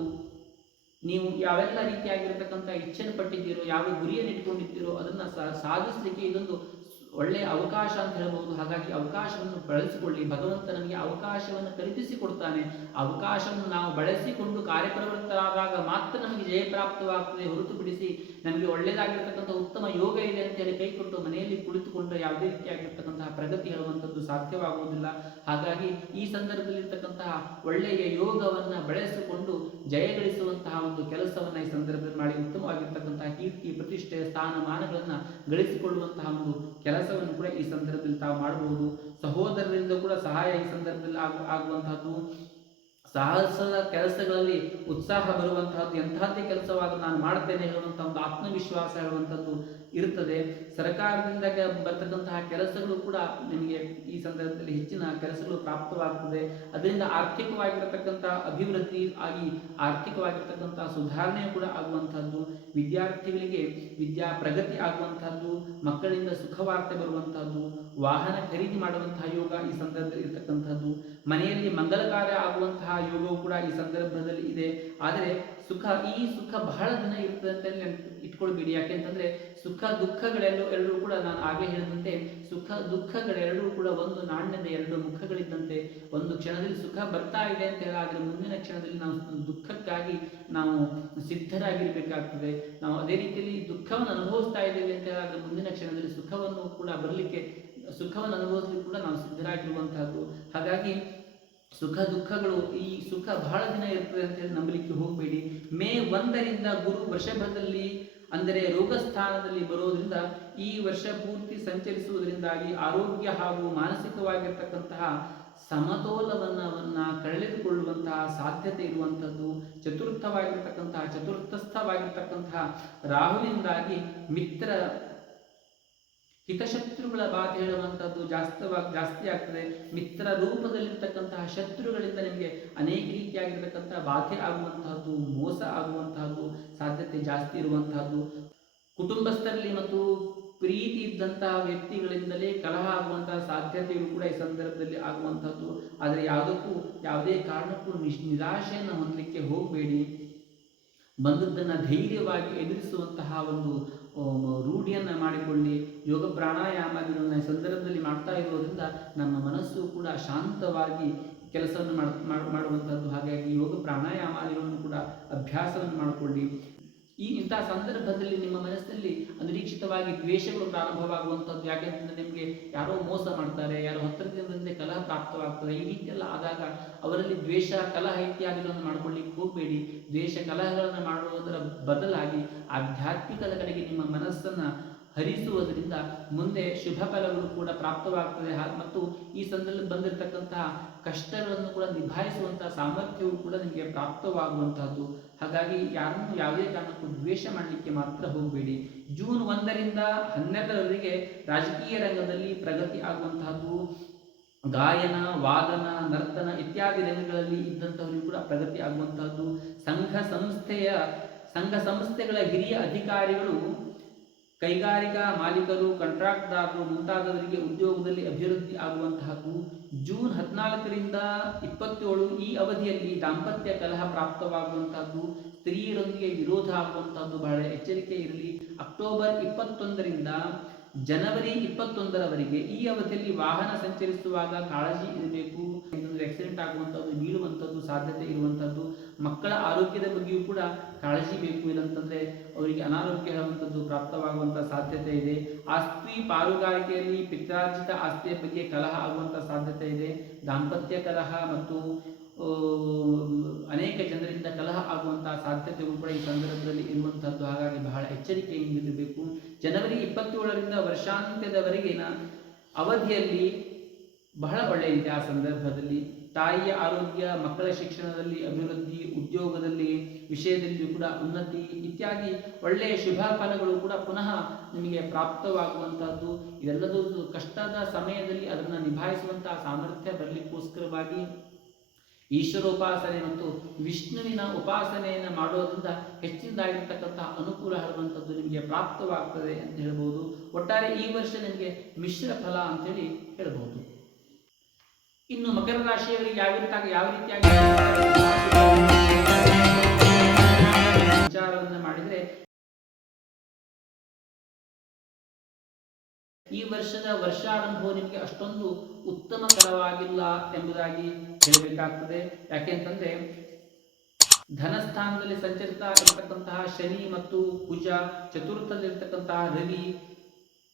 ನೀವು ಯಾವೆಲ್ಲ ರೀತಿಯಾಗಿರತಕ್ಕಂಥ ಇಚ್ಛೆಯನ್ನು ಪಟ್ಟಿದ್ದೀರೋ, ಯಾವ ಗುರಿಯನ್ನು ಇಟ್ಕೊಂಡಿದ್ದೀರೋ ಅದನ್ನು ಸಾಧಿಸಲಿಕ್ಕೆ ಇದೊಂದು ಒಳ್ಳೆಯ ಅವಕಾಶ ಅಂತ ಹೇಳ್ಬೋದು. ಹಾಗಾಗಿ ಅವಕಾಶವನ್ನು ಬಳಸಿಕೊಳ್ಳಿ. ಭಗವಂತ ನಮಗೆ ಅವಕಾಶವನ್ನು ಕಲ್ಪಿಸಿಕೊಡ್ತಾನೆ. ಅವಕಾಶವನ್ನು ನಾವು ಬಳಸಿಕೊಂಡು ಕಾರ್ಯಪ್ರವೃತ್ತರಾದಾಗ ಮಾತ್ರ ನಮಗೆ ಜಯಪ್ರಾಪ್ತವಾಗ್ತದೆ. ಹೊರತುಪಡಿಸಿ ನಮಗೆ ಒಳ್ಳೆಯದಾಗಿರ್ತಕ್ಕಂಥ ಉತ್ತಮ ಯೋಗ ಇದೆ ಅಂತ ಹೇಳಿ ಕೈಕೊಟ್ಟು ಮನೆಯಲ್ಲಿ ಕುಳಿತುಕೊಂಡ್ರೆ ಯಾವುದೇ ರೀತಿಯಾಗಿರ್ತಕ್ಕಂತಹ ಪ್ರಗತಿ ಹೇಳುವಂಥದ್ದು ಸಾಧ್ಯವಾಗುವುದಿಲ್ಲ. ಹಾಗಾಗಿ ಈ ಸಂದರ್ಭದಲ್ಲಿರ್ತಕ್ಕಂತಹ ಒಳ್ಳೆಯ ಯೋಗವನ್ನು ಬಳಸಿಕೊಂಡು ಜಯಗಳಿಸುವಂತಹ ಒಂದು ಕೆಲಸವನ್ನು ಈ ಸಂದರ್ಭದಲ್ಲಿ ಮಾಡಿ ಉತ್ತಮವಾಗಿರ್ತಕ್ಕಂತಹ ಕೀರ್ತಿ, ಪ್ರತಿಷ್ಠೆ, ಸ್ಥಾನಮಾನಗಳನ್ನು ಗಳಿಸಿಕೊಳ್ಳುವಂತಹ ಒಂದು ಕೆಲಸವನ್ನು ಕೂಡ ಈ ಸಂದರ್ಭದಲ್ಲಿ ತಾವು ಮಾಡಬಹುದು. ಸಹೋದರರಿಂದ ಕೂಡ ಸಹಾಯ ಈ ಸಂದರ್ಭದಲ್ಲಿ ಆಗುವಂತಹದ್ದು. ಸಾಹಸದ ಕೆಲಸಗಳಲ್ಲಿ ಉತ್ಸಾಹ ಬರುವಂತಹದ್ದು. ಎಂತಹದ್ದೇ ಕೆಲಸವಾದರೂ ನಾನು ಮಾಡ್ತೇನೆ ಹೇಳುವಂತಹ ಒಂದು ಆತ್ಮವಿಶ್ವಾಸ ಹೇಳುವಂಥದ್ದು ಇರುತ್ತದೆ. ಸರ್ಕಾರದಿಂದ ಬರ್ತಕ್ಕಂತಹ ಕೆಲಸಗಳು ಕೂಡ ನಿಮಗೆ ಈ ಸಂದರ್ಭದಲ್ಲಿ ಹೆಚ್ಚಿನ ಕೆಲಸಗಳು ಪ್ರಾಪ್ತವಾಗ್ತದೆ. ಅದರಿಂದ ಆರ್ಥಿಕವಾಗಿರತಕ್ಕಂತಹ ಅಭಿವೃದ್ಧಿ ಆಗಿ ಆರ್ಥಿಕವಾಗಿರ್ತಕ್ಕಂತಹ ಸುಧಾರಣೆ ಕೂಡ ಆಗುವಂತಹದ್ದು. ವಿದ್ಯಾರ್ಥಿಗಳಿಗೆ ವಿದ್ಯಾ ಪ್ರಗತಿ ಆಗುವಂತಹದ್ದು. ಮಕ್ಕಳಿಂದ ಸುಖವಾರ್ತೆ ಬರುವಂತಹದ್ದು. ವಾಹನ ಖರೀದಿ ಮಾಡುವಂತಹ ಯೋಗ ಈ ಸಂದರ್ಭದಲ್ಲಿ ಇರತಕ್ಕಂಥದ್ದು. ಮನೆಯಲ್ಲಿ ಮಂಗಲ ಕಾರ್ಯ ಆಗುವಂತಹ ಯೋಗವು ಕೂಡ ಈ ಸಂದರ್ಭದಲ್ಲಿ ಇದೆ. ಆದರೆ ಈ ಸುಖ ಬಹಳ ದಿನ ಇರ್ತದೆ ಅಂತ ಇಟ್ಕೊಳ್ಬೇಡಿ. ಯಾಕೆಂತಂದ್ರೆ ಸುಖ ದುಃಖಗಳೆಲ್ಲೂ ಕೂಡ ನಾನು ಆಗಲೇ ಹೇಳಿದಂತೆ ಸುಖ ದುಃಖಗಳೆರಡೂ ಕೂಡ ಒಂದು ನಾಣ್ಯದ ಎರಡು ಮುಖಗಳಿದ್ದಂತೆ. ಒಂದು ಕ್ಷಣದಲ್ಲಿ ಸುಖ ಬರ್ತಾ ಇದೆ ಅಂತ ಹೇಳಾದ್ರೆ ಮುಂದಿನ ಕ್ಷಣದಲ್ಲಿ ನಾವು ದುಃಖಕ್ಕಾಗಿ ನಾವು ಸಿದ್ಧರಾಗಿರ್ಬೇಕಾಗ್ತದೆ. ನಾವು ಅದೇ ರೀತಿಯಲ್ಲಿ ದುಃಖವನ್ನು ಅನುಭವಿಸ್ತಾ ಇದ್ದೇವೆ ಅಂತ ಹೇಳಾದ್ರೆ ಮುಂದಿನ ಕ್ಷಣದಲ್ಲಿ ಸುಖವನ್ನು ಕೂಡ ಅನುಭವಿಸಲಿಕ್ಕೆ ಕೂಡ ನಾವು ಸಿದ್ಧರಾಗಿರುವಂತಹದ್ದು. ಹಾಗಾಗಿ ಸುಖ ದುಃಖಗಳು ಈ ಸುಖ ಬಹಳ ದಿನ ಇರ್ತದೆ ಅಂತ ಹೇಳಿ ನಂಬಲಿಕ್ಕೆ ಹೋಗಬೇಡಿ. ಮೇ 1ರಿಂದ ಗುರು ವೃಷಭದಲ್ಲಿ ಅಂದರೆ ರೋಗ ಸ್ಥಾನದಲ್ಲಿ ಬರೋದ್ರಿಂದ ಈ ವರ್ಷ ಪೂರ್ತಿ ಸಂಚರಿಸುವುದರಿಂದಾಗಿ ಆರೋಗ್ಯ ಹಾಗೂ ಮಾನಸಿಕವಾಗಿರ್ತಕ್ಕಂತಹ ಸಮತೋಲನವನ್ನ ಕಳೆದುಕೊಳ್ಳುವಂತಹ ಸಾಧ್ಯತೆ ಇರುವಂಥದ್ದು. ಚತುರ್ಥಸ್ಥವಾಗಿರ್ತಕ್ಕಂತಹ ರಾಹುವಿನಿಂದಾಗಿ ಹಿತಶತ್ರುಗಳ ಬಾಧೆ ಹೇಳುವಂಥದ್ದು ಜಾಸ್ತಿ ಆಗ್ತದೆ. ಮಿತ್ರ ರೂಪದಲ್ಲಿರ್ತಕ್ಕಂತಹ ಶತ್ರುಗಳಿಂದ ನಿಮಗೆ ಅನೇಕ ರೀತಿಯಾಗಿರ್ತಕ್ಕಂತಹ ಬಾಧೆ ಆಗುವಂತಹದ್ದು, ಮೋಸ ಆಗುವಂತಹದ್ದು ಸಾಧ್ಯತೆ ಜಾಸ್ತಿ ಇರುವಂತಹದ್ದು. ಕುಟುಂಬಸ್ಥರಲ್ಲಿ ಮತ್ತು ಪ್ರೀತಿ ಇದ್ದಂತಹ ವ್ಯಕ್ತಿಗಳಿಂದಲೇ ಕಲಹ ಆಗುವಂತಹ ಸಾಧ್ಯತೆಗಳು ಕೂಡ ಈ ಸಂದರ್ಭದಲ್ಲಿ ಆಗುವಂತಹದ್ದು. ಆದರೆ ಯಾವುದೇ ಕಾರಣಕ್ಕೂ ನಿರಾಶೆಯನ್ನು ಹೊಂದಲಿಕ್ಕೆ ಹೋಗಬೇಡಿ. ಬಂದದ್ದನ್ನು ಧೈರ್ಯವಾಗಿ ಎದುರಿಸುವಂತಹ ಒಂದು ರೂಢಿಯನ್ನು ಮಾಡಿಕೊಳ್ಳಿ. ಯೋಗ ಪ್ರಾಣಾಯಾಮಗಳನ್ನು ಸಂದರ್ಭದಲ್ಲಿ ಮಾಡ್ತಾ ಇರೋದ್ರಿಂದ ನಮ್ಮ ಮನಸ್ಸು ಕೂಡ ಶಾಂತವಾಗಿ ಕೆಲಸವನ್ನು ಮಾಡುವಂಥದ್ದು. ಹಾಗಾಗಿ ಯೋಗ ಪ್ರಾಣಾಯಾಮಗಳನ್ನು ಕೂಡ ಅಭ್ಯಾಸವನ್ನು ಮಾಡಿಕೊಳ್ಳಿ. ಇಂತಹ ಸಂದರ್ಭದಲ್ಲಿ ನಿಮ್ಮ ಮನಸ್ಸಿನಲ್ಲಿ ಅನಿರೀಕ್ಷಿತವಾಗಿ ದ್ವೇಷಗಳು ಪ್ರಾರಂಭವಾಗುವಂಥದ್ದು. ಯಾಕೆಂತಂದರೆ ನಿಮಗೆ ಯಾರೋ ಮೋಸ ಮಾಡ್ತಾರೆ, ಯಾರೋ ಹತ್ತಿರದಿಂದ ಕಲಹ ಪ್ರಾಪ್ತವಾಗ್ತದೆ. ಈ ರೀತಿಯೆಲ್ಲ ಆದಾಗ ಅವರಲ್ಲಿ ದ್ವೇಷ, ಕಲಹ ಇತ್ಯಾದಿಗಳನ್ನು ಮಾಡ್ಕೊಳ್ಳಿಕ್ಕೆ ಹೋಗಬೇಡಿ. ದ್ವೇಷ ಕಲಹಗಳನ್ನು ಮಾಡುವುದರ ಬದಲಾಗಿ ಆಧ್ಯಾತ್ಮಿಕದ ಕಡೆಗೆ ನಿಮ್ಮ ಮನಸ್ಸನ್ನು ಹರಿಸುವುದರಿಂದ ಮುಂದೆ ಶುಭ ಫಲಗಳು ಕೂಡ ಪ್ರಾಪ್ತವಾಗ್ತದೆ. ಮತ್ತು ಈ ಸಂದರ್ಭದಲ್ಲಿ ಬಂದಿರತಕ್ಕಂತಹ ಕಷ್ಟಗಳನ್ನು ಕೂಡ ನಿಭಾಯಿಸುವಂತಹ ಸಾಮರ್ಥ್ಯವು ಕೂಡ ನಿಮಗೆ ಪ್ರಾಪ್ತವಾಗುವಂತಹದ್ದು. ಹಾಗಾಗಿ ಯಾರನ್ನು ಯಾವುದೇ ಕಾರಣಕ್ಕೂ ದ್ವೇಷ ಮಾಡಲಿಕ್ಕೆ ಮಾತ್ರ ಹೋಗಬೇಡಿ. ಜೂನ್ 1ರಿಂದ 12ರವರೆಗೆ ರಾಜಕೀಯ ರಂಗದಲ್ಲಿ ಪ್ರಗತಿ ಆಗುವಂತಹದ್ದು. ಗಾಯನ, ವಾದನ, ನರ್ತನ ಇತ್ಯಾದಿ ರಂಗಗಳಲ್ಲಿ ಇದ್ದಂಥವರಿಗೂ ಕೂಡ ಪ್ರಗತಿ ಆಗುವಂತಹದ್ದು. ಸಂಘ ಸಂಸ್ಥೆಗಳ ಹಿರಿಯ ಅಧಿಕಾರಿಗಳು, ಕೈಗಾರಿಕಾ ಮಾಲೀಕರು, ಕಾಂಟ್ರಾಕ್ಟ್ದಾರರು ಮುಂತಾದವರಿಗೆ ಉದ್ಯೋಗದಲ್ಲಿ ಅಭಿವೃದ್ಧಿ ಆಗುವಂತಹದ್ದು. ಜೂನ್ 14ರಿಂದ 27 ಈ ಅವಧಿಯಲ್ಲಿ ದಾಂಪತ್ಯ ಕಲಹ ಪ್ರಾಪ್ತವಾಗುವಂತಹದ್ದು. ಸ್ತ್ರೀಯರೊಂದಿಗೆ ವಿರೋಧ ಆಗುವಂತಹದ್ದು, ಬಹಳ ಎಚ್ಚರಿಕೆ ಇರಲಿ. ಅಕ್ಟೋಬರ್ 21ರಿಂದ ಜನವರಿ 21ರವರೆಗೆ ಈ ಅವಧಿಯಲ್ಲಿ ವಾಹನ ಸಂಚರಿಸುವಾಗ ಕಾಳಜಿ ಇರಬೇಕು. ಆಕ್ಸಿಡೆಂಟ್ ಆಗುವಂಥದ್ದು, ಬೀಳುವಂಥದ್ದು ಸಾಧ್ಯತೆ ಇರುವಂಥದ್ದು. ಮಕ್ಕಳ ಆರೋಗ್ಯದ ಬಗ್ಗೆಯೂ ಕೂಡ ಕಾಳಜಿ ಬೇಕು. ಇಲ್ಲಂತಂದರೆ ಅವರಿಗೆ ಅನಾರೋಗ್ಯ ಹೇಳುವಂಥದ್ದು ಪ್ರಾಪ್ತವಾಗುವಂಥ ಸಾಧ್ಯತೆ ಇದೆ. ಆಸ್ತಿ ಪಾಲುಗಾರಿಕೆಯಲ್ಲಿ ಪಿತ್ರಾರ್ಜಿತ ಆಸ್ತಿಯ ಬಗ್ಗೆ ಕಲಹ ಆಗುವಂಥ ಸಾಧ್ಯತೆ ಇದೆ. ದಾಂಪತ್ಯ ಕಲಹ ಮತ್ತು ಅನೇಕ ಜನರಿಂದ ಕಲಹ ಆಗುವಂತಹ ಸಾಧ್ಯತೆಗಳು ಕೂಡ ಈ ಸಂದರ್ಭದಲ್ಲಿ ಇರುವಂತಹದ್ದು. ಹಾಗಾಗಿ ಬಹಳ ಎಚ್ಚರಿಕೆಯಿಂದಿರಬೇಕು. ಜನವರಿ 27ರಿಂದ ವರ್ಷಾಂತ್ಯದವರೆಗಿನ ಅವಧಿಯಲ್ಲಿ ಬಹಳ ಒಳ್ಳೆಯದಿದೆ. ಆ ಸಂದರ್ಭದಲ್ಲಿ ತಾಯಿಯ ಆರೋಗ್ಯ, ಮಕ್ಕಳ ಶಿಕ್ಷಣದಲ್ಲಿ ಅಭಿವೃದ್ಧಿ, ಉದ್ಯೋಗದಲ್ಲಿ ವಿಷಯದಲ್ಲಿಯೂ ಕೂಡ ಉನ್ನತಿ ಇತ್ಯಾದಿ ಒಳ್ಳೆಯ ಶುಭ ಫಲಗಳು ಕೂಡ ಪುನಃ ನಿಮಗೆ ಪ್ರಾಪ್ತವಾಗುವಂತಹದ್ದು. ಇದೆಲ್ಲದೂ ಕಷ್ಟದ ಸಮಯದಲ್ಲಿ ಅದನ್ನು ನಿಭಾಯಿಸುವಂತಹ ಸಾಮರ್ಥ್ಯ ಬರಲಿಕ್ಕೋಸ್ಕರವಾಗಿ ಈಶ್ವರೋಪಾಸನೆ ಮತ್ತು ವಿಷ್ಣುವಿನ ಉಪಾಸನೆಯನ್ನು ಮಾಡೋದ್ರಿಂದ ಹೆಚ್ಚಿನದಾಗಿರ್ತಕ್ಕಂತಹ ಅನುಕೂಲ ಹೇಳುವಂಥದ್ದು ನಿಮಗೆ ಪ್ರಾಪ್ತವಾಗ್ತದೆ ಅಂತ ಹೇಳ್ಬೋದು. ಒಟ್ಟಾರೆ ಈ ವರ್ಷ ನಿಮಗೆ ಮಿಶ್ರ ಫಲ ಅಂತೇಳಿ ಹೇಳ್ಬೋದು. ಇನ್ನು ಮಕರ ರಾಶಿಯವರಿಗೆ ಯಾವ ರೀತಿಯಾಗಿ ವಿಚಾರವನ್ನು ಮಾಡಿದರೆ, ಈ ವರ್ಷದ ವರ್ಷಾರಂಭವು ನಿಮಗೆ ಅಷ್ಟೊಂದು ಉತ್ತಮಕರವಾಗಿಲ್ಲ ಎಂಬುದಾಗಿ ಹೇಳಬೇಕಾಗ್ತದೆ. ಯಾಕೆಂತಂದ್ರೆ ಧನಸ್ಥಾನದಲ್ಲಿ ಸಂಚರಿಸ್ತಾ ಇರತಕ್ಕಂತಹ ಶನಿ ಮತ್ತು ಕುಜ, ಚತುರ್ಥದಲ್ಲಿರ್ತಕ್ಕಂತಹ ರವಿ,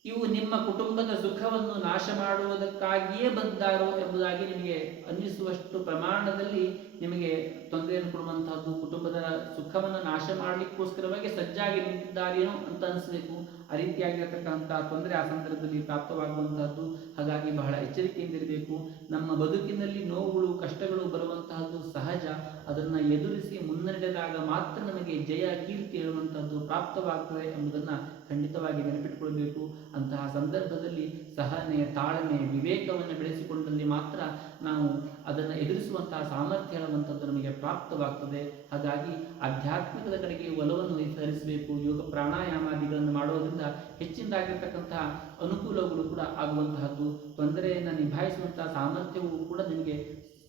ಇವು ನಿಮ್ಮ ಕುಟುಂಬದ ಸುಖವನ್ನು ನಾಶ ಮಾಡುವುದಕ್ಕಾಗಿಯೇ ಬಂದಾರೋ ಎಂಬುದಾಗಿ ನಿಮಗೆ ಅನ್ನಿಸುವಷ್ಟು ಪ್ರಮಾಣದಲ್ಲಿ ನಿಮಗೆ ತೊಂದರೆಯನ್ನು ಕೊಡುವಂತಹದ್ದು, ಕುಟುಂಬದ ಸುಖವನ್ನು ನಾಶ ಮಾಡಲಿಕ್ಕೋಸ್ಕರವಾಗಿ ಸಜ್ಜಾಗಿ ನಿಂತಿದ್ದಾರೇನೋ ಅಂತ ಅನಿಸಬೇಕು. ಆ ರೀತಿಯಾಗಿರತಕ್ಕಂತಹ ತೊಂದರೆ ಆ ಸಂದರ್ಭದಲ್ಲಿ ಪ್ರಾಪ್ತವಾಗುವಂತಹದ್ದು. ಹಾಗಾಗಿ ಬಹಳ ಎಚ್ಚರಿಕೆಯಿಂದಿರಬೇಕು. ನಮ್ಮ ಬದುಕಿನಲ್ಲಿ ನೋವುಗಳು, ಕಷ್ಟಗಳು ಬರುವಂತಹದ್ದು ಸಹಜ. ಅದನ್ನು ಎದುರಿಸಿ ಮುನ್ನಡೆದಾಗ ಮಾತ್ರ ನಮಗೆ ಜಯ, ಕೀರ್ತಿ ಹೇಳುವಂತಹದ್ದು ಪ್ರಾಪ್ತವಾಗ್ತದೆ ಎಂಬುದನ್ನು ಖಂಡಿತವಾಗಿ ನೆನಪಿಟ್ಟುಕೊಳ್ಬೇಕು. ಅಂತಹ ಸಂದರ್ಭದಲ್ಲಿ ಸಹನೆ, ತಾಳ್ಮೆ, ವಿವೇಕವನ್ನು ಬೆಳೆಸಿಕೊಂಡಲ್ಲಿ ಮಾತ್ರ ನಾವು ಅದನ್ನು ಎದುರಿಸುವಂತಹ ಸಾಮರ್ಥ್ಯ ಹೇಳುವಂಥದ್ದು ನಮಗೆ ಪ್ರಾಪ್ತವಾಗ್ತದೆ. ಹಾಗಾಗಿ ಆಧ್ಯಾತ್ಮಿಕದ ಕಡೆಗೆ ಒಲವನ್ನು ಹರಿಸಬೇಕು. ಯೋಗ ಪ್ರಾಣಾಯಾಮಾದಿಗಳನ್ನು ಮಾಡೋದ್ರಿಂದ ಹೆಚ್ಚಿನದಾಗಿರ್ತಕ್ಕಂತಹ ಅನುಕೂಲಗಳು ಕೂಡ ಆಗುವಂತಹದ್ದು, ತೊಂದರೆಯನ್ನು ನಿಭಾಯಿಸುವಂತಹ ಸಾಮರ್ಥ್ಯವೂ ಕೂಡ ನಿಮಗೆ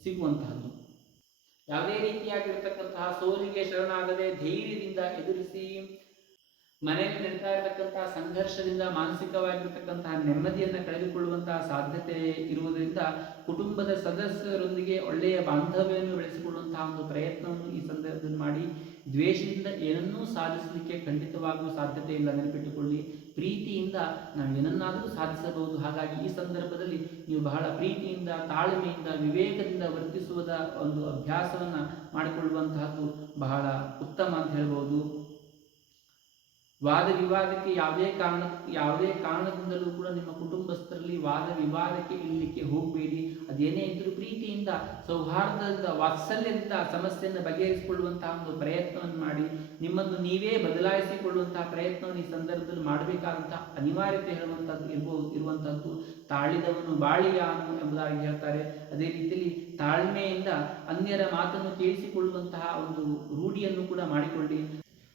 ಸಿಗುವಂತಹದ್ದು. ಯಾವುದೇ ರೀತಿಯಾಗಿರ್ತಕ್ಕಂತಹ ಸೋಲಿಗೆ ಶರಣಾಗದೆ ಧೈರ್ಯದಿಂದ ಎದುರಿಸಿ, ಮನೆಯಲ್ಲಿ ನಡೀತಾ ಇರತಕ್ಕಂತಹ ಸಂಘರ್ಷದಿಂದ ಮಾನಸಿಕವಾಗಿರ್ತಕ್ಕಂತಹ ನೆಮ್ಮದಿಯನ್ನು ಕಳೆದುಕೊಳ್ಳುವಂತಹ ಸಾಧ್ಯತೆ ಇರುವುದರಿಂದ ಕುಟುಂಬದ ಸದಸ್ಯರೊಂದಿಗೆ ಒಳ್ಳೆಯ ಬಾಂಧವ್ಯವನ್ನು ಬೆಳೆಸಿಕೊಳ್ಳುವಂತಹ ಒಂದು ಪ್ರಯತ್ನವನ್ನು ಈ ಸಂದರ್ಭದಲ್ಲಿ ಮಾಡಿ. ದ್ವೇಷದಿಂದ ಏನನ್ನೂ ಸಾಧಿಸಲಿಕ್ಕೆ ಖಂಡಿತವಾಗುವ ಸಾಧ್ಯತೆ ಇಲ್ಲ, ನೆನಪಿಟ್ಟುಕೊಳ್ಳಿ. ಪ್ರೀತಿಯಿಂದ ನಾವು ಏನನ್ನಾದರೂ ಸಾಧಿಸಬಹುದು. ಹಾಗಾಗಿ ಈ ಸಂದರ್ಭದಲ್ಲಿ ನೀವು ಬಹಳ ಪ್ರೀತಿಯಿಂದ, ತಾಳ್ಮೆಯಿಂದ, ವಿವೇಕದಿಂದ ವರ್ತಿಸುವುದ ಒಂದು ಅಭ್ಯಾಸವನ್ನು ಮಾಡಿಕೊಳ್ಳುವಂತಹದ್ದು ಬಹಳ ಉತ್ತಮ ಅಂತ ಹೇಳ್ಬೋದು. ವಾದ ವಿವಾದಕ್ಕೆ ಯಾವುದೇ ಕಾರಣದಿಂದಲೂ ಕೂಡ ನಿಮ್ಮ ಕುಟುಂಬಸ್ಥರಲ್ಲಿ ವಾದ ವಿವಾದಕ್ಕೆ ಇರಲಿಕ್ಕೆ ಹೋಗಬೇಡಿ. ಅದೇನೇ ಇದ್ದರೂ ಪ್ರೀತಿಯಿಂದ, ಸೌಹಾರ್ದದಿಂದ, ವಾತ್ಸಲ್ಯದಿಂದ ಸಮಸ್ಯೆಯನ್ನು ಬಗೆಹರಿಸಿಕೊಳ್ಳುವಂತಹ ಒಂದು ಪ್ರಯತ್ನವನ್ನು ಮಾಡಿ. ನಿಮ್ಮನ್ನು ನೀವೇ ಬದಲಾಯಿಸಿಕೊಳ್ಳುವಂತಹ ಪ್ರಯತ್ನವನ್ನು ಈ ಸಂದರ್ಭದಲ್ಲಿ ಮಾಡಬೇಕಾದಂತಹ ಅನಿವಾರ್ಯತೆ ಇರುವಂತಹದ್ದು. ತಾಳಿದವನು ಬಾಳಿಯಾನು ಎಂಬುದಾಗಿ ಹೇಳ್ತಾರೆ. ಅದೇ ರೀತಿಯಲ್ಲಿ ತಾಳ್ಮೆಯಿಂದ ಅನ್ಯರ ಮಾತನ್ನು ಕೇಳಿಸಿಕೊಳ್ಳುವಂತಹ ಒಂದು ರೂಢಿಯನ್ನು ಕೂಡ ಮಾಡಿಕೊಳ್ಳಿ.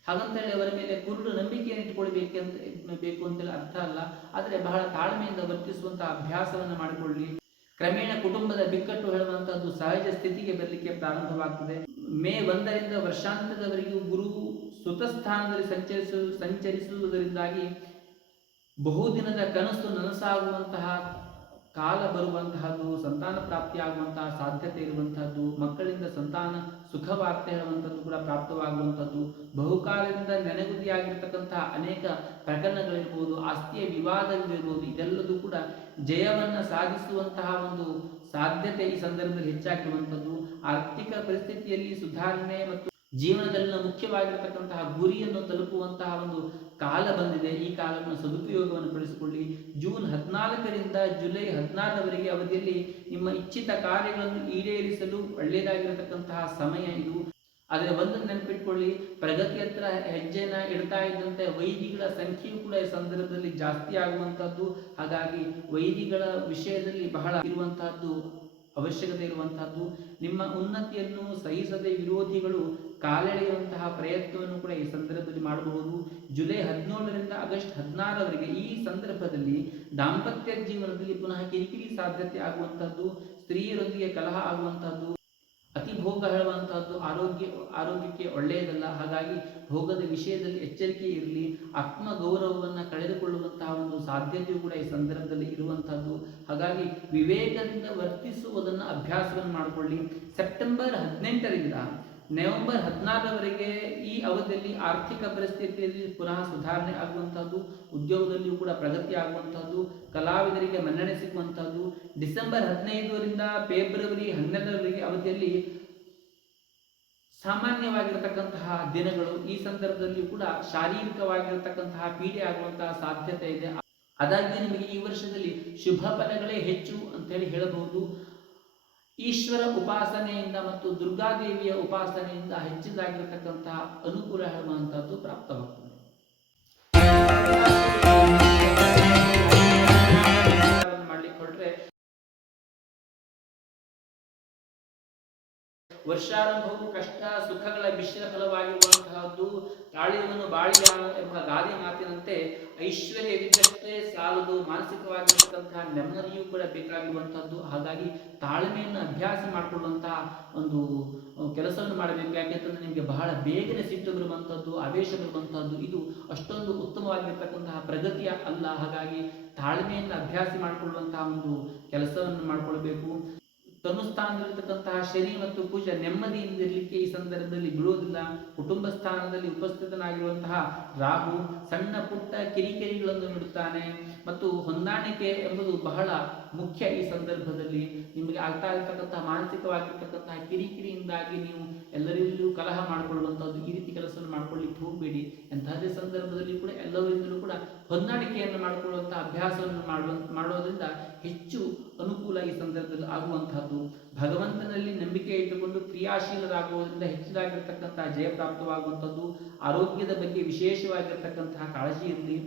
ಹಾಗಂತೇಳಿ ಅವರ ಮೇಲೆ ಕುರುಡು ನಂಬಿಕೆಯನ್ನು ಇಟ್ಟುಕೊಳ್ಬೇಕು ಅಂತೇಳಿ ಅರ್ಥ ಅಲ್ಲ. ಆದರೆ ಬಹಳ ತಾಳ್ಮೆಯಿಂದ ವರ್ತಿಸುವಂತಹ ಅಭ್ಯಾಸವನ್ನು ಮಾಡಿಕೊಳ್ಳಿ. ಕ್ರಮೇಣ ಕುಟುಂಬದ ಬಿಕ್ಕಟ್ಟು ಹೇಳುವಂತಹದ್ದು ಸಹಜ ಸ್ಥಿತಿಗೆ ಬರಲಿಕ್ಕೆ ಪ್ರಾರಂಭವಾಗ್ತದೆ. ಮೇ 1ರಿಂದ ವರ್ಷಾಂತ್ಯದವರೆಗೂ ಗುರು ಸುತಸ್ಥಾನದಲ್ಲಿ ಸಂಚರಿಸುವುದರಿಂದಾಗಿ ಬಹುದಿನದ ಕನಸು ನನಸಾಗುವಂತಹ ಕಾಲ ಬರುವಂತಹದ್ದು, ಸಂತಾನ ಪ್ರಾಪ್ತಿಯಾಗುವಂತಹ ಸಾಧ್ಯತೆ ಇರುವಂತಹದ್ದು, ಮಕ್ಕಳಿಂದ ಸಂತಾನ ಸುಖವಾರ್ತೆ ಹೇಳುವಂಥದ್ದು ಕೂಡ ಪ್ರಾಪ್ತವಾಗುವಂಥದ್ದು, ಬಹುಕಾಲದಿಂದ ನೆನೆಗುದಿಯಾಗಿರ್ತಕ್ಕಂತಹ ಅನೇಕ ಪ್ರಕರಣಗಳಿರ್ಬೋದು, ಆಸ್ತಿಯ ವಿವಾದಗಳಿರ್ಬೋದು, ಇದೆಲ್ಲದೂ ಕೂಡ ಜಯವನ್ನು ಸಾಧಿಸುವಂತಹ ಒಂದು ಸಾಧ್ಯತೆ ಈ ಸಂದರ್ಭದಲ್ಲಿ ಹೆಚ್ಚಾಗಿರುವಂಥದ್ದು. ಆರ್ಥಿಕ ಪರಿಸ್ಥಿತಿಯಲ್ಲಿ ಸುಧಾರಣೆ ಮತ್ತು ಜೀವನದಲ್ಲಿನ ಮುಖ್ಯವಾಗಿರತಕ್ಕಂತಹ ಗುರಿಯನ್ನು ತಲುಪುವಂತಹ ಒಂದು ಕಾಲ ಬಂದಿದೆ. ಈ ಕಾಲವನ್ನು ಸದುಪಯೋಗವನ್ನು ಪಡಿಸಿಕೊಳ್ಳಿ. ಜೂನ್ 14ರಿಂದ ಜುಲೈ 16ರವರೆಗೆ ಅವಧಿಯಲ್ಲಿ ನಿಮ್ಮ ಇಚ್ಛಿತ ಕಾರ್ಯಗಳನ್ನು ಈಡೇರಿಸಲು ಒಳ್ಳೆಯದಾಗಿರತಕ್ಕಂತಹ ಸಮಯ ಇದು. ಆದರೆ ಒಂದನ್ನು ನೆನಪಿಟ್ಕೊಳ್ಳಿ, ಪ್ರಗತಿಯತ್ರ ಹೆಜ್ಜೆನ ಇಡ್ತಾ ಇದ್ದಂತೆ ವೈದಿಗಳ ಸಂಖ್ಯೆಯೂ ಕೂಡ ಈ ಸಂದರ್ಭದಲ್ಲಿ ಜಾಸ್ತಿ ಆಗುವಂತಹದ್ದು. ಹಾಗಾಗಿ ವೈದಿಗಳ ವಿಷಯದಲ್ಲಿ ಬಹಳ ಇರುವಂತಹದ್ದು ಅವಶ್ಯಕತೆ ಇರುವಂತಹದ್ದು. ನಿಮ್ಮ ಉನ್ನತಿಯನ್ನು ಸಹಿಸದೆ ವಿರೋಧಿಗಳು ಕಾಲೆಳೆಯುವಂತಹ ಪ್ರಯತ್ನವನ್ನು ಕೂಡ ಈ ಸಂದರ್ಭದಲ್ಲಿ ಮಾಡಬಹುದು. ಜುಲೈ 17ರಿಂದ ಆಗಸ್ಟ್ 16ರವರೆಗೆ ಈ ಸಂದರ್ಭದಲ್ಲಿ ದಾಂಪತ್ಯ ಜೀವನದಲ್ಲಿ ಪುನಃ ಕಿರಿಕಿರಿ ಸಾಧ್ಯತೆ ಆಗುವಂತಹದ್ದು, ಸ್ತ್ರೀಯರೊಂದಿಗೆ ಕಲಹ ಆಗುವಂತಹದ್ದು, ಅತಿಭೋಗ ಹೇಳುವಂತಹದ್ದು ಆರೋಗ್ಯಕ್ಕೆ ಒಳ್ಳೆಯದಲ್ಲ. ಹಾಗಾಗಿ ಭೋಗದ ವಿಷಯದಲ್ಲಿ ಎಚ್ಚರಿಕೆ ಇರಲಿ. ಆತ್ಮಗೌರವವನ್ನು ಕಳೆದುಕೊಳ್ಳುವಂತಹ ಒಂದು ಸಾಧ್ಯತೆಯೂ ಕೂಡ ಈ ಸಂದರ್ಭದಲ್ಲಿ ಇರುವಂತಹದ್ದು. ಹಾಗಾಗಿ ವಿವೇಕದಿಂದ ವರ್ತಿಸುವುದನ್ನು ಅಭ್ಯಾಸವನ್ನು ಮಾಡಿಕೊಳ್ಳಿ. ಸೆಪ್ಟೆಂಬರ್ 18ರಿಂದ ನವೆಂಬರ್ 16ರವರೆಗೆ ಈ ಅವಧಿಯಲ್ಲಿ ಆರ್ಥಿಕ ಪರಿಸ್ಥಿತಿಯಲ್ಲಿ ಪುನಃ ಸುಧಾರಣೆ ಆಗುವಂತಹದ್ದು, ಉದ್ಯೋಗದಲ್ಲಿಯೂ ಕೂಡ ಪ್ರಗತಿ ಆಗುವಂತಹದ್ದು, ಕಲಾವಿದರಿಗೆ ಮನ್ನಣೆ ಸಿಗುವಂತಹದ್ದು. ಡಿಸೆಂಬರ್ 15ರಿಂದ ಫೆಬ್ರವರಿ 12ರವರೆಗೆ ಅವಧಿಯಲ್ಲಿ ಸಾಮಾನ್ಯವಾಗಿರತಕ್ಕಂತಹ ದಿನಗಳು. ಈ ಸಂದರ್ಭದಲ್ಲಿಯೂ ಕೂಡ ಶಾರೀರಿಕವಾಗಿರತಕ್ಕಂತಹ ಪೀಡೆ ಆಗುವಂತಹ ಸಾಧ್ಯತೆ ಇದೆ. ಆದಾಗ್ಯೂ ನಿಮಗೆ ಈ ವರ್ಷದಲ್ಲಿ ಶುಭ ಫಲಗಳೇ ಹೆಚ್ಚು ಅಂತೇಳಿ ಹೇಳಬಹುದು. ಈಶ್ವರ ಉಪಾಸನೆಯಿಂದ ಮತ್ತು ದುರ್ಗಾದೇವಿಯ ಉಪಾಸನೆಯಿಂದ ಹೆಚ್ಚಿನದಾಗಿರತಕ್ಕಂತಹ ಅನುಕೂಲ ಹೇಳುವಂತಹದ್ದು ಪ್ರಾಪ್ತವಾಗ್ತದೆ. ವರ್ಷಾರಂಭವು ಕಷ್ಟ ಸುಖಗಳ ಮಿಶ್ರ ಫಲವಾಗಿರುವಂತಹದ್ದು. ತಾಳಿದವನು ಬಾಳಿಯ ಎಂಬ ಗಾದೆ ಮಾತಿನಂತೆ ಐಶ್ವರ್ಯವಿದ್ದಷ್ಟೇ ಸಾಲದು, ಮಾನಸಿಕವಾಗಿರ್ತಕ್ಕಂತಹ ನೆಮ್ಮದಿಯೂ ಕೂಡ ಬೇಕಾಗಿರುವಂತಹದ್ದು. ಹಾಗಾಗಿ ತಾಳ್ಮೆಯನ್ನು ಅಭ್ಯಾಸ ಮಾಡಿಕೊಳ್ಳುವಂತಹ ಒಂದು ಕೆಲಸವನ್ನು ಮಾಡಬೇಕು. ಯಾಕೆಂತಂದ್ರೆ ನಿಮಗೆ ಬಹಳ ಬೇಗನೆ ಸಿಟ್ಟು ಬರುವಂಥದ್ದು, ಆವೇಶ ಬರುವಂತಹದ್ದು ಇದು ಅಷ್ಟೊಂದು ಉತ್ತಮವಾಗಿರ್ತಕ್ಕಂತಹ ಪ್ರಗತಿಯ ಅಲ್ಲ. ಹಾಗಾಗಿ ತಾಳ್ಮೆಯನ್ನು ಅಭ್ಯಾಸ ಮಾಡಿಕೊಳ್ಳುವಂತಹ ಒಂದು ಕೆಲಸವನ್ನು ಮಾಡಿಕೊಳ್ಬೇಕು. ತನುಸ್ಥಾನದಲ್ಲಿರ್ತಕ್ಕಂತಹ ಶನಿ ಮತ್ತು ಕುಜ ನೆಮ್ಮದಿಯಿಂದ ಇರಲಿಕ್ಕೆ ಈ ಸಂದರ್ಭದಲ್ಲಿ ಬಿಡುವುದಿಲ್ಲ. ಕುಟುಂಬ ಸ್ಥಾನದಲ್ಲಿ ಉಪಸ್ಥಿತನಾಗಿರುವಂತಹ ರಾಹು ಸಣ್ಣ ಪುಟ್ಟ ಕಿರಿಕಿರಿಗಳನ್ನು ಬಿಡುತ್ತಾನೆ. ಮತ್ತು ಹೊಂದಾಣಿಕೆ ಎಂಬುದು ಬಹಳ ಮುಖ್ಯ. ಈ ಸಂದರ್ಭದಲ್ಲಿ ನಿಮಗೆ ಆಗ್ತಾ ಇರತಕ್ಕಂತಹ ಮಾನಸಿಕವಾಗಿರ್ತಕ್ಕಂತಹ ಕಿರಿಕಿರಿಯಿಂದಾಗಿ ನೀವು ಎಲ್ಲರಲ್ಲೂ ಕಲಹ ಮಾಡಿಕೊಳ್ಳುವಂಥದ್ದು, ಈ ರೀತಿ ಕೆಲಸವನ್ನು ಮಾಡ್ಕೊಳ್ಳಿಕ್ಕೆ ಹೋಗಬೇಡಿ. ಎಂತಹದೇ ಸಂದರ್ಭದಲ್ಲಿ ಕೂಡ ಎಲ್ಲರಿಂದಲೂ ಕೂಡ ಹೊಂದಾಣಿಕೆಯನ್ನು ಮಾಡಿಕೊಳ್ಳುವಂತಹ ಅಭ್ಯಾಸವನ್ನು ಮಾಡೋದ್ರಿಂದ ಹೆಚ್ಚು ಅನುಕೂಲ ಈ ಸಂದರ್ಭದಲ್ಲಿ ಆಗುವಂತಹದ್ದು. ಭಗವಂತನಲ್ಲಿ ನಂಬಿಕೆ ಇಟ್ಟುಕೊಂಡು ಕ್ರಿಯಾಶೀಲರಾಗುವುದರಿಂದ ಹೆಚ್ಚಿದಾಗಿರ್ತಕ್ಕಂತಹ ಜಯ ಪ್ರಾಪ್ತವಾಗುವಂಥದ್ದು. ಆರೋಗ್ಯದ ಬಗ್ಗೆ ವಿಶೇಷವಾಗಿರ್ತಕ್ಕಂತಹ ಕಾಳಜಿ ಇರಲಿ.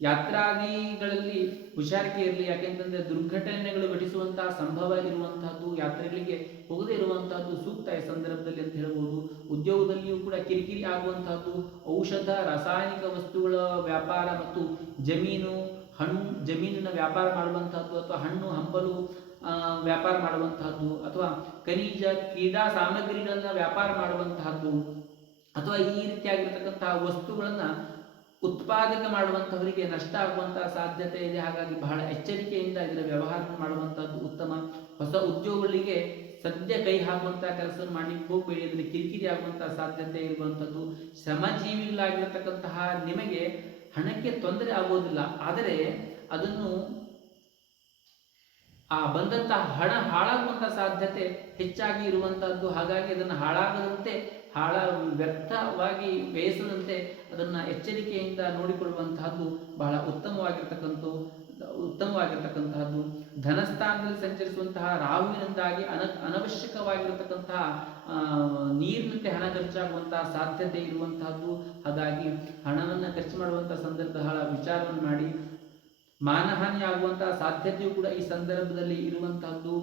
ಯಾತ್ರಾದಿಗಳಲ್ಲಿ ಹುಷಾರಿಕೆ ಇರಲಿ. ಯಾಕೆಂತಂದ್ರೆ ದುರ್ಘಟನೆಗಳು ಘಟಿಸುವಂತಹ ಸಂಭವ ಇರುವಂತಹದ್ದು, ಯಾತ್ರೆಗಳಿಗೆ ಹೋಗದೇ ಇರುವಂತಹದ್ದು ಸೂಕ್ತ ಈ ಸಂದರ್ಭದಲ್ಲಿ ಅಂತ ಹೇಳ್ಬೋದು. ಉದ್ಯೋಗದಲ್ಲಿಯೂ ಕೂಡ ಕಿರಿಕಿರಿ ಆಗುವಂತಹದ್ದು. ಔಷಧ, ರಾಸಾಯನಿಕ ವಸ್ತುಗಳ ವ್ಯಾಪಾರ ಮತ್ತು ಜಮೀನಿನ ವ್ಯಾಪಾರ ಮಾಡುವಂತಹದ್ದು, ಅಥವಾ ಹಣ್ಣು ಹಂಪಲು ವ್ಯಾಪಾರ ಮಾಡುವಂತಹದ್ದು, ಅಥವಾ ಖನಿಜ ಕ್ರೀಡಾ ಸಾಮಗ್ರಿಗಳನ್ನ ವ್ಯಾಪಾರ ಮಾಡುವಂತಹದ್ದು, ಅಥವಾ ಈ ರೀತಿಯಾಗಿರ್ತಕ್ಕಂತಹ ವಸ್ತುಗಳನ್ನ ಉತ್ಪಾದಕ ಮಾಡುವಂಥವರಿಗೆ ನಷ್ಟ ಆಗುವಂತಹ ಸಾಧ್ಯತೆ ಇದೆ. ಹಾಗಾಗಿ ಬಹಳ ಎಚ್ಚರಿಕೆಯಿಂದ ಇದರ ವ್ಯವಹಾರ ಮಾಡುವಂಥದ್ದು ಉತ್ತಮ. ಹೊಸ ಉದ್ಯೋಗಗಳಿಗೆ ಸದ್ಯ ಕೈ ಹಾಕುವಂತಹ ಕೆಲಸ ಮಾಡಲಿಕ್ಕೆ ಹೋಗಬೇಡಿ. ಅದರಲ್ಲಿ ಕಿರಿಕಿರಿ ಆಗುವಂತಹ ಸಾಧ್ಯತೆ ಇರುವಂಥದ್ದು. ಶ್ರಮಜೀವಿಗಳಾಗಿರ್ತಕ್ಕಂತಹ ನಿಮಗೆ ಹಣಕ್ಕೆ ತೊಂದರೆ ಆಗೋದಿಲ್ಲ, ಆದರೆ ಅದನ್ನು ಬಂದಂತಹ ಹಣ ಹಾಳಾಗುವಂತಹ ಸಾಧ್ಯತೆ ಹೆಚ್ಚಾಗಿ ಇರುವಂತಹದ್ದು. ಹಾಗಾಗಿ ಅದನ್ನು ಹಾಳಾಗದಂತೆ, ವ್ಯರ್ಥವಾಗಿ ಬೇಯಿಸದಂತೆ ಅದನ್ನು ಎಚ್ಚರಿಕೆಯಿಂದ ನೋಡಿಕೊಳ್ಳುವಂತಹದ್ದು ಬಹಳ ಉತ್ತಮವಾಗಿರ್ತಕ್ಕಂತಹದ್ದು. ಧನಸ್ಥಾನದಲ್ಲಿ ಸಂಚರಿಸುವಂತಹ ರಾಹುವಿನಿಂದಾಗಿ ಅನವಶ್ಯಕವಾಗಿರತಕ್ಕಂತಹ ನೀರಿನಂತೆ ಹಣ ಖರ್ಚಾಗುವಂತಹ ಸಾಧ್ಯತೆ ಇರುವಂತಹದ್ದು. ಹಾಗಾಗಿ ಹಣವನ್ನು ಖರ್ಚು ಮಾಡುವಂತಹ ಸಂದರ್ಭ ಬಹಳ ವಿಚಾರವನ್ನು ಮಾಡಿ. ಮಾನಹಾನಿ ಆಗುವಂತಹ ಸಾಧ್ಯತೆಯೂ ಕೂಡ ಈ ಸಂದರ್ಭದಲ್ಲಿ ಇರುವಂತಹದ್ದು.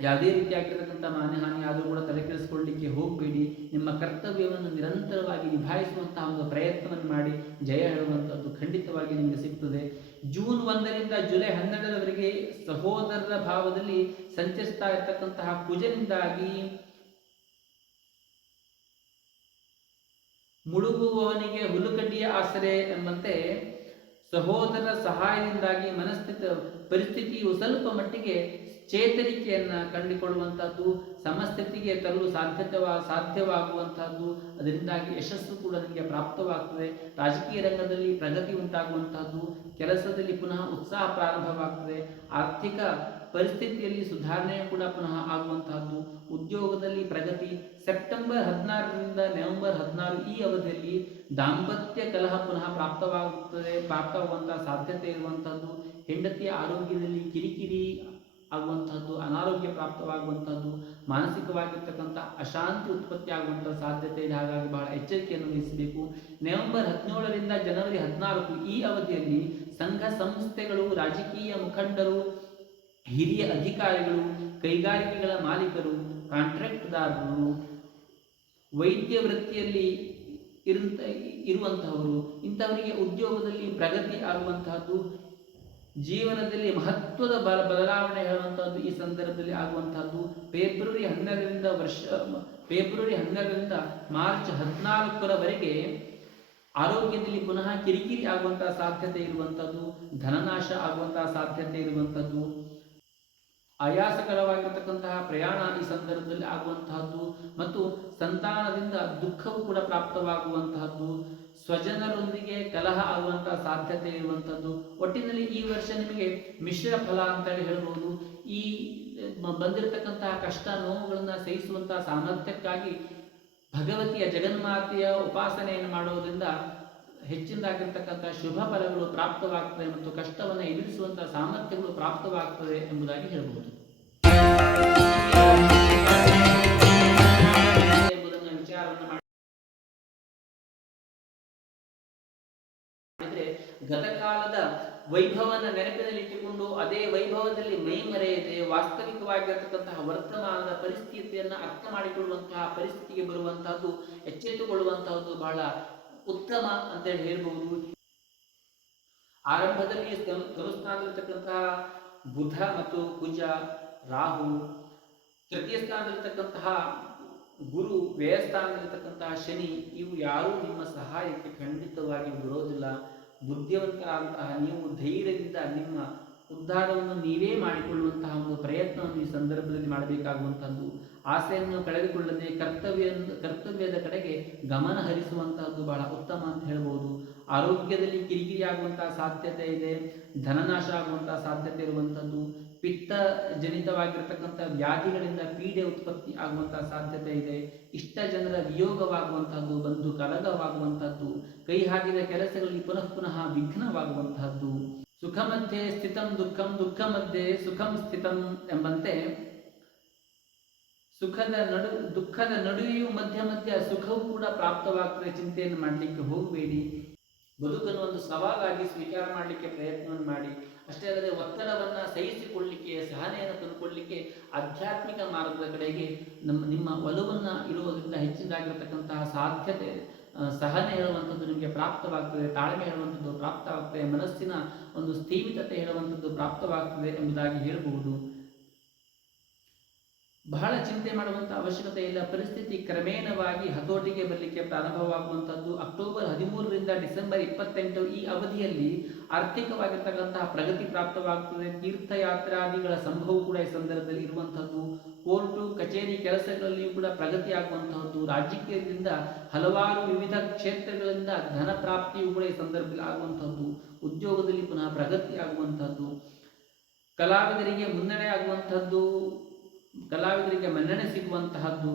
ಯಾವುದೇ ರೀತಿಯಾಗಿರ್ತಕ್ಕಂಥ ಮಾನಹಾನಿ ಆದರೂ ಕೂಡ ತಲೆ ಕೆಡಿಸಿಕೊಳ್ಳಲಿಕ್ಕೆ ಹೋಗಬೇಡಿ. ನಿಮ್ಮ ಕರ್ತವ್ಯವನ್ನು ನಿರಂತರವಾಗಿ ನಿಭಾಯಿಸುವಂತಹ ಒಂದು ಪ್ರಯತ್ನವನ್ನು ಮಾಡಿ. ಜಯ ಹೇಳುವಂಥದ್ದು ಖಂಡಿತವಾಗಿ ನಿಮಗೆ ಸಿಗ್ತದೆ. ಜೂನ್ 1ರಿಂದ ಜುಲೈ 12ರವರೆಗೆ ಸಹೋದರರ ಭಾವದಲ್ಲಿ ಸಂಚರಿಸ್ತಾ ಇರತಕ್ಕಂತಹ ಕುಜನಿಂದಾಗಿ ಮುಳುಗುವವನಿಗೆ ಹುಲ್ಲುಕಡ್ಡಿಯ ಆಸರೆ ಎಂಬಂತೆ ಸಹೋದರರ ಸಹಾಯದಿಂದಾಗಿ ಪರಿಸ್ಥಿತಿಯು ಸ್ವಲ್ಪ ಮಟ್ಟಿಗೆ ಚೇತರಿಕೆಯನ್ನು ಕಂಡುಕೊಳ್ಳುವಂಥದ್ದು, ಸಮಸ್ಥಿತಿಗೆ ತರಲು ಸಾಧ್ಯವಾಗುವಂತಹದ್ದು. ಅದರಿಂದಾಗಿ ಯಶಸ್ಸು ಕೂಡ ನಿಮಗೆ ಪ್ರಾಪ್ತವಾಗ್ತದೆ. ರಾಜಕೀಯ ರಂಗದಲ್ಲಿ ಪ್ರಗತಿ ಉಂಟಾಗುವಂತಹದ್ದು, ಕೆಲಸದಲ್ಲಿ ಪುನಃ ಉತ್ಸಾಹ ಪ್ರಾರಂಭವಾಗ್ತದೆ. ಆರ್ಥಿಕ ಪರಿಸ್ಥಿತಿಯಲ್ಲಿ ಸುಧಾರಣೆ ಕೂಡ ಪುನಃ ಆಗುವಂತಹದ್ದು. ಉದ್ಯೋಗದಲ್ಲಿ ಪ್ರಗತಿ. ಸೆಪ್ಟೆಂಬರ್ 16ರಿಂದ ನವೆಂಬರ್ 16 ಈ ಅವಧಿಯಲ್ಲಿ ದಾಂಪತ್ಯ ಕಲಹ ಪುನಃ ಪ್ರಾಪ್ತವಾಗುವಂತಹ ಸಾಧ್ಯತೆ ಇರುವಂತಹದ್ದು. ಹೆಂಡತಿಯ ಆರೋಗ್ಯದಲ್ಲಿ ಕಿರಿಕಿರಿ ಆಗುವಂತಹದ್ದು, ಅನಾರೋಗ್ಯ ಪ್ರಾಪ್ತವಾಗುವಂತಹದ್ದು, ಮಾನಸಿಕವಾಗಿರ್ತಕ್ಕಂಥ ಅಶಾಂತಿ ಉತ್ಪತ್ತಿ ಆಗುವಂತಹ ಸಾಧ್ಯತೆ ಇದೆ. ಹಾಗಾಗಿ ಬಹಳ ಎಚ್ಚರಿಕೆಯನ್ನು ವಹಿಸಬೇಕು. ನವೆಂಬರ್ 17ರಿಂದ ಜನವರಿ 14 ಈ ಅವಧಿಯಲ್ಲಿ ಸಂಘ ಸಂಸ್ಥೆಗಳು, ರಾಜಕೀಯ ಮುಖಂಡರು, ಹಿರಿಯ ಅಧಿಕಾರಿಗಳು, ಕೈಗಾರಿಕೆಗಳ ಮಾಲೀಕರು, ಕಾಂಟ್ರಾಕ್ಟ್ದಾರರು, ವೈದ್ಯ ವೃತ್ತಿಯಲ್ಲಿ ಇರುವಂತಹವರು, ಇಂಥವರಿಗೆ ಉದ್ಯೋಗದಲ್ಲಿ ಪ್ರಗತಿ ಆಗುವಂತಹದ್ದು, ಜೀವನದಲ್ಲಿ ಮಹತ್ವದ ಬದಲಾವಣೆ ಹೇಳುವಂತಹದ್ದು ಈ ಸಂದರ್ಭದಲ್ಲಿ ಆಗುವಂತಹದ್ದು. ಫೆಬ್ರವರಿ 12ರಿಂದ ಮಾರ್ಚ್ 14ರವರೆಗೆ ಆರೋಗ್ಯದಲ್ಲಿ ಪುನಃ ಕಿರಿಕಿರಿ ಆಗುವಂತಹ ಸಾಧ್ಯತೆ ಇರುವಂತಹದ್ದು, ಧನನಾಶ ಆಗುವಂತಹ ಸಾಧ್ಯತೆ ಇರುವಂತಹದ್ದು, ಆಯಾಸಕರವಾಗಿರತಕ್ಕಂತಹ ಪ್ರಯಾಣ ಈ ಸಂದರ್ಭದಲ್ಲಿ ಆಗುವಂತಹದ್ದು, ಮತ್ತು ಸಂತಾನದಿಂದ ದುಃಖವು ಕೂಡ ಪ್ರಾಪ್ತವಾಗುವಂತಹದ್ದು, ಸ್ವಜನರೊಂದಿಗೆ ಕಲಹ ಆಗುವಂತಹ ಸಾಧ್ಯತೆ ಇರುವಂತಹದ್ದು. ಒಟ್ಟಿನಲ್ಲಿ ಈ ವರ್ಷ ನಿಮಗೆ ಮಿಶ್ರ ಫಲ ಅಂತೇಳಿ ಹೇಳ್ಬೋದು. ಈ ಬಂದಿರತಕ್ಕಂತಹ ಕಷ್ಟ ನೋವುಗಳನ್ನು ಸಹಿಸುವಂತಹ ಸಾಮರ್ಥ್ಯಕ್ಕಾಗಿ ಭಗವತಿಯ ಜಗನ್ಮಾತೆಯ ಉಪಾಸನೆಯನ್ನು ಮಾಡುವುದರಿಂದ ಹೆಚ್ಚಿನದಾಗಿರ್ತಕ್ಕಂಥ ಶುಭ ಫಲಗಳು ಪ್ರಾಪ್ತವಾಗ್ತದೆ ಮತ್ತು ಕಷ್ಟವನ್ನು ಎದುರಿಸುವಂತಹ ಸಾಮರ್ಥ್ಯಗಳು ಪ್ರಾಪ್ತವಾಗ್ತದೆ ಎಂಬುದಾಗಿ ಹೇಳ್ಬೋದು. ಎಂಬುದನ್ನು ವಿಚಾರವನ್ನು ಮಾಡಿದ್ರೆ ಗತಕಾಲದ ವೈಭವನ ನೆನಪಿನಲ್ಲಿ ಇಟ್ಟುಕೊಂಡು ಅದೇ ವೈಭವದಲ್ಲಿ ಮೈ ಮರೆಯದೆ ವಾಸ್ತವಿಕವಾಗಿರತಕ್ಕಂತಹ ವರ್ತಮಾನದ ಪರಿಸ್ಥಿತಿಯನ್ನು ಅರ್ಥ ಮಾಡಿಕೊಳ್ಳುವಂತಹ ಪರಿಸ್ಥಿತಿಗೆ ಬರುವಂತಹದ್ದು, ಎಚ್ಚೆತ್ತುಕೊಳ್ಳುವಂತಹದ್ದು ಬಹಳ ಉತ್ತಮ ಅಂತೇಳಿ ಹೇಳ್ಬಹುದು. ಆರಂಭದಲ್ಲಿ ಧನುಸ್ಥಾನದಲ್ಲಿರ್ತಕ್ಕಂತಹ ಬುಧ ಮತ್ತು ಕುಜ, ರಾಹು, ತೃತೀಯ ಸ್ಥಾನದಲ್ಲಿರ್ತಕ್ಕಂತಹ ಗುರು, ವ್ಯಯಸ್ಥಾನದಲ್ಲಿರ್ತಕ್ಕಂತಹ ಶನಿ, ಇವು ಯಾರೂ ನಿಮ್ಮ ಸಹಾಯಕ್ಕೆ ಖಂಡಿತವಾಗಿ ಬರೋದಿಲ್ಲ. ಬುದ್ಧಿವಂತರಾದಂತಹ ನೀವು ಧೈರ್ಯದಿಂದ ನಿಮ್ಮ ಉದ್ಧಾರವನ್ನು ನೀವೇ ಮಾಡಿಕೊಳ್ಳುವಂತಹ ಒಂದು ಪ್ರಯತ್ನವನ್ನು ಈ ಸಂದರ್ಭದಲ್ಲಿ ಮಾಡಬೇಕಾಗುವಂಥದ್ದು. ಆಸೆಯನ್ನು ಕಳೆದುಕೊಳ್ಳದೆ ಕರ್ತವ್ಯದ ಕಡೆಗೆ ಗಮನ ಹರಿಸುವಂತಹದ್ದು ಬಹಳ ಉತ್ತಮ ಅಂತ ಹೇಳ್ಬೋದು. ಆರೋಗ್ಯದಲ್ಲಿ ಕಿರಿಕಿರಿ ಆಗುವಂತಹ ಸಾಧ್ಯತೆ ಇದೆ, ಧನನಾಶ ಆಗುವಂತಹ ಸಾಧ್ಯತೆ ಇರುವಂಥದ್ದು, ಪಿತ್ತ ಜನಿತವಾಗಿರತಕ್ಕಂಥ ವ್ಯಾಧಿಗಳಿಂದ ಪೀಡೆ ಉತ್ಪತ್ತಿ ಆಗುವಂತಹ ಸಾಧ್ಯತೆ ಇದೆ, ಇಷ್ಟ ಜನರ ವಿಯೋಗವಾಗುವಂತಹದ್ದು, ಬಂಧು ಕಲಗವಾಗುವಂತಹದ್ದು, ಕೈ ಹಾಕಿದ ಕೆಲಸಗಳಲ್ಲಿ ಪುನಃ ವಿಘ್ನವಾಗುವಂತಹದ್ದು. ಸುಖ ಮಧ್ಯೆ ಸ್ಥಿತಂ ದುಃಖಂ, ದುಃಖ ಮಧ್ಯೆ ಸುಖಂ ಸ್ಥಿತಂ ಎಂಬಂತೆ ದುಃಖದ ನಡುವೆಯೂ ಮಧ್ಯ ಸುಖವೂ ಕೂಡ ಪ್ರಾಪ್ತವಾಗ್ತದೆ. ಚಿಂತೆಯನ್ನು ಮಾಡಲಿಕ್ಕೆ ಹೋಗಬೇಡಿ. ಬದುಕನ್ನು ಒಂದು ಸವಾಲಾಗಿ ಸ್ವೀಕಾರ ಮಾಡಲಿಕ್ಕೆ ಪ್ರಯತ್ನವನ್ನು ಮಾಡಿ. ಅಷ್ಟೇ ಅಲ್ಲದೆ ಒತ್ತಡವನ್ನು ಸಹಿಸಿಕೊಳ್ಳಲಿಕ್ಕೆ, ಸಹನೆಯನ್ನು ತಂದುಕೊಳ್ಳಲಿಕ್ಕೆ ಆಧ್ಯಾತ್ಮಿಕ ಮಾರ್ಗದ ಕಡೆಗೆ ನಿಮ್ಮ ಒಲವನ್ನು ಇಡುವುದರಿಂದ ಹೆಚ್ಚಿನದಾಗಿರತಕ್ಕಂತಹ ಸಾಧ್ಯತೆ, ಸಹನೆ ಹೇಳುವಂಥದ್ದು ನಿಮಗೆ ಪ್ರಾಪ್ತವಾಗ್ತದೆ, ತಾಳ್ಮೆ ಹೇಳುವಂಥದ್ದು ಪ್ರಾಪ್ತವಾಗ್ತದೆ, ಮನಸ್ಸಿನ ಒಂದು ಸ್ಥೀಮಿತತೆ ಹೇಳುವಂಥದ್ದು ಪ್ರಾಪ್ತವಾಗ್ತದೆ ಎಂಬುದಾಗಿ ಹೇಳಬಹುದು. ಬಹಳ ಚಿಂತೆ ಮಾಡುವಂಥ ಅವಶ್ಯಕತೆ ಇಲ್ಲ. ಪರಿಸ್ಥಿತಿ ಕ್ರಮೇಣವಾಗಿ ಹತೋಟಿಗೆ ಬರಲಿಕ್ಕೆ ಪ್ರಾರಂಭವಾಗುವಂಥದ್ದು. ಅಕ್ಟೋಬರ್ 13ರಿಂದ ಡಿಸೆಂಬರ್ 28 ಈ ಅವಧಿಯಲ್ಲಿ ಆರ್ಥಿಕವಾಗಿರ್ತಕ್ಕಂತಹ ಪ್ರಗತಿ ಪ್ರಾಪ್ತವಾಗ್ತದೆ. ತೀರ್ಥಯಾತ್ರಾದಿಗಳ ಸಂಭವ ಕೂಡ ಈ ಸಂದರ್ಭದಲ್ಲಿ ಇರುವಂಥದ್ದು. ಕೋರ್ಟು ಕಚೇರಿ ಕೆಲಸಗಳಲ್ಲಿಯೂ ಕೂಡ ಪ್ರಗತಿ ಆಗುವಂತಹದ್ದು. ರಾಜಕೀಯದಿಂದ ಹಲವಾರು ವಿವಿಧ ಕ್ಷೇತ್ರಗಳಿಂದ ಧನ ಪ್ರಾಪ್ತಿಯೂ ಕೂಡ ಈ ಸಂದರ್ಭದಲ್ಲಿ ಆಗುವಂಥದ್ದು. ಉದ್ಯೋಗದಲ್ಲಿ ಪುನಃ ಪ್ರಗತಿ ಆಗುವಂಥದ್ದು. ಕಲಾವಿದರಿಗೆ ಮುನ್ನಡೆ ಆಗುವಂಥದ್ದು, ಕಲಾವಿದರಿಗೆ ಮನ್ನಣೆ ಸಿಗುವಂತಹದ್ದು,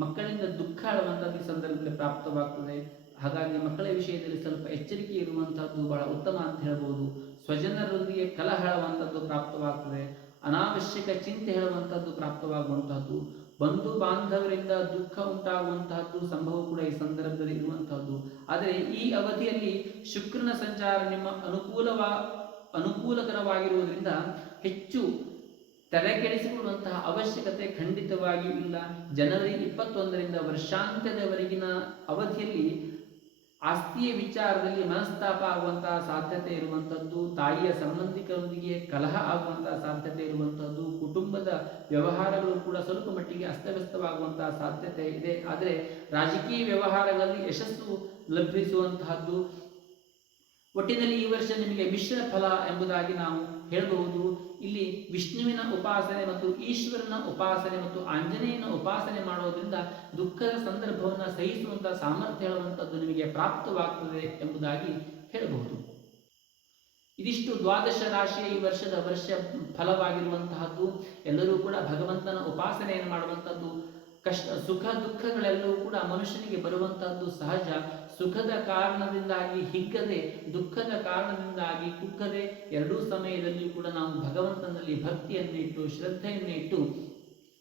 ಮಕ್ಕಳಿಂದ ದುಃಖ ಆಡುವಂಥದ್ದು ಈ ಸಂದರ್ಭದಲ್ಲಿ ಪ್ರಾಪ್ತವಾಗ್ತದೆ. ಹಾಗಾಗಿ ಮಕ್ಕಳ ವಿಷಯದಲ್ಲಿ ಸ್ವಲ್ಪ ಎಚ್ಚರಿಕೆ ಇರುವಂತಹದ್ದು ಬಹಳ ಉತ್ತಮ ಅಂತ ಹೇಳ್ಬೋದು. ಸ್ವಜನರೊಂದಿಗೆ ಕಲಹ ಹೇಳುವಂಥದ್ದು ಪ್ರಾಪ್ತವಾಗ್ತದೆ. ಅನಾವಶ್ಯಕ ಚಿಂತೆ ಹೇಳುವಂಥದ್ದು ಪ್ರಾಪ್ತವಾಗುವಂತಹದ್ದು. ಬಂಧು ಬಾಂಧವರಿಂದ ದುಃಖ ಉಂಟಾಗುವಂತಹದ್ದು ಸಂಭವ ಕೂಡ ಈ ಸಂದರ್ಭದಲ್ಲಿ ಇರುವಂತಹದ್ದು. ಆದರೆ ಈ ಅವಧಿಯಲ್ಲಿ ಶುಕ್ರನ ಸಂಚಾರ ನಿಮ್ಮ ಅನುಕೂಲಕರವಾಗಿರುವುದರಿಂದ ಹೆಚ್ಚು ತಲೆಕೆಡಿಸಿಕೊಳ್ಳುವಂತಹ ಅವಶ್ಯಕತೆ ಖಂಡಿತವಾಗಿಯೂ ಇಲ್ಲ. ಜನವರಿ 21ರಿಂದ ವರ್ಷಾಂತ್ಯದವರೆಗಿನ ಅವಧಿಯಲ್ಲಿ ಆಸ್ತಿಯ ವಿಚಾರದಲ್ಲಿ ಮನಸ್ತಾಪ ಆಗುವಂತಹ ಸಾಧ್ಯತೆ ಇರುವಂಥದ್ದು. ತಾಯಿಯ ಸಂಬಂಧಿಕರೊಂದಿಗೆ ಕಲಹ ಆಗುವಂತಹ ಸಾಧ್ಯತೆ ಇರುವಂಥದ್ದು. ಕುಟುಂಬದ ವ್ಯವಹಾರಗಳು ಕೂಡ ಸ್ವಲ್ಪ ಮಟ್ಟಿಗೆ ಅಸ್ತವ್ಯಸ್ತವಾಗುವಂತಹ ಸಾಧ್ಯತೆ ಇದೆ. ಆದರೆ ರಾಜಕೀಯ ವ್ಯವಹಾರಗಳಲ್ಲಿ ಯಶಸ್ಸು ಲಭಿಸುವಂತಹದ್ದು. ಒಟ್ಟಿನಲ್ಲಿ ಈ ವರ್ಷ ನಿಮಗೆ ಮಿಶ್ರ ಫಲ ಎಂಬುದಾಗಿ ನಾವು ಹೇಳಬಹುದು. ಇಲ್ಲಿ ವಿಷ್ಣುವಿನ ಉಪಾಸನೆ ಮತ್ತು ಈಶ್ವರನ ಉಪಾಸನೆ ಮತ್ತು ಆಂಜನೇಯನ ಉಪಾಸನೆ ಮಾಡೋದ್ರಿಂದ ದುಃಖದ ಸಂದರ್ಭವನ್ನು ಸಹಿಸುವಂತಹ ಸಾಮರ್ಥ್ಯ ಹೇಳುವಂಥದ್ದು ನಿಮಗೆ ಪ್ರಾಪ್ತವಾಗ್ತದೆ ಎಂಬುದಾಗಿ ಹೇಳಬಹುದು. ಇದಿಷ್ಟು ದ್ವಾದಶ ರಾಶಿಯ ಈ ವರ್ಷದ ಫಲವಾಗಿರುವಂತಹದ್ದು. ಎಲ್ಲರೂ ಕೂಡ ಭಗವಂತನ ಉಪಾಸನೆಯನ್ನು ಮಾಡುವಂಥದ್ದು. ಸುಖ ದುಃಖಗಳೆಲ್ಲವೂ ಕೂಡ ಮನುಷ್ಯನಿಗೆ ಬರುವಂತಹದ್ದು ಸಹಜ. ಸುಖದ ಕಾರಣದಿಂದಾಗಿ ಹಿಗ್ಗದೆ, ದುಃಖದ ಕಾರಣದಿಂದಾಗಿ ಕುಗ್ಗದೆ, ಎರಡೂ ಸಮಯದಲ್ಲಿಯೂ ಕೂಡ ನಾವು ಭಗವಂತನಲ್ಲಿ ಭಕ್ತಿಯನ್ನು ಇಟ್ಟು, ಶ್ರದ್ಧೆಯನ್ನು ಇಟ್ಟು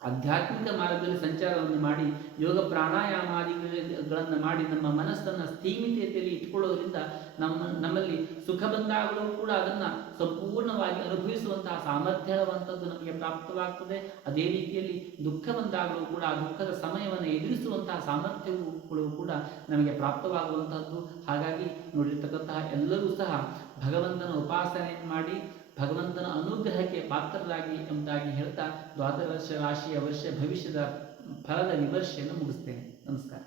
ಆಧ್ಯಾತ್ಮಿಕ ಮಾರ್ಗದಲ್ಲಿ ಸಂಚಾರವನ್ನು ಮಾಡಿ, ಯೋಗ ಪ್ರಾಣಾಯಾಮಾದಿಗಳನ್ನು ಮಾಡಿ ನಮ್ಮ ಮನಸ್ಸನ್ನು ಸ್ಥೀಮಿತತೆಯಲ್ಲಿ ಇಟ್ಕೊಳ್ಳೋದ್ರಿಂದ ನಮ್ಮಲ್ಲಿ ಸುಖ ಬಂದಾಗಲೂ ಕೂಡ ಅದನ್ನು ಸಂಪೂರ್ಣವಾಗಿ ಅನುಭವಿಸುವಂತಹ ಸಾಮರ್ಥ್ಯ ಹೇಳುವಂಥದ್ದು ನಮಗೆ ಪ್ರಾಪ್ತವಾಗ್ತದೆ. ಅದೇ ರೀತಿಯಲ್ಲಿ ದುಃಖ ಬಂದಾಗಲೂ ಕೂಡ ಆ ದುಃಖದ ಸಮಯವನ್ನು ಎದುರಿಸುವಂತಹ ಸಾಮರ್ಥ್ಯವೂ ಕೂಡ ನಮಗೆ ಪ್ರಾಪ್ತವಾಗುವಂತಹದ್ದು. ಹಾಗಾಗಿ ನೋಡಿರ್ತಕ್ಕಂತಹ ಎಲ್ಲರೂ ಸಹ ಭಗವಂತನ ಉಪಾಸನೆಯನ್ನು ಮಾಡಿ ಭಗವಂತನ ಅನುಗ್ರಹಕ್ಕೆ ಪಾತ್ರರಾಗಿ ಎಂಬುದಾಗಿ ಹೇಳ್ತಾ ದ್ವಾದಶ ರಾಶಿಯ ಭವಿಷ್ಯದ ಫಲದ ವಿಮರ್ಶೆಯನ್ನು ಮುಗಿಸ್ತೇನೆ. ನಮಸ್ಕಾರ.